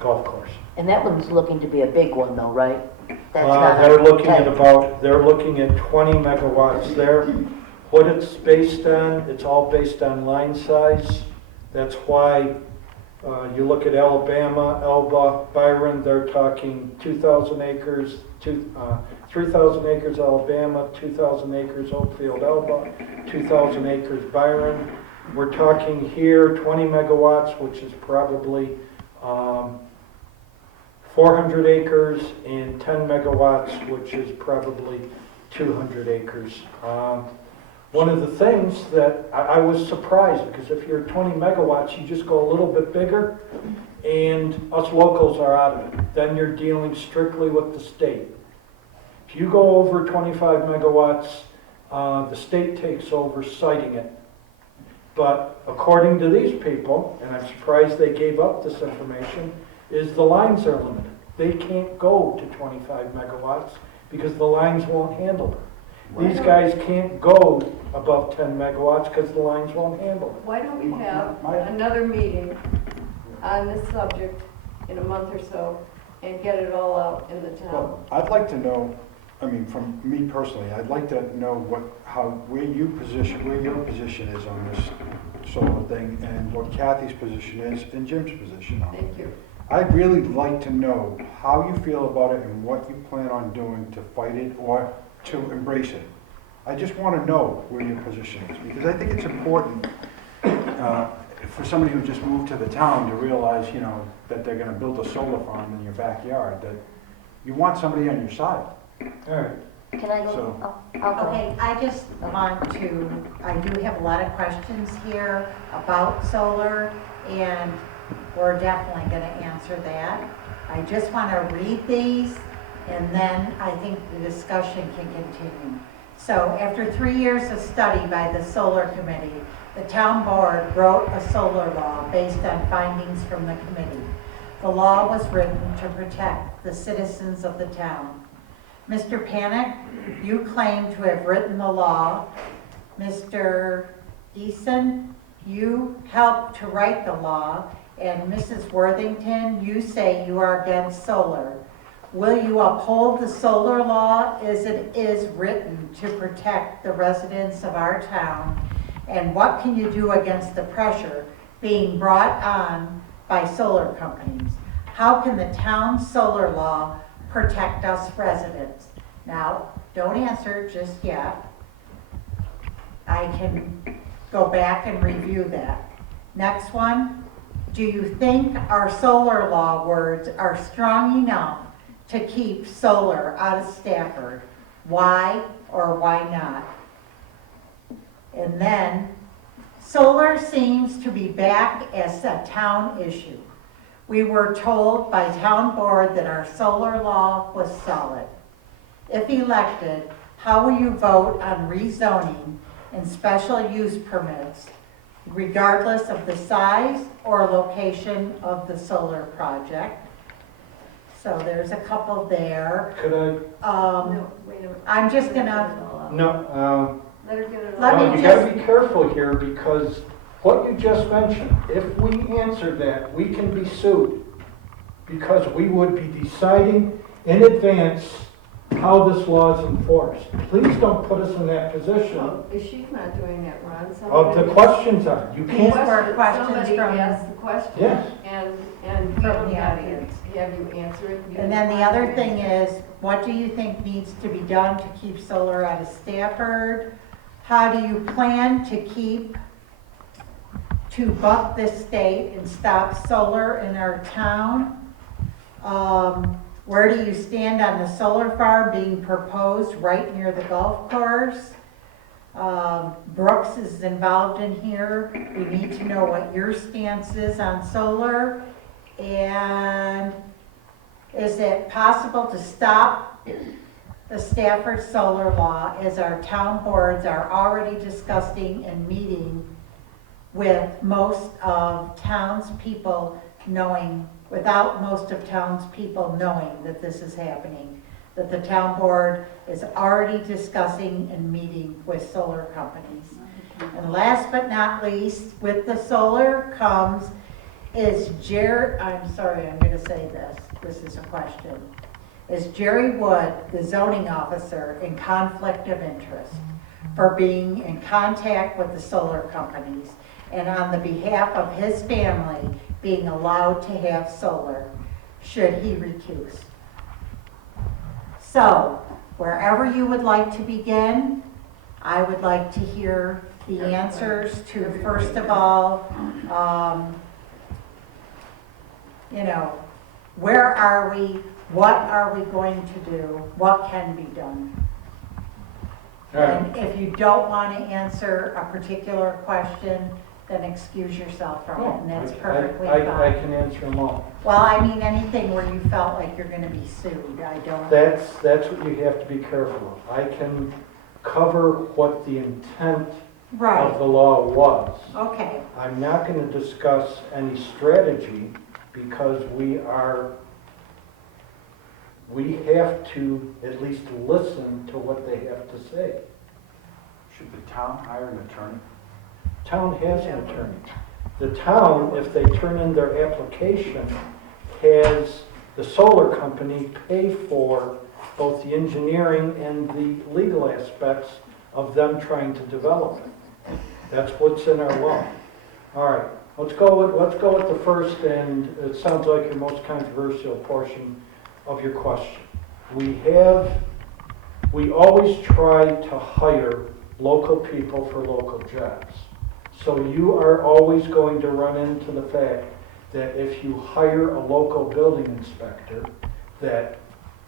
golf course. And that one's looking to be a big one though, right? That's not They're looking at 10. they're looking at 20 megawatts there. What it's based on, it's all based on line size. That's why you look at Alabama, Elba, Byron, they're talking 2,000 acres, 3,000 acres Alabama, 2,000 acres Oakfield, Elba, 2,000 acres Byron. We're talking here 20 megawatts, which is probably 400 acres, and 10 megawatts, which is probably 200 acres. One of the things that I was surprised, because if you're 20 megawatts, you just go a little bit bigger, and us locals are out of it. Then you're dealing strictly with the state. If you go over 25 megawatts, the state takes over citing it. But according to these people, and I'm surprised they gave up this information, is the lines are limited. They can't go to 25 megawatts because the lines won't handle it. These guys can't go above 10 megawatts because the lines won't handle it. Why don't we have another meeting on this subject in a month or so and get it all out in the town? Well, I'd like to know, I mean, from me personally, I'd like to know where your position is on this solar thing, and what Kathy's position is, and Jim's position on it. Thank you. I'd really like to know how you feel about it and what you plan on doing to fight it or to embrace it. I just want to know where your position is, because I think it's important for somebody who just moved to the town to realize, you know, that they're going to build a solar farm in your backyard, that you want somebody on your side. All right. Can I go? So- I'll go. Okay, I just want to, I do have a lot of questions here about solar, and we're definitely going to answer that. I just want to read these, and then I think the discussion can continue. So after 3 years of study by the Solar Committee, the town board wrote a solar law based on findings from the committee. The law was written to protect the citizens of the town. Mr. Panick, you claim to have written the law. Mr. Deason, you helped to write the law. And Mrs. Worthington, you say you are against solar. Will you uphold the solar law as it is written to protect the residents of our town? And what can you do against the pressure being brought on by solar companies? How can the town solar law protect us residents? Now, don't answer just yet. I can go back and review that. Next one. Do you think our solar law words are strong enough to keep solar out of Stafford? Why or why not? And then, solar seems to be back as a town issue. We were told by town board that our solar law was solid. If elected, how will you vote on rezoning and special use permits, regardless of the size or location of the solar project? So there's a couple there. Could I? No, wait a minute. I'm just gonna, No, Let her get it Let all. me well, you gotta be careful here because what you just mentioned, if we answer that, we can be sued because we would be deciding in advance how this law is enforced. Please don't put us in that position. Well, if she's not doing that, Ron, Of somebody. the questions are, you These can't, were questions Somebody from- asked the question. Yes. And we From don't the have audience. you, have you answer it? You and then the other answer thing it. is, what do you think needs to be done to keep solar out of Stafford? How do you plan to buck this state and stop solar in our town? Where do you stand on the solar farm being proposed right near the golf course? Brooks is involved in here. We need to know what your stance is on solar. And is it possible to stop the Stafford solar law as our town boards are already discussing and meeting with most of townspeople knowing, without most of townspeople knowing that this is happening, that the town board is already discussing and meeting with solar companies. And last but not least, with the solar comes I'm sorry, I'm gonna say this is a question. Is Jerry Wood, the zoning officer, in conflict of interest for being in contact with the solar companies and on the behalf of his family being allowed to have solar, should he recuse? So, wherever you would like to begin, I would like to hear the answers to, first of all, where are we? What are we going to do? What can be done? And if you don't want to answer a particular question, then excuse yourself from it, and that's perfectly I fine. can answer them all. Well, I mean, anything where you felt like you're gonna be sued, I don't. That's what you have to be careful of. I can cover what the intent of Right, the law was. okay, I'm not going to discuss any strategy because we have to at least listen to what they have to say. Should the town hire an attorney? Town has an attorney. The town, if they turn in their application, has the solar company pay for both the engineering and the legal aspects of them trying to develop it. That's what's in our law. All right, let's go with the first, and it sounds like your most controversial portion of your question. We always try to hire local people for local jobs. So you are always going to run into the fact that if you hire a local building inspector, that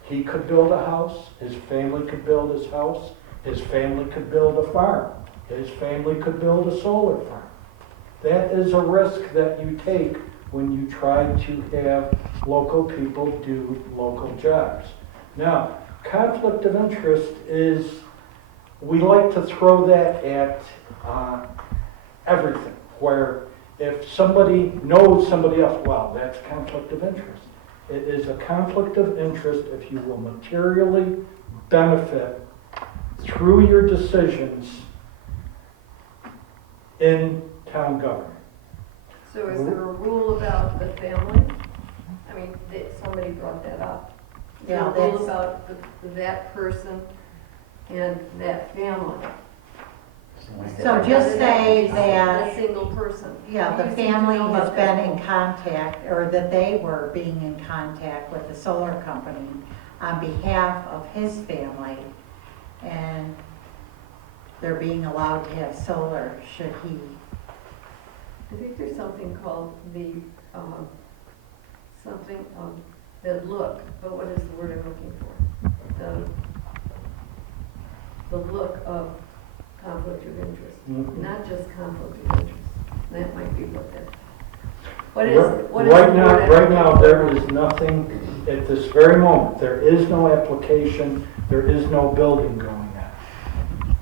he could build a house, his family could build his house, his family could build a farm, his family could build a solar farm. That is a risk that you take when you try to have local people do local jobs. Now, conflict of interest is, we like to throw that at everything, where if somebody knows somebody else, well, that's conflict of interest. It is a conflict of interest if you will materially benefit through your decisions in town government. So is there a rule about the family? I mean, somebody brought that up. Is there Yeah, a rule that's- about that person and that family? So just say A that, single person. yeah, the You seem to family know has about that been in rule. contact, or that they were being in contact with the solar company on behalf of his family, and they're being allowed to have solar, should he? I think there's something called the, that look, but what is the word I'm looking for? The look of conflict of interest, not just conflict of interest. That might be what that. What is Right the word I'm right now, looking there for? is nothing, at this very moment, there is no application, there is no building going on.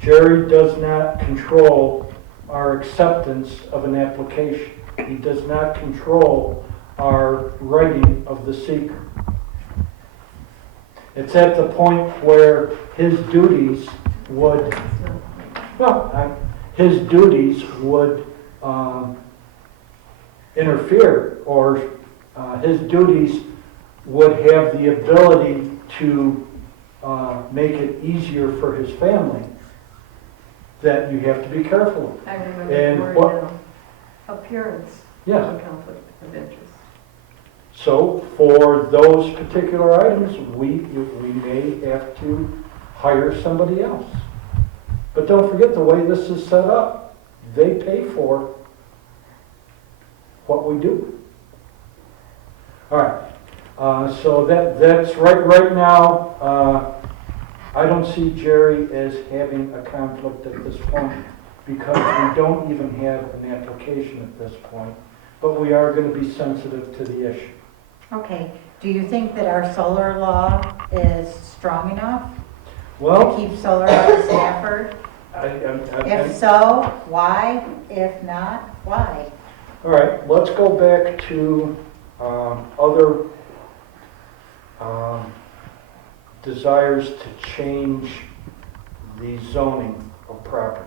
Jerry does not control our acceptance of an application. He does not control our writing of the seeker. It's at the point where his duties would, his duties would interfere, or his duties would have the ability to make it easier for his family, that you have to be careful of. I remember And the word what- now. Appearance Yeah. of conflict of interest. So for those particular items, we may have to hire somebody else. But don't forget, the way this is set up, they pay for what we do. All right, so that's right now, I don't see Jerry as having a conflict at this point, because we don't even have an application at this point, but we are going to be sensitive to the issue. Okay, do you think that our solar law is strong enough Well, to keep solar out of Stafford? If so, why? If not, why? All right, let's go back to other desires to change the zoning of property.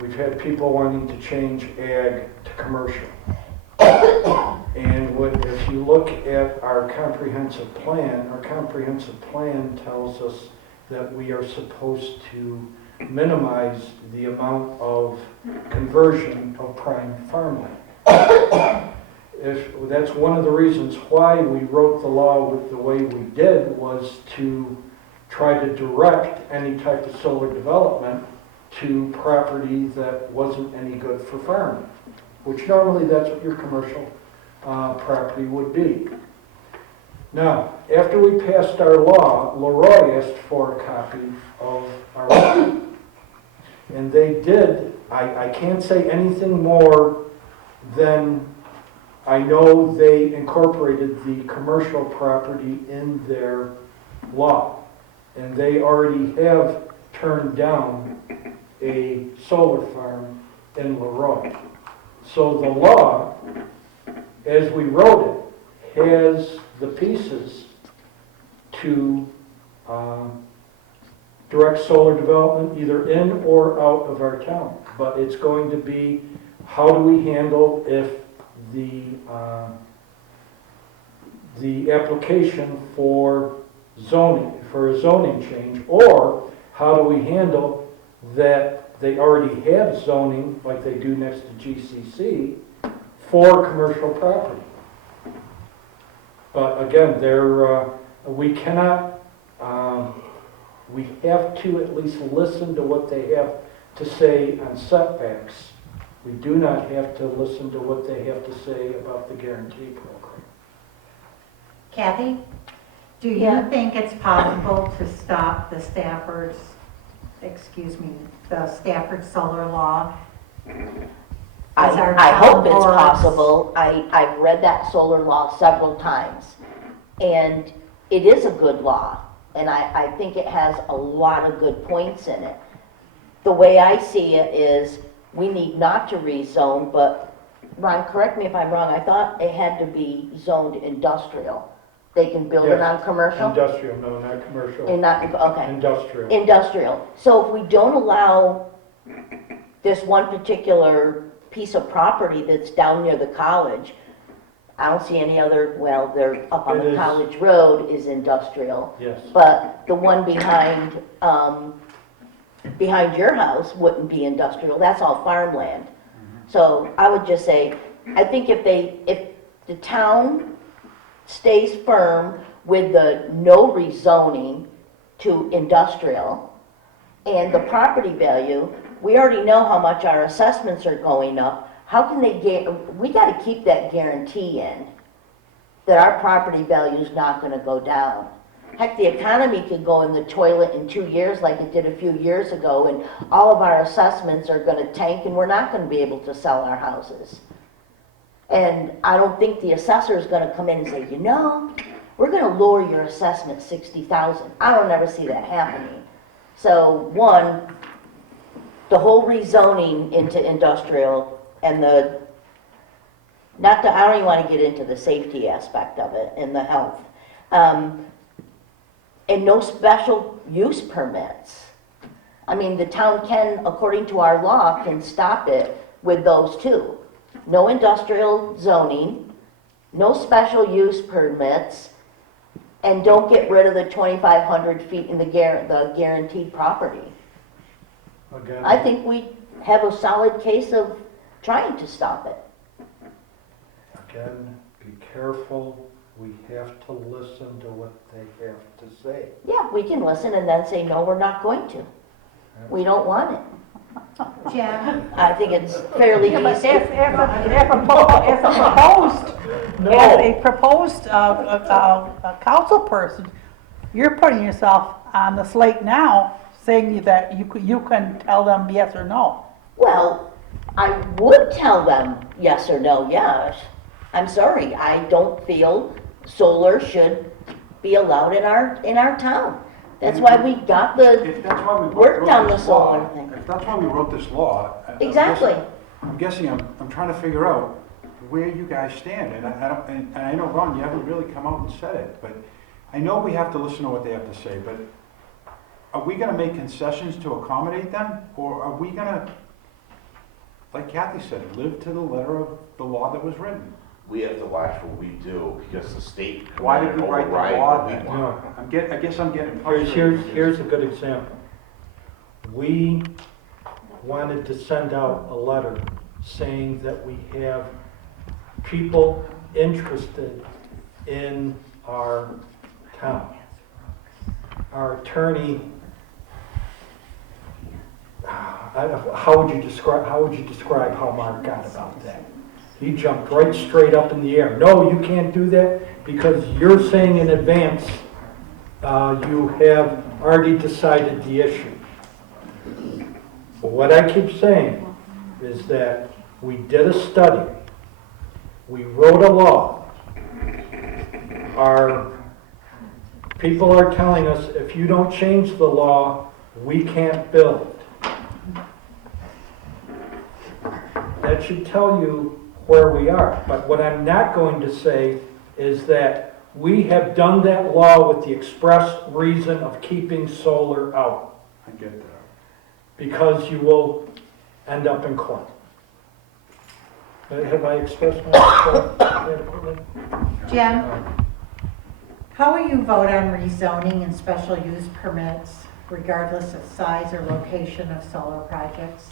We've had people wanting to change ag to commercial. And if you look at our comprehensive plan tells us that we are supposed to minimize the amount of conversion of prime farmland. That's one of the reasons why we wrote the law with the way we did, was to try to direct any type of solar development to property that wasn't any good for farming, which normally that's what your commercial property would be. Now, after we passed our law, Leroy asked for a copy of our law. And they did. I can't say anything more than I know they incorporated the commercial property in their law. And they already have turned down a solar farm in Leroy. So the law, as we wrote it, has the pieces to direct solar development either in or out of our town. But it's going to be, how do we handle if the application for zoning, for a zoning change, or how do we handle that they already have zoning, like they do next to GCC, for commercial property. But again, we cannot, we have to at least listen to what they have to say on setbacks. We do not have to listen to what they have to say about the guarantee program. Kathy, do you Yeah. think it's possible to stop the Stafford solar law? As our I hope town it's boards- possible. I've read that solar law several times, and it is a good law, and I think it has a lot of good points in it. The way I see it is, we need not to rezone, but, Ron, correct me if I'm wrong, I thought it had to be zoned industrial. They can build it Yes. on commercial? Industrial, no, not commercial. And not, okay. Industrial. Industrial. So if we don't allow this one particular piece of property that's down near the college, I don't see any other, well, they're up on It the is. college road is industrial. Yes. But the one behind your house wouldn't be industrial, that's all farmland. So I would just say, I think if the town stays firm with the no rezoning to industrial, and the property value, we already know how much our assessments are going up. How can they we gotta keep that guarantee in. that our property value is not gonna go down. Heck, the economy could go in the toilet in 2 years like it did a few years ago, and all of our assessments are gonna tank, and we're not gonna be able to sell our houses. And I don't think the assessor is gonna come in and say, you know, we're gonna lower your assessment 60,000. I don't ever see that happening. So one, the whole rezoning into industrial and I don't even wanna get into the safety aspect of it and the health. And no special use permits. I mean, the town can, according to our law, can stop it with those two. No industrial zoning, no special use permits, and don't get rid of the 2,500 feet in the guaranteed property. Again, I think we have a solid case of trying to stop it. again, be careful. We have to listen to what they have to say. Yeah, we can listen and then say, no, we're not going to. We don't want it. Jim? I think it's fairly Yeah, but easy. as a proposed council person, you're putting yourself on the slate now, saying that you can tell them yes or no. Well, I would tell them yes or no, yes. I'm sorry, I don't feel solar should be allowed in our town. That's why we got If that's why we worked wrote on the this law, solar thing. if that's why we wrote this law. Exactly. I'm guessing, I'm trying to figure out where you guys stand, and I know, Ron, you haven't really come out and said it, but I know we have to listen to what they have to say, but are we gonna make concessions to accommodate them, or are we gonna, like Kathy said, live to the letter of the law that was written? We have to watch what we do because the state. Why did we write the law then? No. I guess I'm getting frustrated. Here's a good example. We wanted to send out a letter saying that we have people interested in our town. Our attorney, how would you describe how Mark got about that? He jumped right straight up in the air. No, you can't do that because you're saying in advance you have already decided the issue. But what I keep saying is that we did a study. We wrote a law. Our people are telling us if you don't change the law, we can't build. That should tell you where we are. But what I'm not going to say is that we have done that law with the express reason of keeping solar out. I get that. Because you will end up in court. Have I expressed myself adequately? Jim? How will you vote on rezoning and special use permits regardless of size or location of solar projects?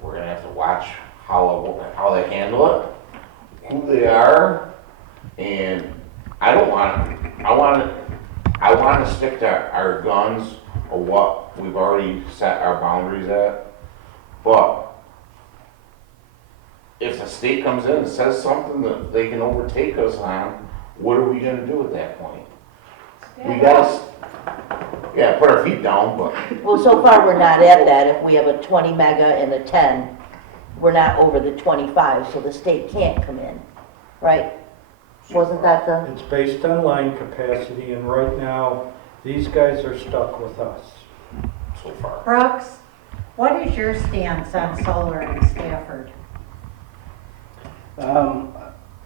We're gonna have to watch how they handle it, who they are, and I want to stick to our guns of what we've already set our boundaries at. But if the state comes in and says something that they can overtake us on, what are we gonna do at that point? We gotta, put our feet down, but. Well, so far we're not at that. If we have a 20 mega and a 10, we're not over the 25, so the state can't come in, right? Wasn't that the? It's based on line capacity, and right now, these guys are stuck with us. So far. Brooks, what is your stance on solar in Stafford? I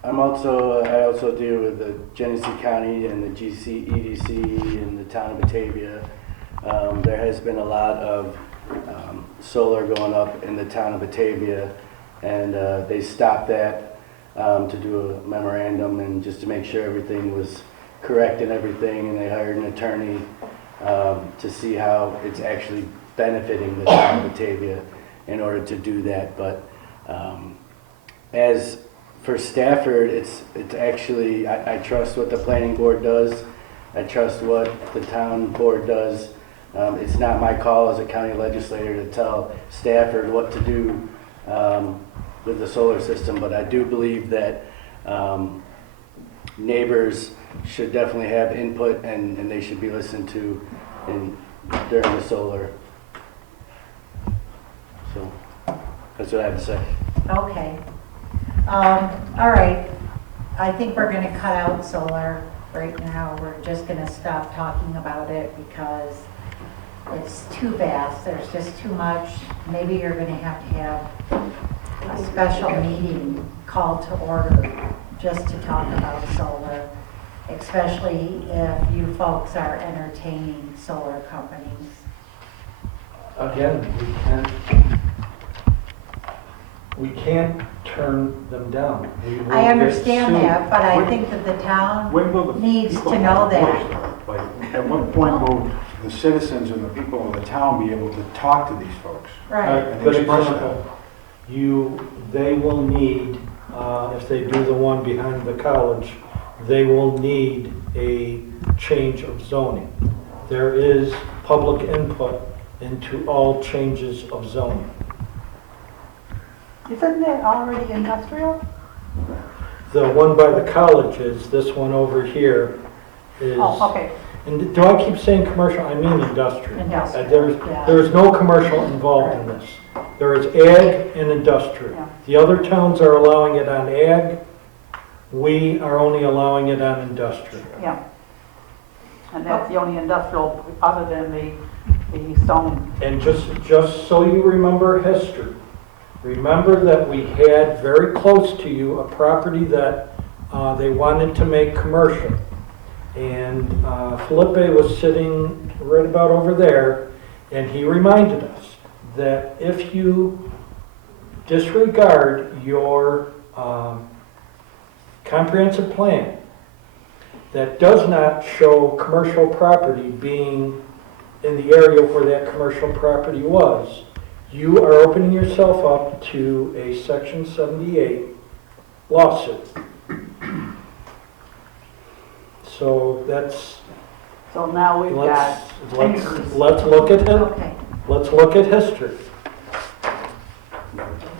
also deal with the Genesee County and the EDC in the town of Batavia. There has been a lot of solar going up in the town of Batavia, and they stopped that to do a memorandum and just to make sure everything was correct and everything, and they hired an attorney to see how it's actually benefiting the town of Batavia in order to do that. But as for Stafford, it's actually, I trust what the planning board does. I trust what the town board does. It's not my call as a county legislator to tell Stafford what to do with the solar system, but I do believe that Neighbors should definitely have input and they should be listened to during the solar. So that's what I have to say. Okay. All right. I think we're gonna cut out solar right now. We're just gonna stop talking about it because it's too vast. There's just too much. Maybe you're gonna have a special meeting called to order just to talk about solar, especially if you folks are entertaining solar companies. Again, we can't turn them down. We will I get understand sued. that, but I think that the town When will the needs people to have know a that. voice, though? Like, at what point will the citizens and the people of the town be able to talk to these folks? Right. And Good express example. They will need, if they do the one behind the college, they will need a change of zoning. There is public input into all changes of zoning. Isn't it already industrial? The one by the college is, this one over here is. Oh, okay. And do I keep saying commercial? I mean industrial. Industrial, yeah. There is no commercial involved in this. There is ag and industrial. Yeah. The other towns are allowing it on ag. We are only allowing it on industrial. Yeah. And that's the only industrial other than the stone. And just so you remember history, remember that we had very close to you a property that they wanted to make commercial. And Felipe was sitting right about over there, and he reminded us that if you disregard your comprehensive plan that does not show commercial property being in the area where that commercial property was, you are opening yourself up to a Section 78 lawsuit. So So now we've got. let's look at it. Okay. Let's look at history.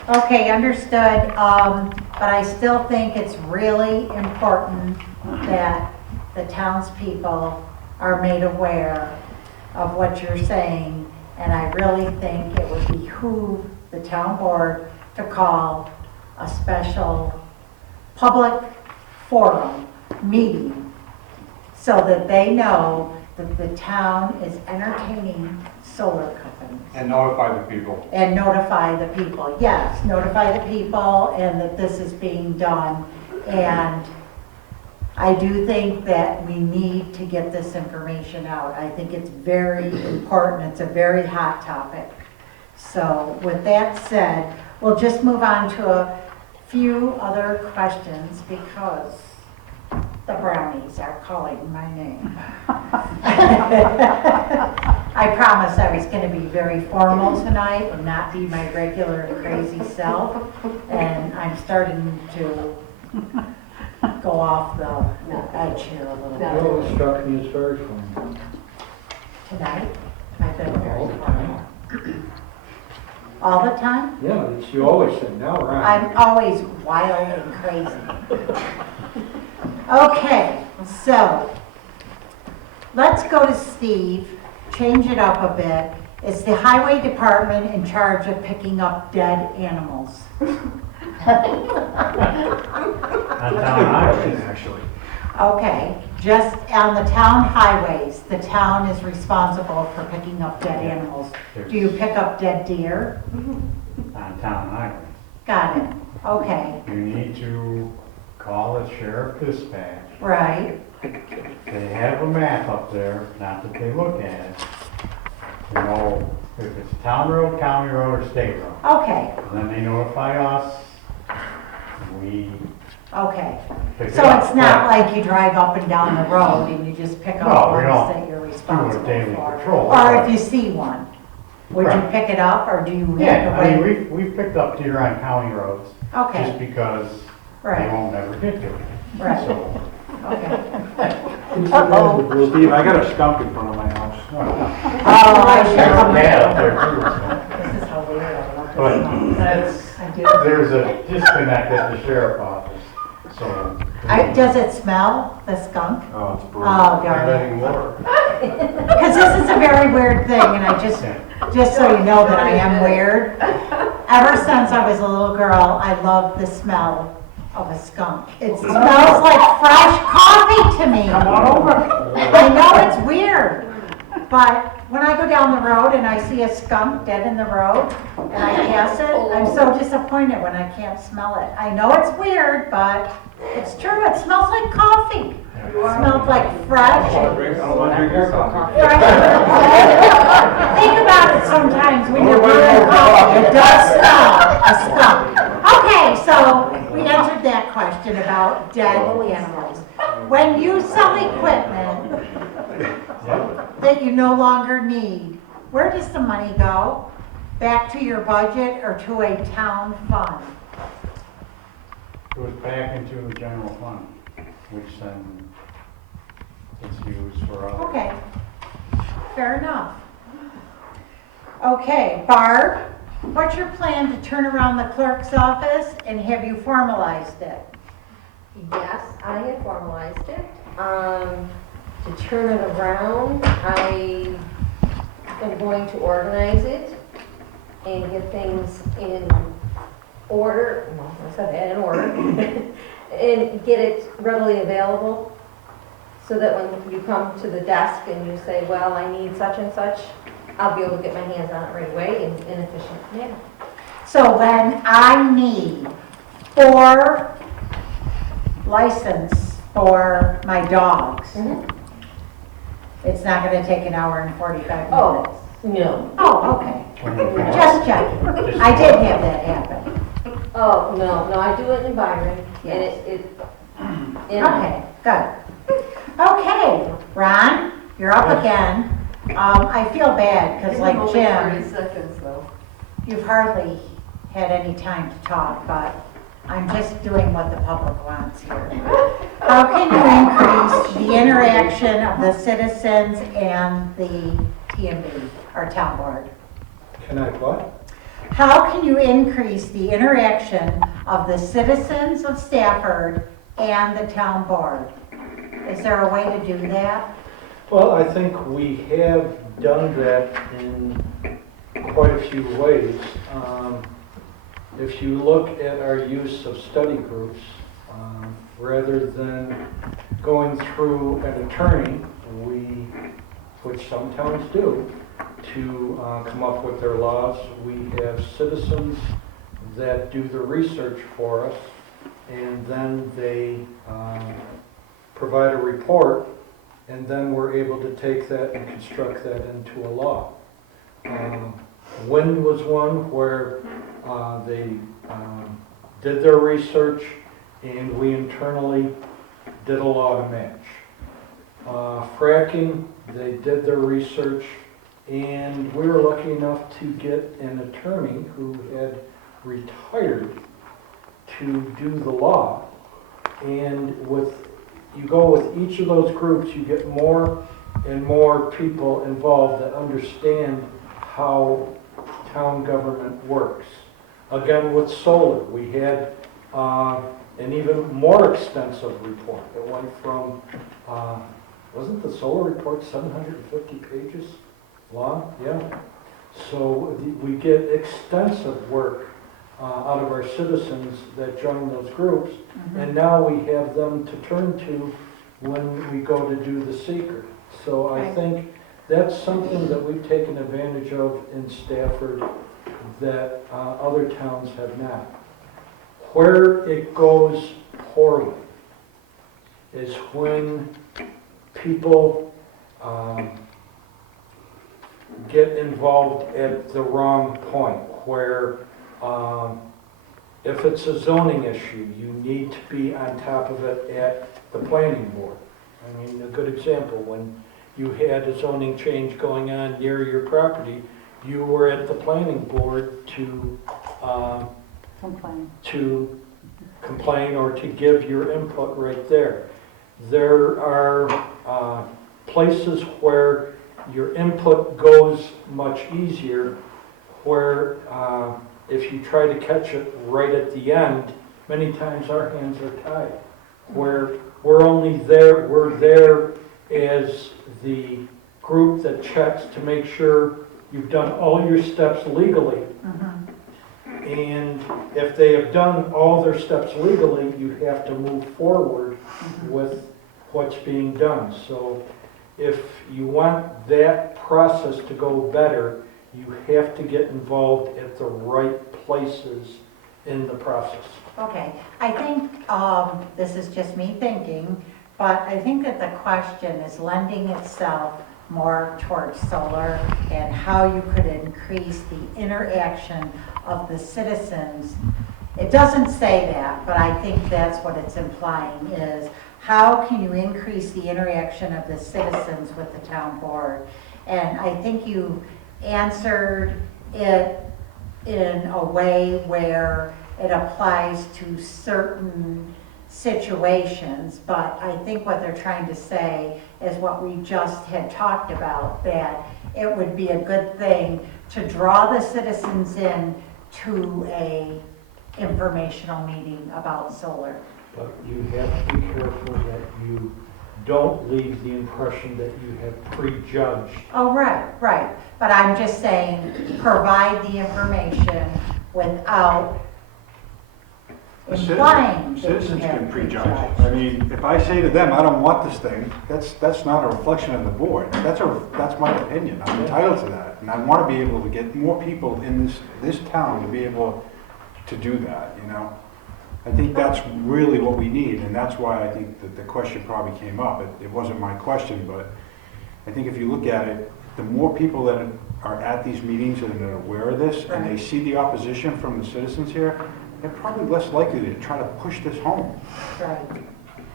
Okay, understood. But I still think it's really important that the townspeople are made aware of what you're saying. And I really think it would behoove the town board to call a special public forum meeting so that they know that the town is entertaining solar companies. And notify the people. And notify the people, yes, notify the people and that this is being done. And I do think that we need to get this information out. I think it's very important, it's a very hot topic. So with that said, we'll just move on to a few other questions because the brownies are calling my name. I promised I was going to be very formal tonight and not be my regular crazy self, and I'm starting to go off the edge here a little You bit. always struck me as very formal. Tonight, I've been very All the formal. time. All the time? Yeah, you always said, now we're on. I'm always wild and crazy. Okay, so let's go to Steve, change it up a bit. Is the highway department in charge of picking up dead animals? On town highways, Actually. Okay, just on the town highways, the town is responsible for picking up dead animals. Do you pick up dead deer? on town highways. Got it, okay, You need to call the sheriff dispatch. right, They have a map up there, not that they look at it. You know, if it's town road, county road, or state road. okay, Then they notify us, we okay. pick it So up. it's not like you drive up and down the road and you just pick up No, we ones don't that you're do a responsible daily for? patrol. Or if you see one, would you Right. pick it up or do you have Yeah, to I mean, wait? we've picked up deer on county roads, just Okay, because they right, won't ever get to it. right, So, okay. Steve, I got a skunk in front of my house. Oh, I should there's a come cat in. up there too, so. This is how weird I love But this. it's, I do. there's a disconnect at the sheriff office. So. Does it smell, the skunk? Oh, it's brutal. Oh, darn it. Anymore. Because this is a very weird thing, and I just so you know that I am weird. Ever since I was a little girl, I love the smell of a skunk. It smells like fresh coffee to me. Come on over. I know it's weird, but when I go down the road and I see a skunk dead in the road and I pass it, I'm so disappointed when I can't smell it. I know it's weird, but it's true. It smells like coffee. It smells like fresh. I don't want to drink your coffee. Think about it sometimes when you're brewing coffee. It does smell a skunk. Okay, so we answered that question about dead animals. When you sell equipment that you no longer need, where does the money go? Back to your budget or to a town fund? Goes back into the general fund, which then is used for other. Okay, fair enough. Okay, Barb, what's your plan to turn around the clerk's office and have you formalized it? Yes, I have formalized it. To turn it around, I am going to organize it and get things in order, well, I said that, in order, and get it readily available so that when you come to the desk and you say, well, I need such and such, I'll be able to get my hands on it right away in an efficient manner. So when I need 4 license for my dogs, it's not going to take an hour and 45 minutes? Oh, no. Oh, okay. Just checking. I did have that happen. Oh, no, I do it in Byron, and Okay, good. Okay, Ron, you're up again. I feel bad because like Jim, 30 seconds though. you've hardly had any time to talk, but I'm just doing what the public wants here. How can you increase the interaction of the citizens and the TMB, or town board? Can I what? How can you increase the interaction of the citizens of Stafford and the town board? Is there a way to do that? Well, I think we have done that in quite a few ways. If you look at our use of study groups, rather than going through an attorney, which some towns do, to come up with their laws, we have citizens that do the research for us, and then they provide a report, and then we're able to take that and construct that into a law. Wind was one where they did their research and we internally did a law to match. Fracking, they did their research and we were lucky enough to get an attorney who had retired to do the law. And you go with each of those groups, you get more and more people involved that understand how town government works. Again, with solar, we had an even more extensive report. It went from, wasn't the solar report 750 pages long? Yeah. So we get extensive work out of our citizens that join those groups, and now we have them to turn to when we go to do the seeker. So I think that's something that we've taken advantage of in Stafford that other towns have not. Where it goes poorly is when people get involved at the wrong point, where if it's a zoning issue, you need to be on top of it at the planning board. I mean, a good example, when you had a zoning change going on near your property, you were at the planning board to complain or to give your input right there. There are places where your input goes much easier, where if you try to catch it right at the end, many times our hands are tied. where we're there as the group that checks to make sure you've done all your steps legally. And if they have done all their steps legally, you have to move forward with what's being done. So if you want that process to go better, you have to get involved at the right places in the process. Okay, I think, this is just me thinking, but I think that the question is lending itself more towards solar and how you could increase the interaction of the citizens. It doesn't say that, but I think that's what it's implying is how can you increase the interaction of the citizens with the town board? And I think you answered it in a way where it applies to certain situations, but I think what they're trying to say is what we just had talked about, that it would be a good thing to draw the citizens in to a informational meeting about solar. But you have to be careful that you don't leave the impression that you have prejudged. Oh, right. But I'm just saying, provide the information without implying that you Citizens have can prejudge. prejudged. I mean, if I say to them, I don't want this thing, that's not a reflection of the board. That's my opinion. I'm entitled to that. And I want to be able to get more people in this town to be able to do that, you know? I think that's really what we need, and that's why I think that the question probably came up. It wasn't my question, but I think if you look at it, the more people that are at these meetings and are aware of this, and they see the opposition from the citizens here, they're probably less likely to try to push this home. Right.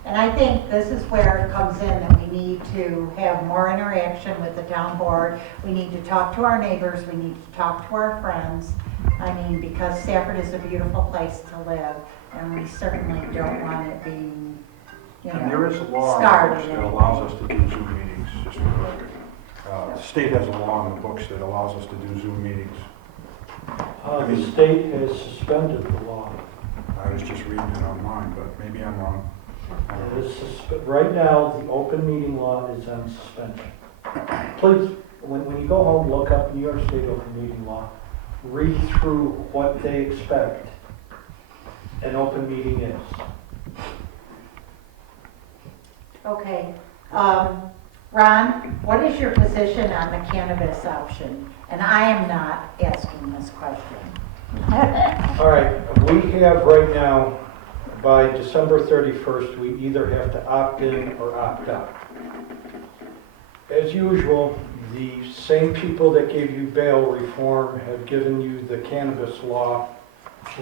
And I think this is where it comes in that we need to have more interaction with the town board. We need to talk to our neighbors. We need to talk to our friends. I mean, because Stafford is a beautiful place to live, and we certainly don't want it being, And there is a law scarred on the books in that any allows us to do Zoom meetings, just for the record. The state has a law on the books that allows us to do Zoom meetings. The state has suspended the law. I was just reading it online, but maybe I'm wrong. It is right now, the open meeting law is on suspension. Please, when you go home, look up New York State open meeting law. Read through what they expect an open meeting is. Okay. Ron, what is your position on the cannabis option? And I am not asking this question. All right, we have right now, by December 31st, we either have to opt in or opt out. As usual, the same people that gave you bail reform have given you the cannabis law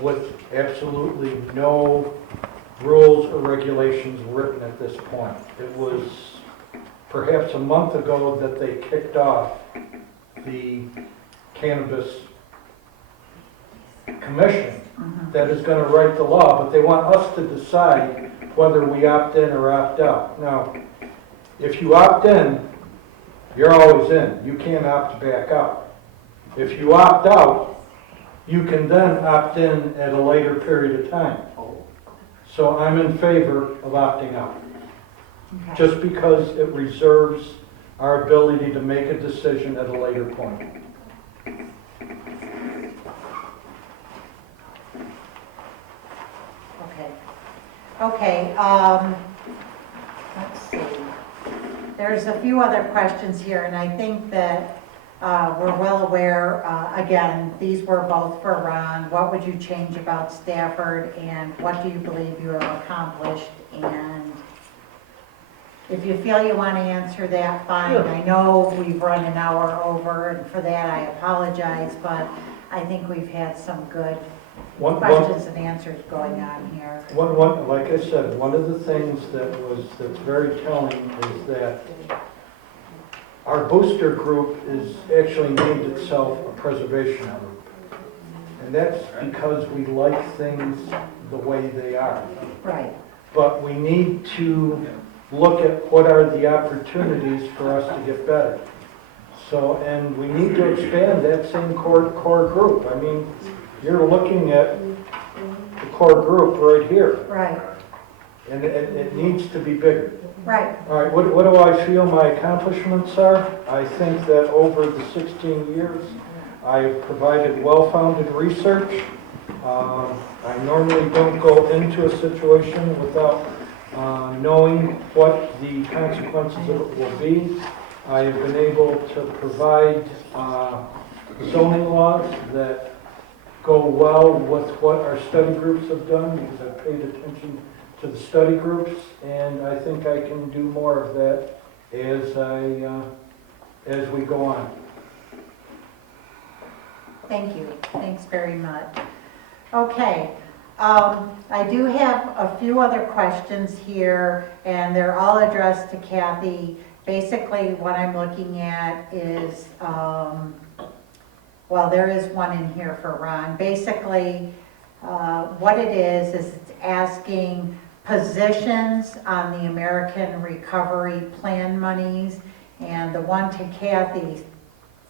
with absolutely no rules or regulations written at this point. It was perhaps a month ago that they kicked off the cannabis commission that is going to write the law, but they want us to decide whether we opt in or opt out. Now, if you opt in, you're always in. You can't opt back out. If you opt out, you can then opt in at a later period of time. So I'm in favor of opting out, just because it reserves our ability to make a decision at a later point. Okay, let's see. There's a few other questions here, and I think that we're well aware, again, these were both for Ron. What would you change about Stafford, and what do you believe you have accomplished? And if you feel you want to answer that, fine. Sure. I know we've run an hour over, and for that I apologize, but I think we've had some good questions and answers going on here. Like I said, one of the things that's very telling is that our booster group is actually named itself a preservation group. And that's because we like things the way they are. Right. But we need to look at what are the opportunities for us to get better. So, and we need to expand that same core group. I mean, you're looking at the core group right here. Right. and it needs to be bigger. Right. All right, what do I feel my accomplishments are? I think that over the 16 years, I have provided well-founded research. I normally don't go into a situation without knowing what the consequences of it will be. I have been able to provide zoning laws that go well with what our study groups have done, because I've paid attention to the study groups, and I think I can do more of that as we go on. Thank you. Thanks very much. Okay. I do have a few other questions here, and they're all addressed to Kathy. Basically, what I'm looking at is, well, there is one in here for Ron. Basically, what it is it's asking positions on the American Recovery Plan monies, and the one to Kathy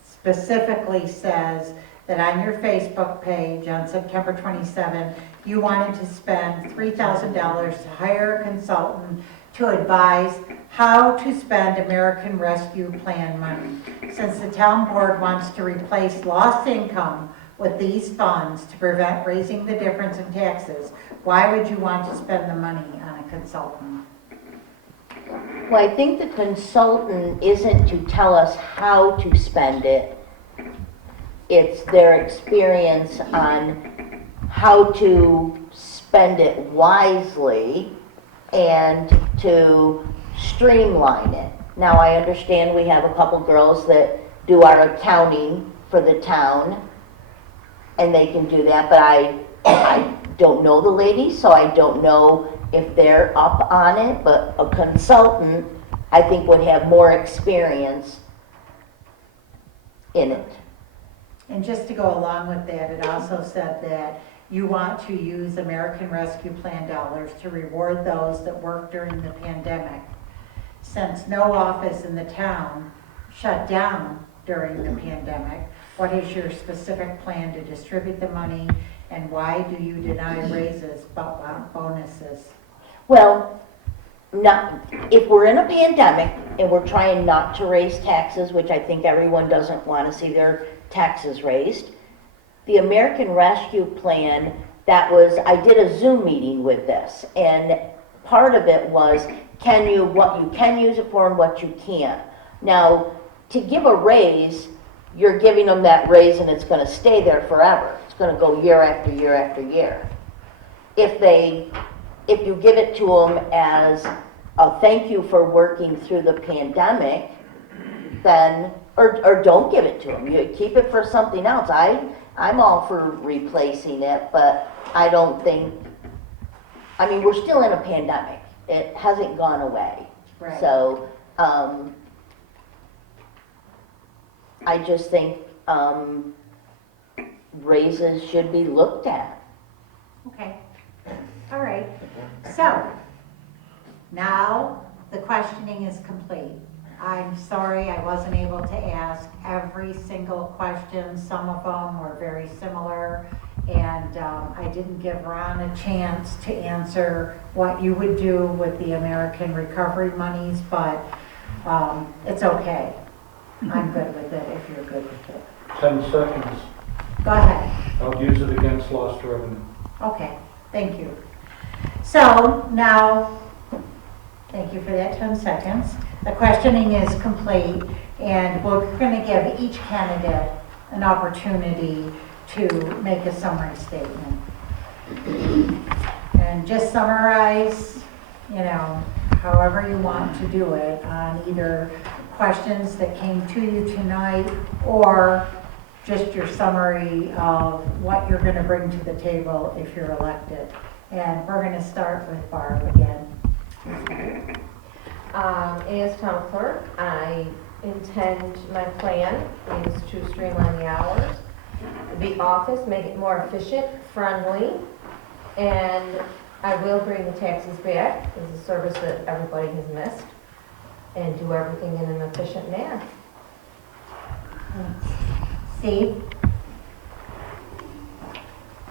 specifically says that on your Facebook page on September 27, you wanted to spend $3,000 to hire a consultant to advise how to spend American Rescue Plan money. Since the town board wants to replace lost income with these funds to prevent raising the difference in taxes, why would you want to spend the money on a consultant? Well, I think the consultant isn't to tell us how to spend it. It's their experience on how to spend it wisely and to streamline it. Now, I understand we have a couple girls that do our accounting for the town, and they can do that, but I don't know the ladies, so I don't know if they're up on it, but a consultant, I think, would have more experience in it. And just to go along with that, it also said that you want to use American Rescue Plan dollars to reward those that worked during the pandemic. Since no office in the town shut down during the pandemic, what is your specific plan to distribute the money, and why do you deny raises but want bonuses? Well, if we're in a pandemic and we're trying not to raise taxes, which I think everyone doesn't want to see their taxes raised, the American Rescue Plan, I did a Zoom meeting with this, and part of it was what you can use it for and what you can't. Now, to give a raise, you're giving them that raise and it's going to stay there forever. It's going to go year after year after year. If you give it to them as a thank you for working through the pandemic, then, or don't give it to them. You keep it for something else. I'm all for replacing it, but I don't think, we're still in a pandemic. It hasn't gone away. Right. So, I just think raises should be looked at. Okay. All right. So, now the questioning is complete. I'm sorry I wasn't able to ask every single question. Some of them were very similar, and I didn't give Ron a chance to answer what you would do with the American recovery monies, but it's okay. I'm good with it if you're good with it. 10 seconds. Go ahead. I'll use it against lost revenue. Okay, thank you. So now, thank you for that 10 seconds. The questioning is complete, and we're going to give each candidate an opportunity to make a summary statement. And just summarize, however you want to do it on either questions that came to you tonight or just your summary of what you're going to bring to the table if you're elected. And we're going to start with Barb again. As town clerk, I intend my plan is to streamline the hours, the office, make it more efficient, friendly, and I will bring the taxes back as a service that everybody has missed, and do everything in an efficient manner. Steve?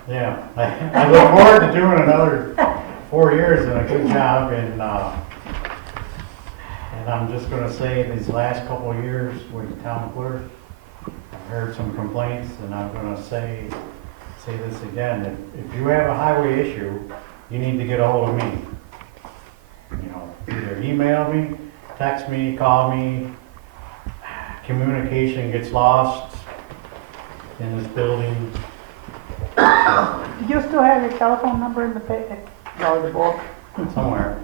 Yeah, I look forward to doing another 4 years and a good job, and I'm just gonna say these last couple of years with the town clerk, I've heard some complaints, and I'm gonna say this again, if you have a highway issue, you need to get a hold of me. You know, either email me, text me, call me. Communication gets lost in this building. You still have your telephone number in the book? Somewhere.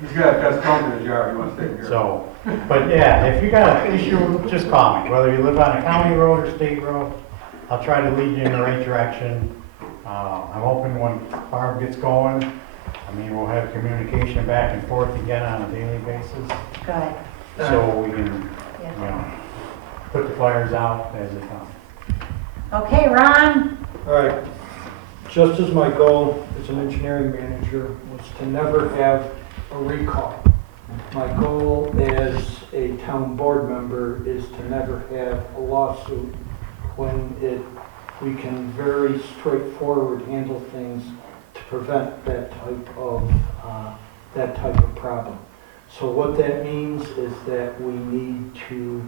He's got a best phone in his yard, he wants to take care of. So, but yeah, if you got an issue, just call me. Whether you live on a county road or state road, I'll try to lead you in the right direction. I'm hoping when Barb gets going, I mean, we'll have communication back and forth again on a daily basis. Good. So we can, you know, put the fires out as they come. Okay, Ron? All right. Just as my goal as an engineering manager was to never have a recall, my goal as a town board member is to never have a lawsuit when we can very straightforward handle things to prevent that type of problem. So what that means is that we need to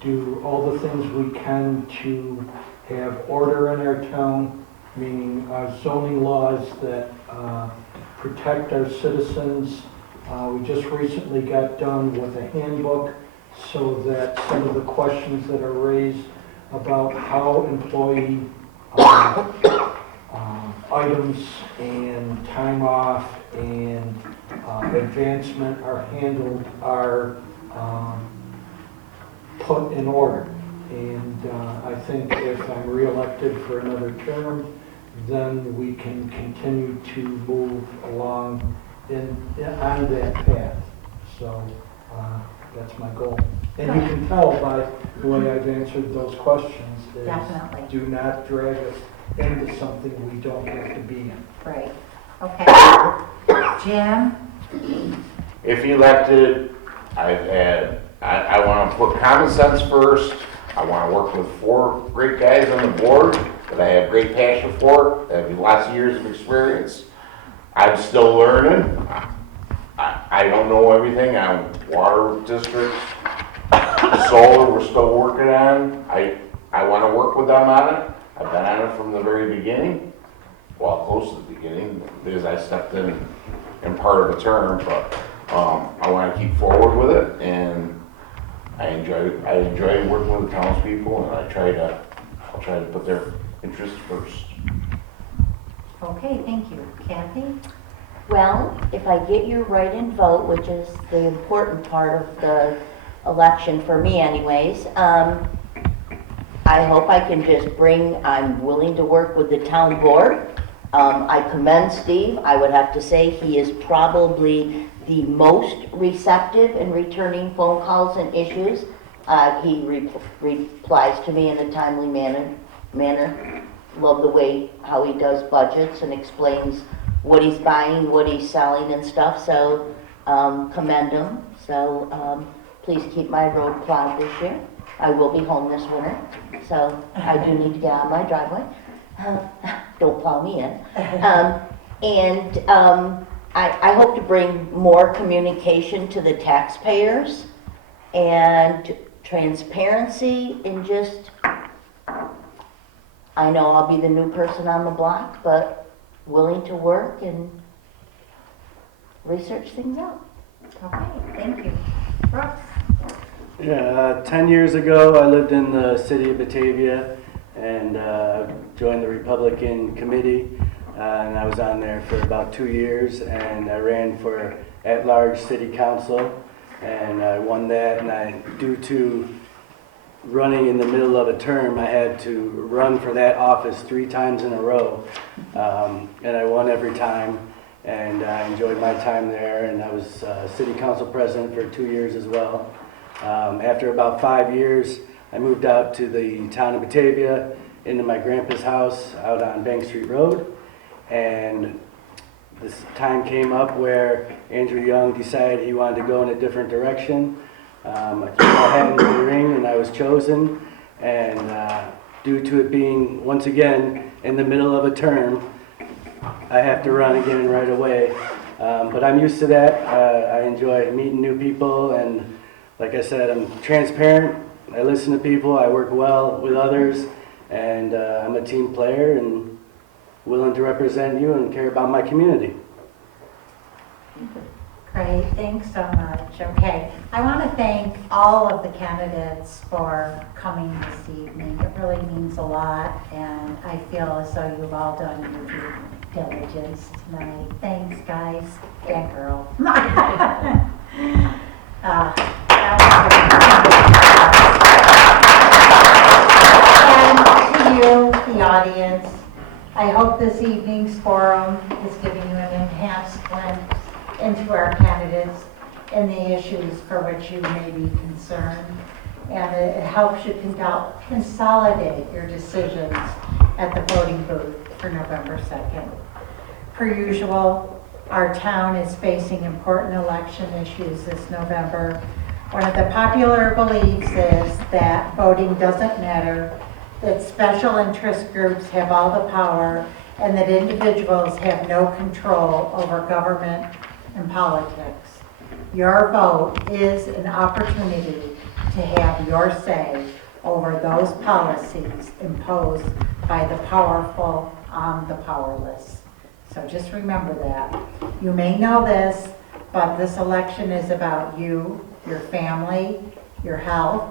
do all the things we can to have order in our town, meaning zoning laws that protect our citizens. We just recently got done with a handbook so that some of the questions that are raised about how employee items and time off and advancement are handled are put in order. And I think if I'm reelected for another term, then we can continue to move along on that path. So that's my goal. And you can tell by the way I've answered those questions is Definitely. do not drag us into something we don't have to be in. Right. Okay. Jim? If elected, I want to put common sense first. I want to work with 4 great guys on the board that I have great passion for, that have lots of years of experience. I'm still learning. I don't know everything on water districts. Solar, we're still working on. I want to work with them on it. I've been on it from the very beginning. Well, close to the beginning, because I stepped in part of the term, but I want to keep forward with it, and I enjoy working with the townspeople, and I'll try to put their interests first. Okay, thank you. Kathy? Well, if I get your write-in vote, which is the important part of the election for me anyways, I hope I can just I'm willing to work with the town board. I commend Steve. I would have to say he is probably the most receptive in returning phone calls and issues. He replies to me in a timely manner. Love the way how he does budgets and explains what he's buying, what he's selling and stuff, so commend him. So please keep my road plowed this year. I will be home this winter, so I do need to get out of my driveway. Don't plow me in. I hope to bring more communication to the taxpayers and transparency and just, I know I'll be the new person on the block, but willing to work and research things out. Okay, thank you. Brooks? Yeah, 10 years ago, I lived in the city of Batavia and joined the Republican committee. And I was on there for about 2 years, and I ran for at-large city council, and I won that. And due to running in the middle of a term, I had to run for that office 3 times in a row, and I won every time. And I enjoyed my time there, and I was city council president for 2 years as well. After about 5 years, I moved out to the town of Batavia, into my grandpa's house out on Bank Street Road. And this time came up where Andrew Young decided he wanted to go in a different direction. I threw my hat into the ring and I was chosen. And due to it being, once again, in the middle of a term, I have to run again right away. But I'm used to that. I enjoy meeting new people, and like I said, I'm transparent. I listen to people. I work well with others, and I'm a team player and willing to represent you and care about my community. Great, thanks so much. Okay, I want to thank all of the candidates for coming this evening. It really means a lot, and I feel as though you've all done your due diligence tonight. Thanks, guys and girl. And to you, the audience, I hope this evening's forum is giving you an enhanced glimpse into our candidates and the issues for which you may be concerned. And it helps you consolidate your decisions at the voting booth for November 2nd. Per usual, our town is facing important election issues this November. One of the popular beliefs is that voting doesn't matter, that special interest groups have all the power, and that individuals have no control over government and politics. Your vote is an opportunity to have your say over those policies imposed by the powerful on the powerless. So just remember that. You may know this, but this election is about you, your family, your health,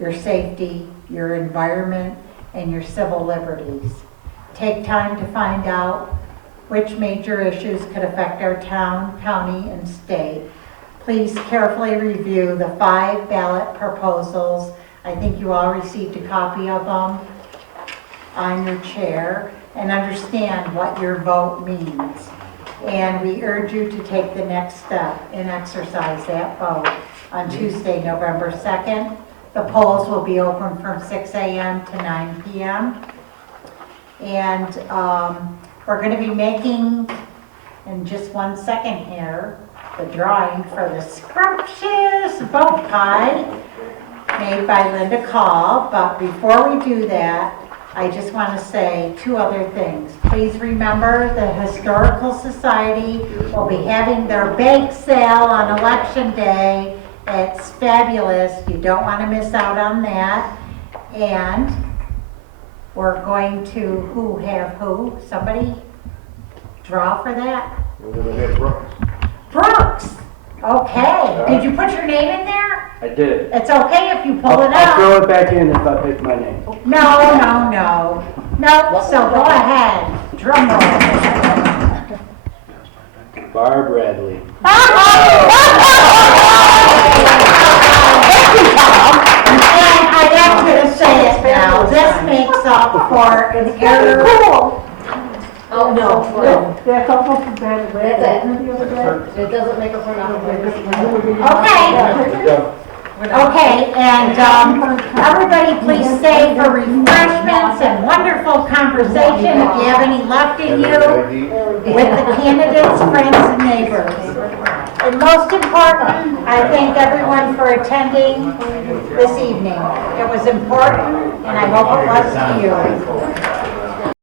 your safety, your environment, and your civil liberties. Take time to find out which major issues could affect our town, county, and state. Please carefully review the 5 ballot proposals. I think you all received a copy of them on your chair, and understand what your vote means. And we urge you to take the next step and exercise that vote on Tuesday, November 2nd. The polls will be open from 6 a.m. to 9 p.m. And we're going to be making, in just 1 second here, the drawing for the scrumptious vote pie made by Linda Call. But before we do that, I just want to say 2 other things. Please remember the Historical Society will be having their bake sale on Election Day. It's fabulous. You don't want to miss out on that. And we're going to who? Somebody draw for that? We're gonna hit Brooks. Brooks! Okay. Did you put your name in there? I did. It's okay if you pull it I'll out. throw it back in if I pick my name. No. So go ahead. Drum roll. Barb Bradley. And I am going to say it now. This makes up for an error. Oh, no. That's almost as bad as That's that. It doesn't make a point on Okay, and everybody please stay for refreshments and wonderful conversation if you have any left in you with the candidates, friends, and neighbors. And most important, I thank everyone for attending this evening. It was important, and I hope it was to you.